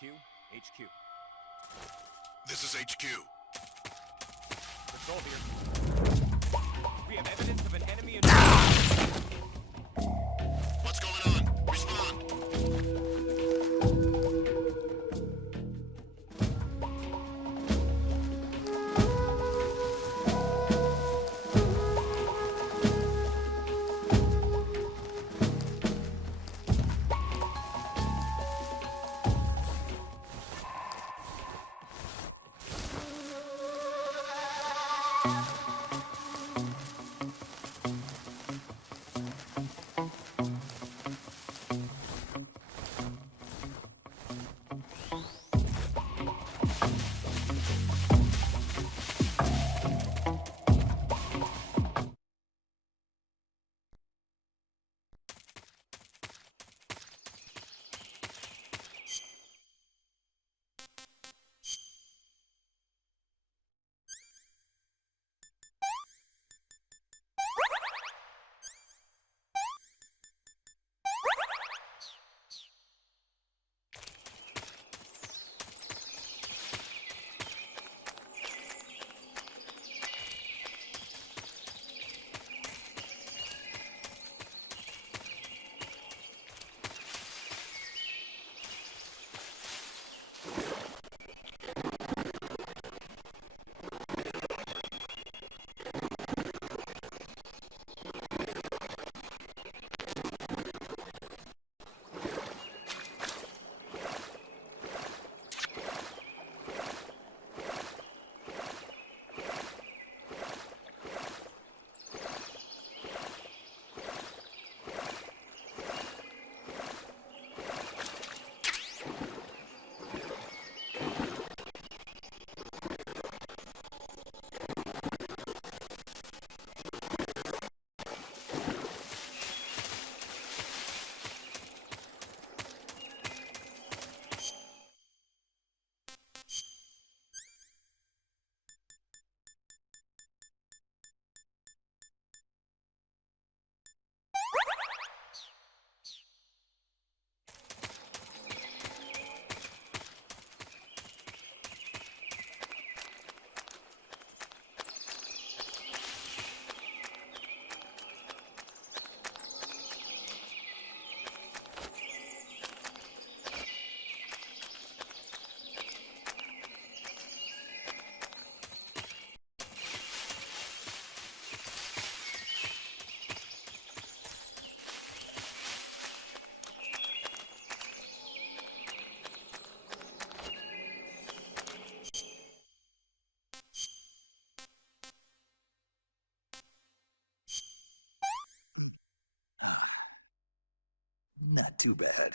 HQ. This is HQ. Patrol here. We have evidence of an enemy in... What's going on? Respond. Not too bad.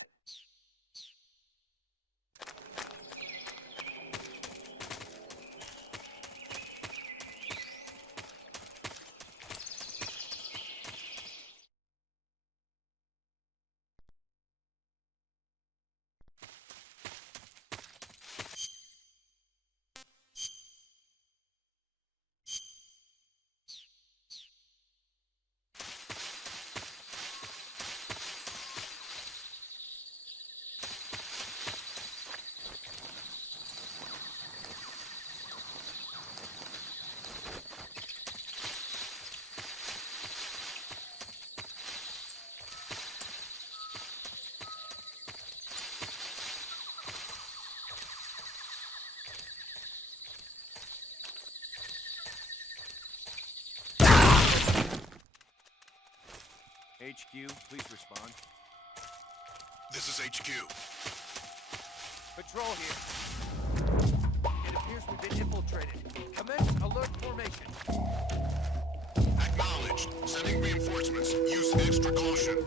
HQ, please respond. This is HQ. Patrol here. It appears we've been infiltrated. Commence alert formation. Acknowledged. Sending reinforcements. Use extra caution.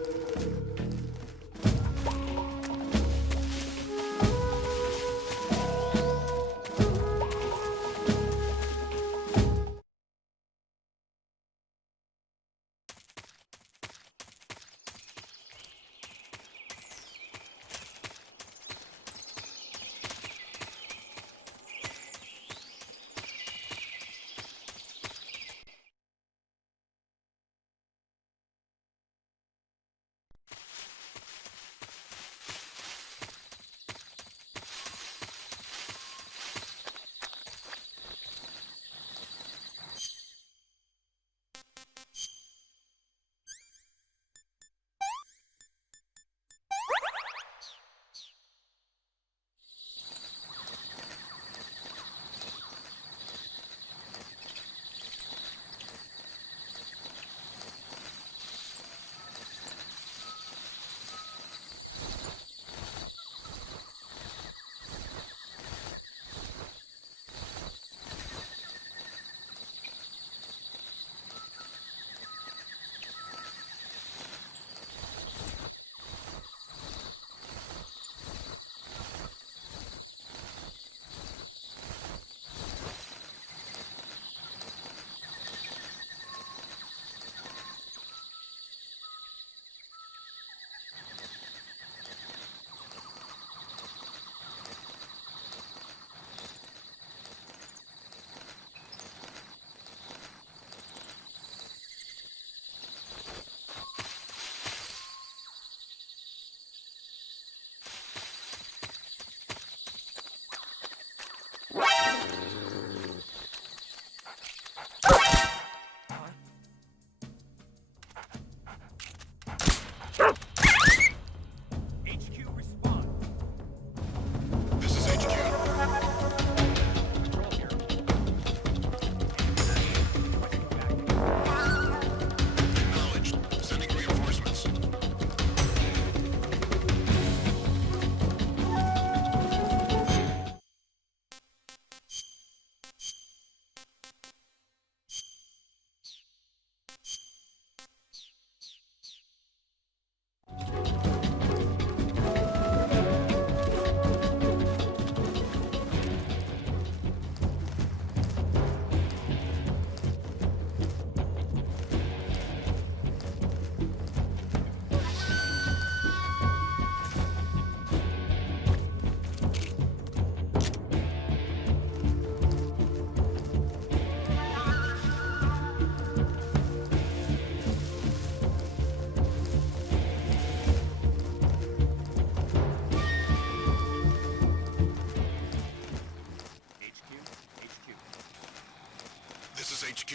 HQ.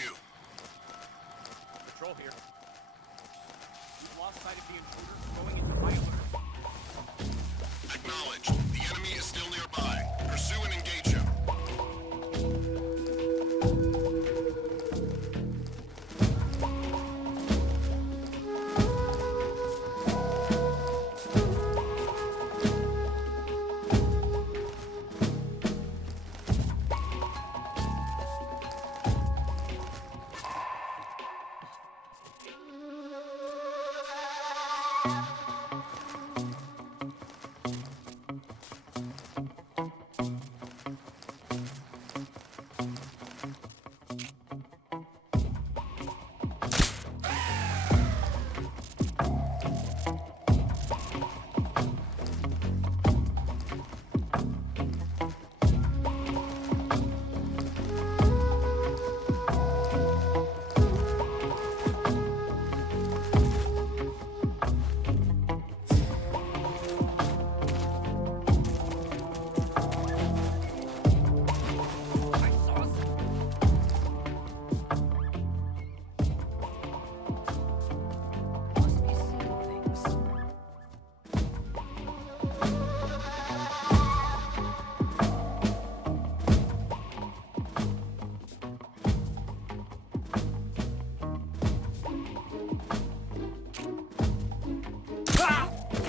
Patrol here. We've lost sight of the intruder. Going into high alert. Acknowledged. The enemy is still nearby. Pursue and engage him.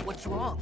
What's wrong?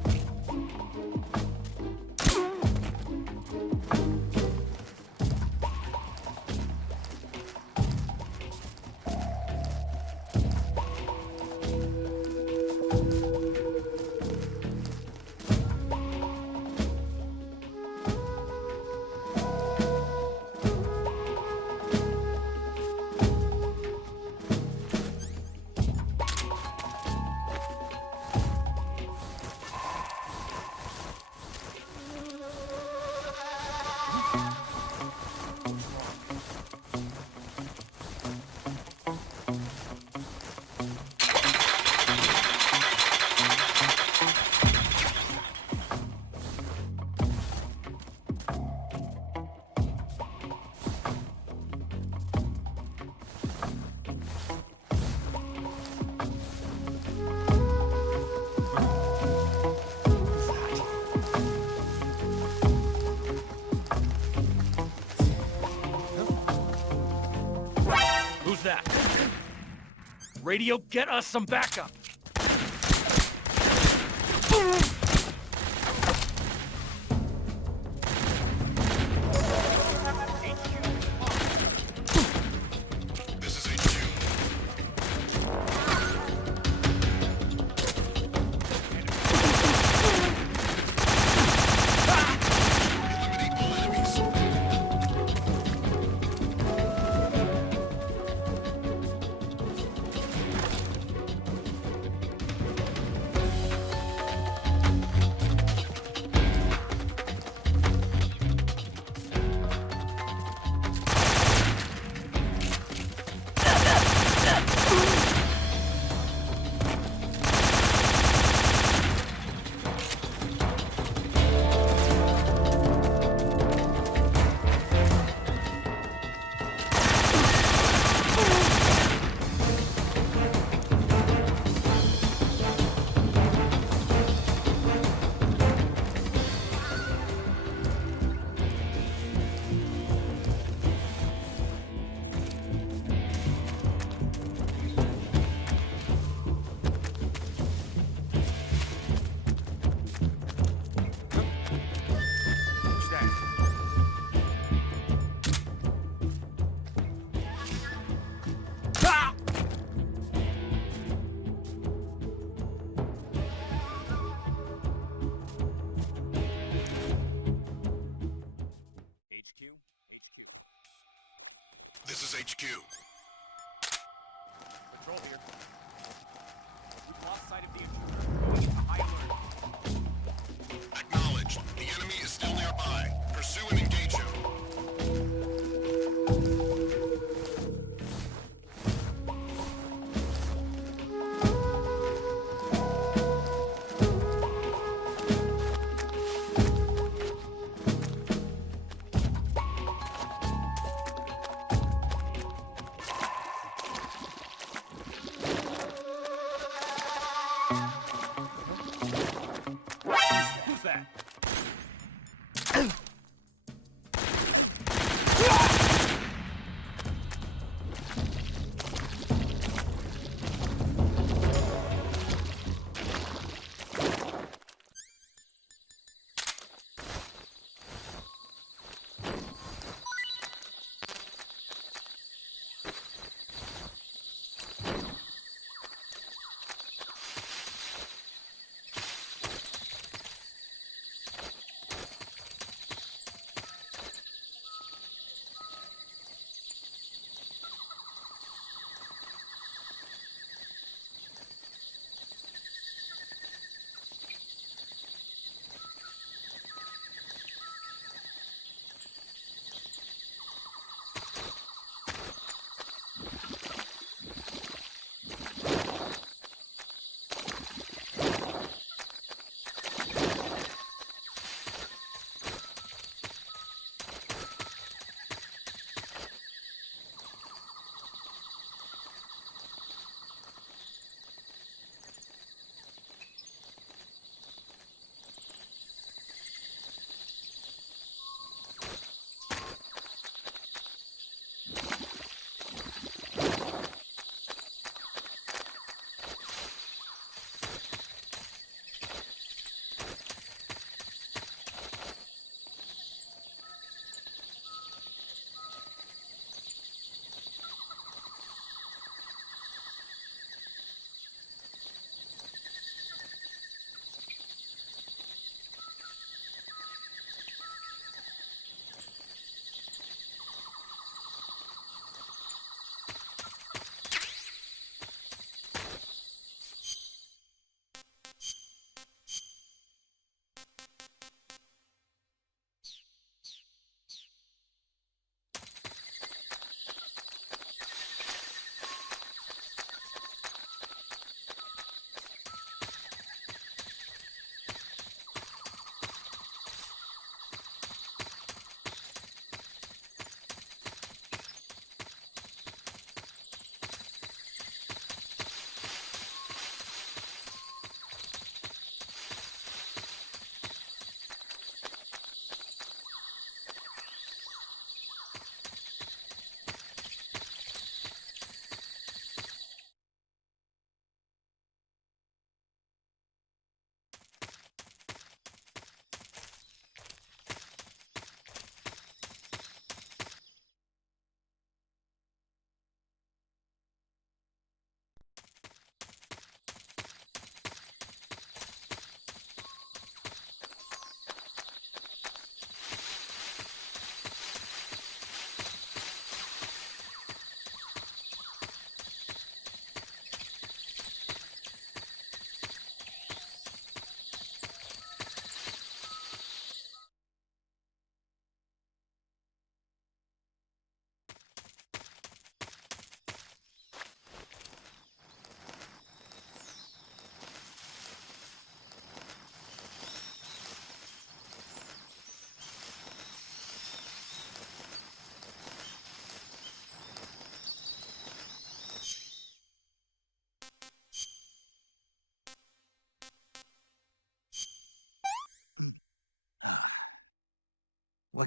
Who's that? Radio, get us some backup! This is HQ. Eliminate all enemies. This is HQ. Patrol here. We've lost sight of the intruder. Going into high alert. Acknowledged. The enemy is still nearby. Pursue and engage him.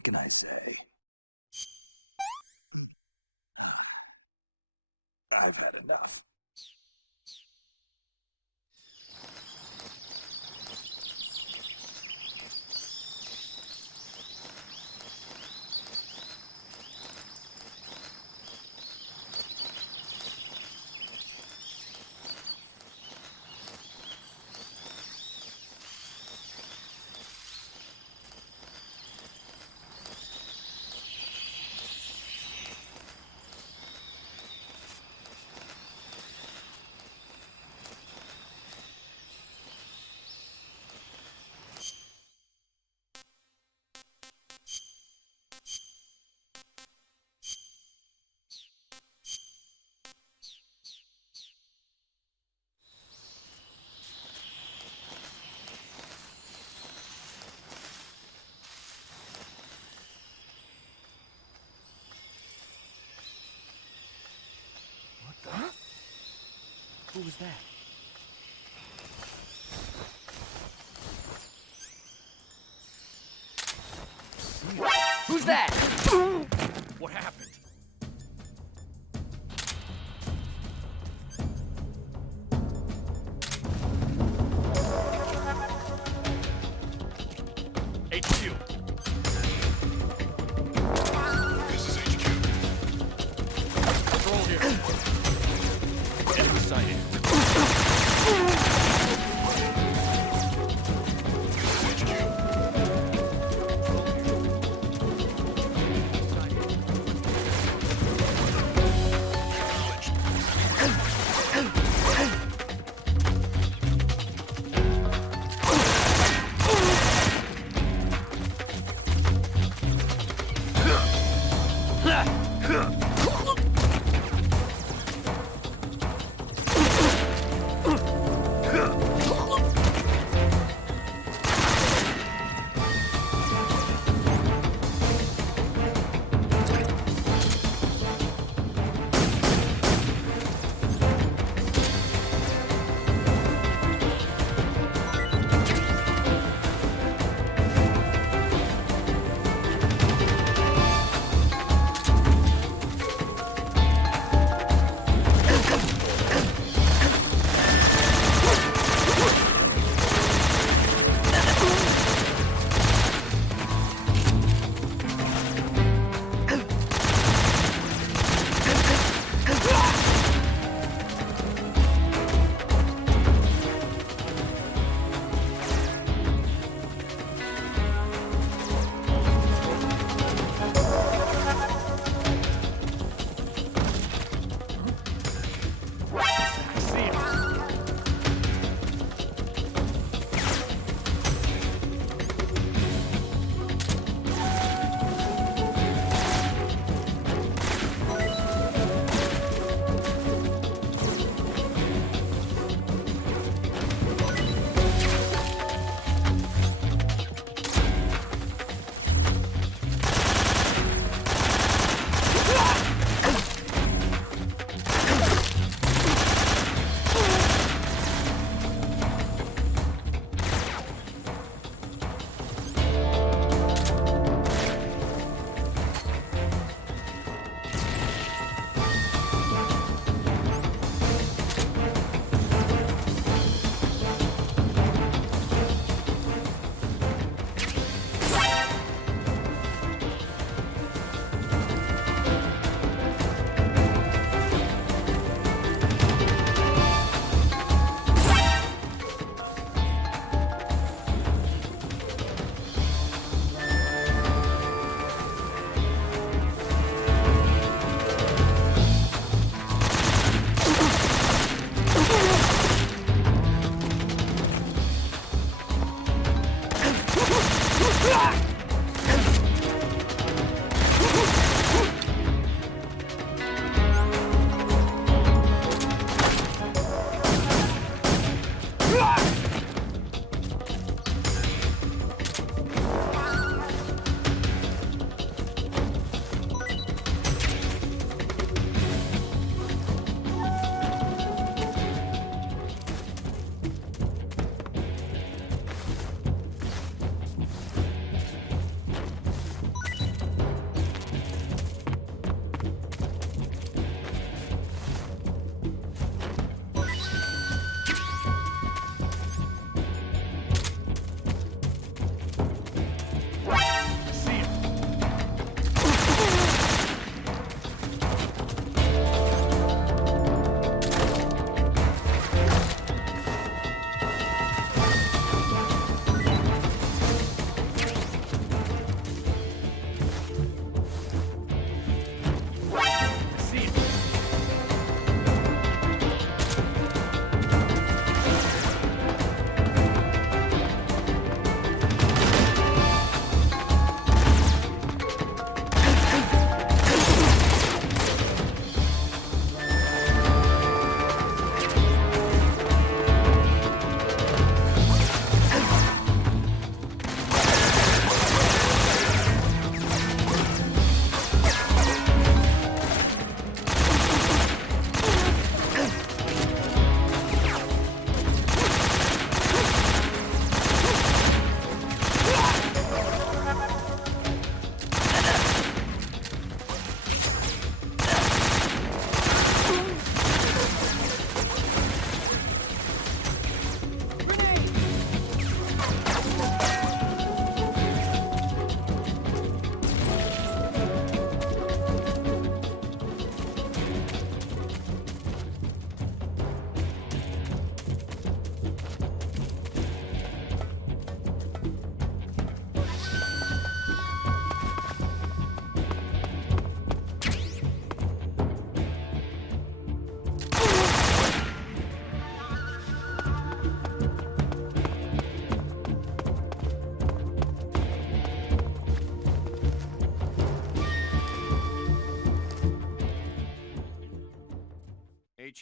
What can I say? I've had enough. Who was that? Who's that? What happened? HQ. This is HQ. Control here. Enemy sighted.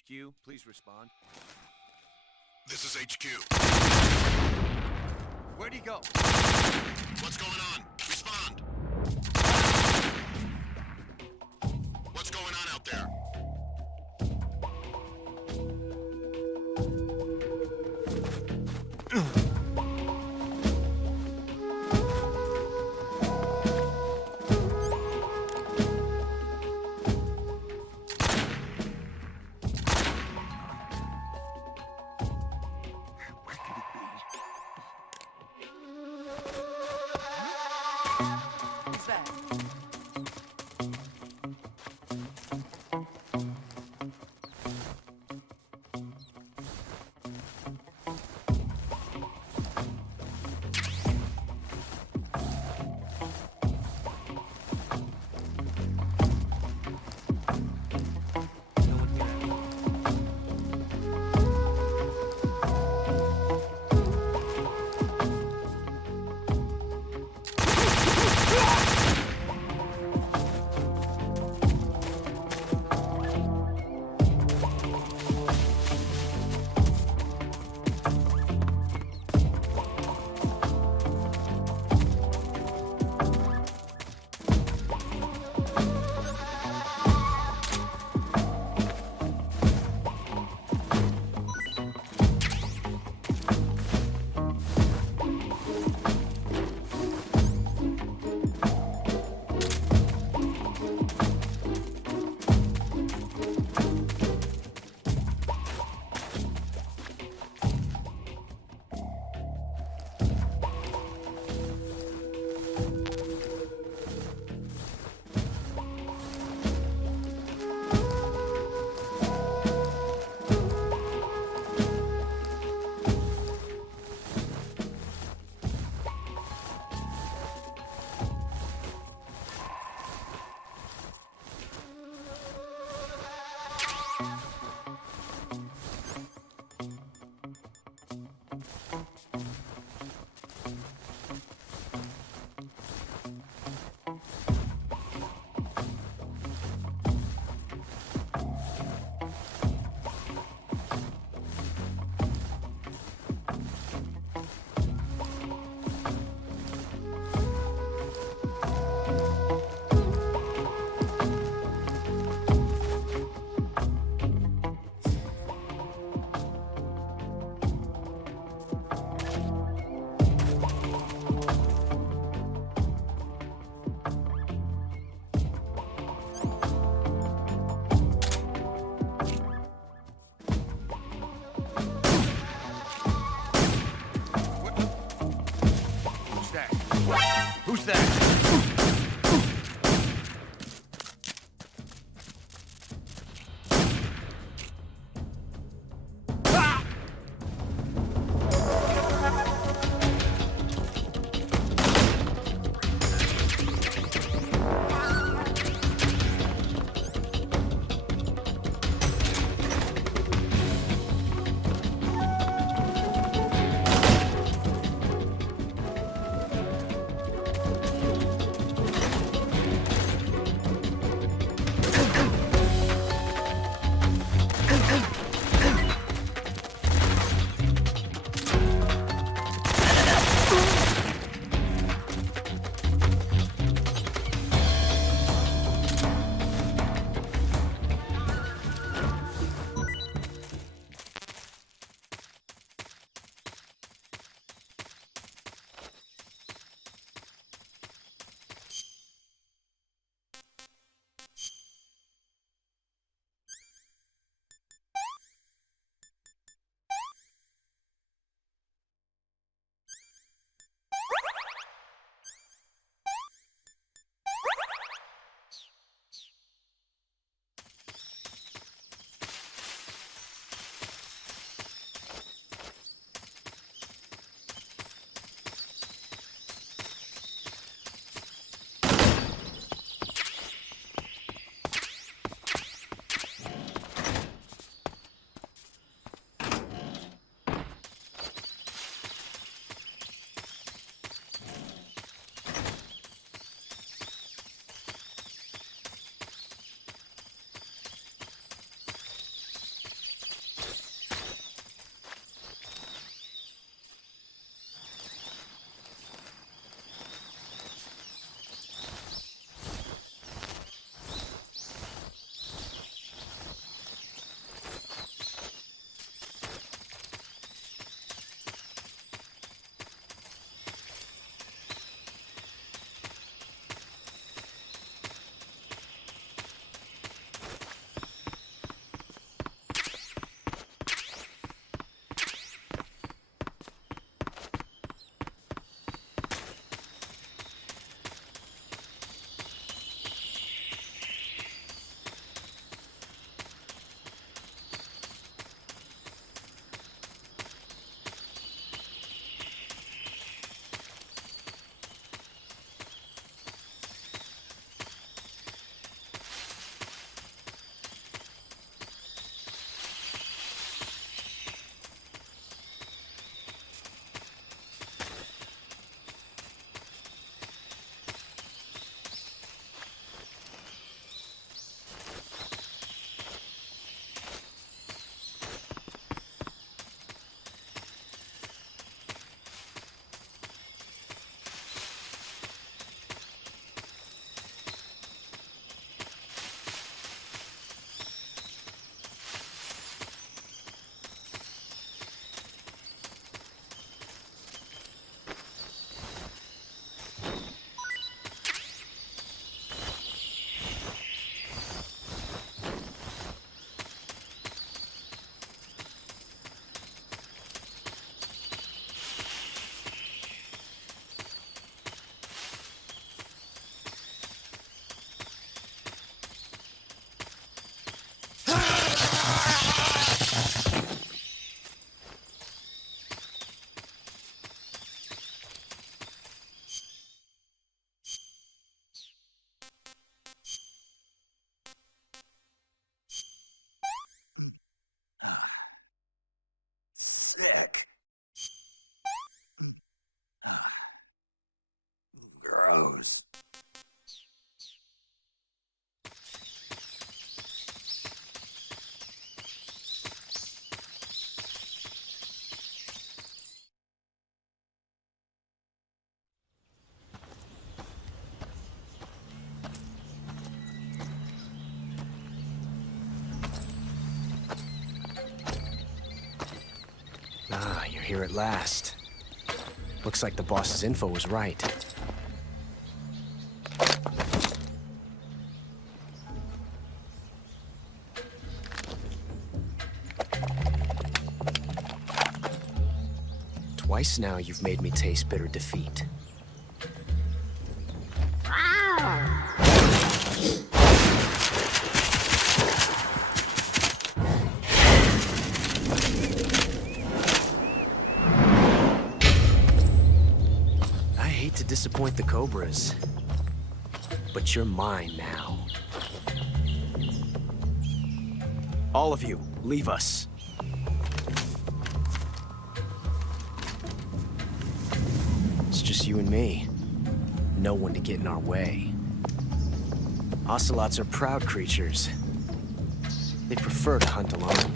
HQ, please respond. This is HQ. Where'd he go? What's going on? Respond. What's going on out there? Who's that? Who's that? You're here at last. Looks like the boss's info was right. Twice now you've made me taste bitter defeat. I hate to disappoint the Cobras, but you're mine now. All of you, leave us. It's just you and me. No one to get in our way. Ocelots are proud creatures. They prefer to hunt alone.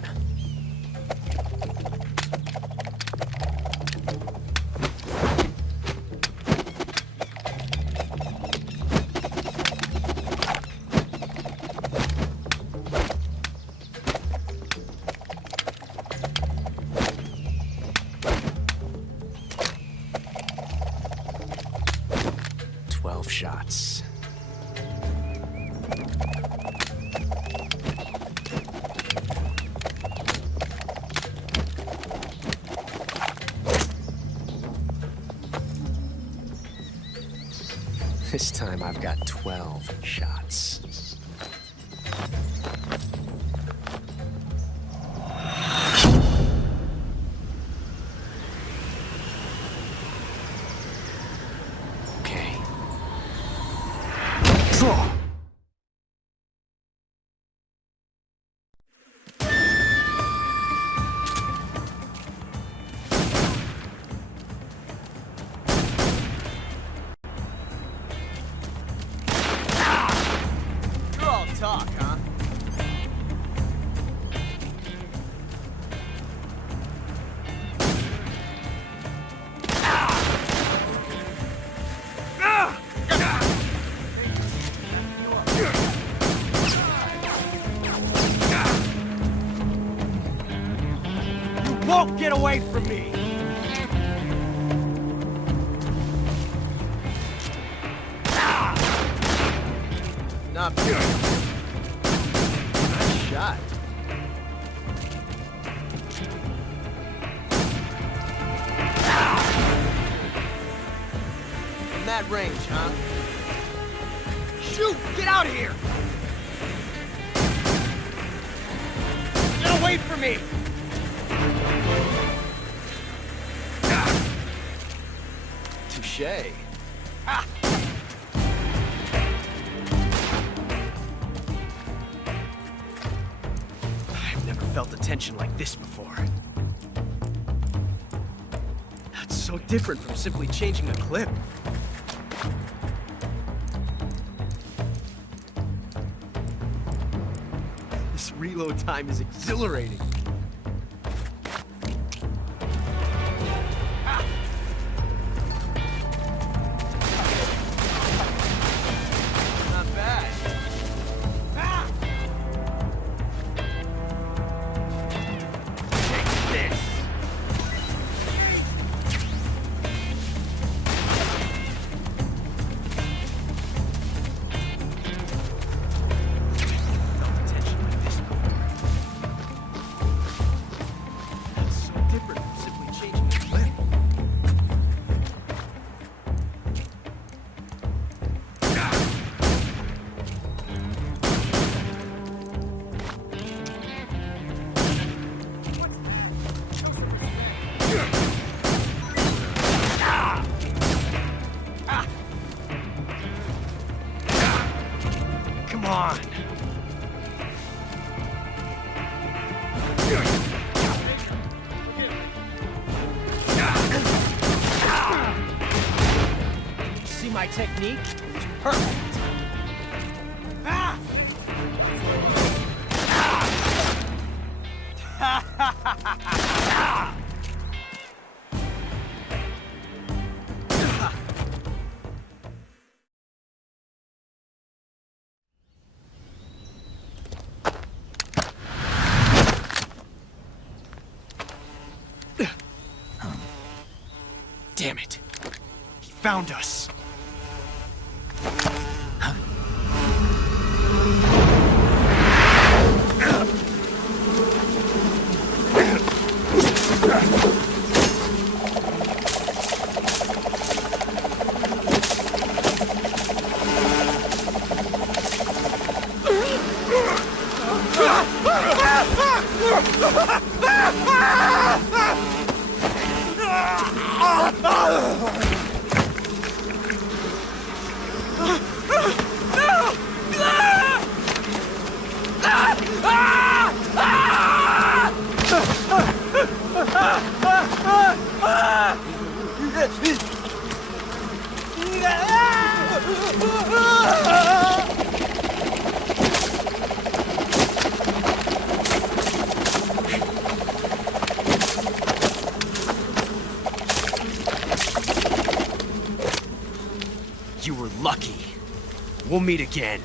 Shots. This time I've got 12 shots. Talk, huh? You won't get away from me! Not good. Shot. From that range, huh? Shoot! Get out of here! Get away from me! Touché. Ah! Felt a tension like this before. That's so different from simply changing a clip. This reload time is exhilarating. Not bad. Come on. See my technique? It's perfect. Ah! Damn it. He found us. You were lucky. We'll meet again.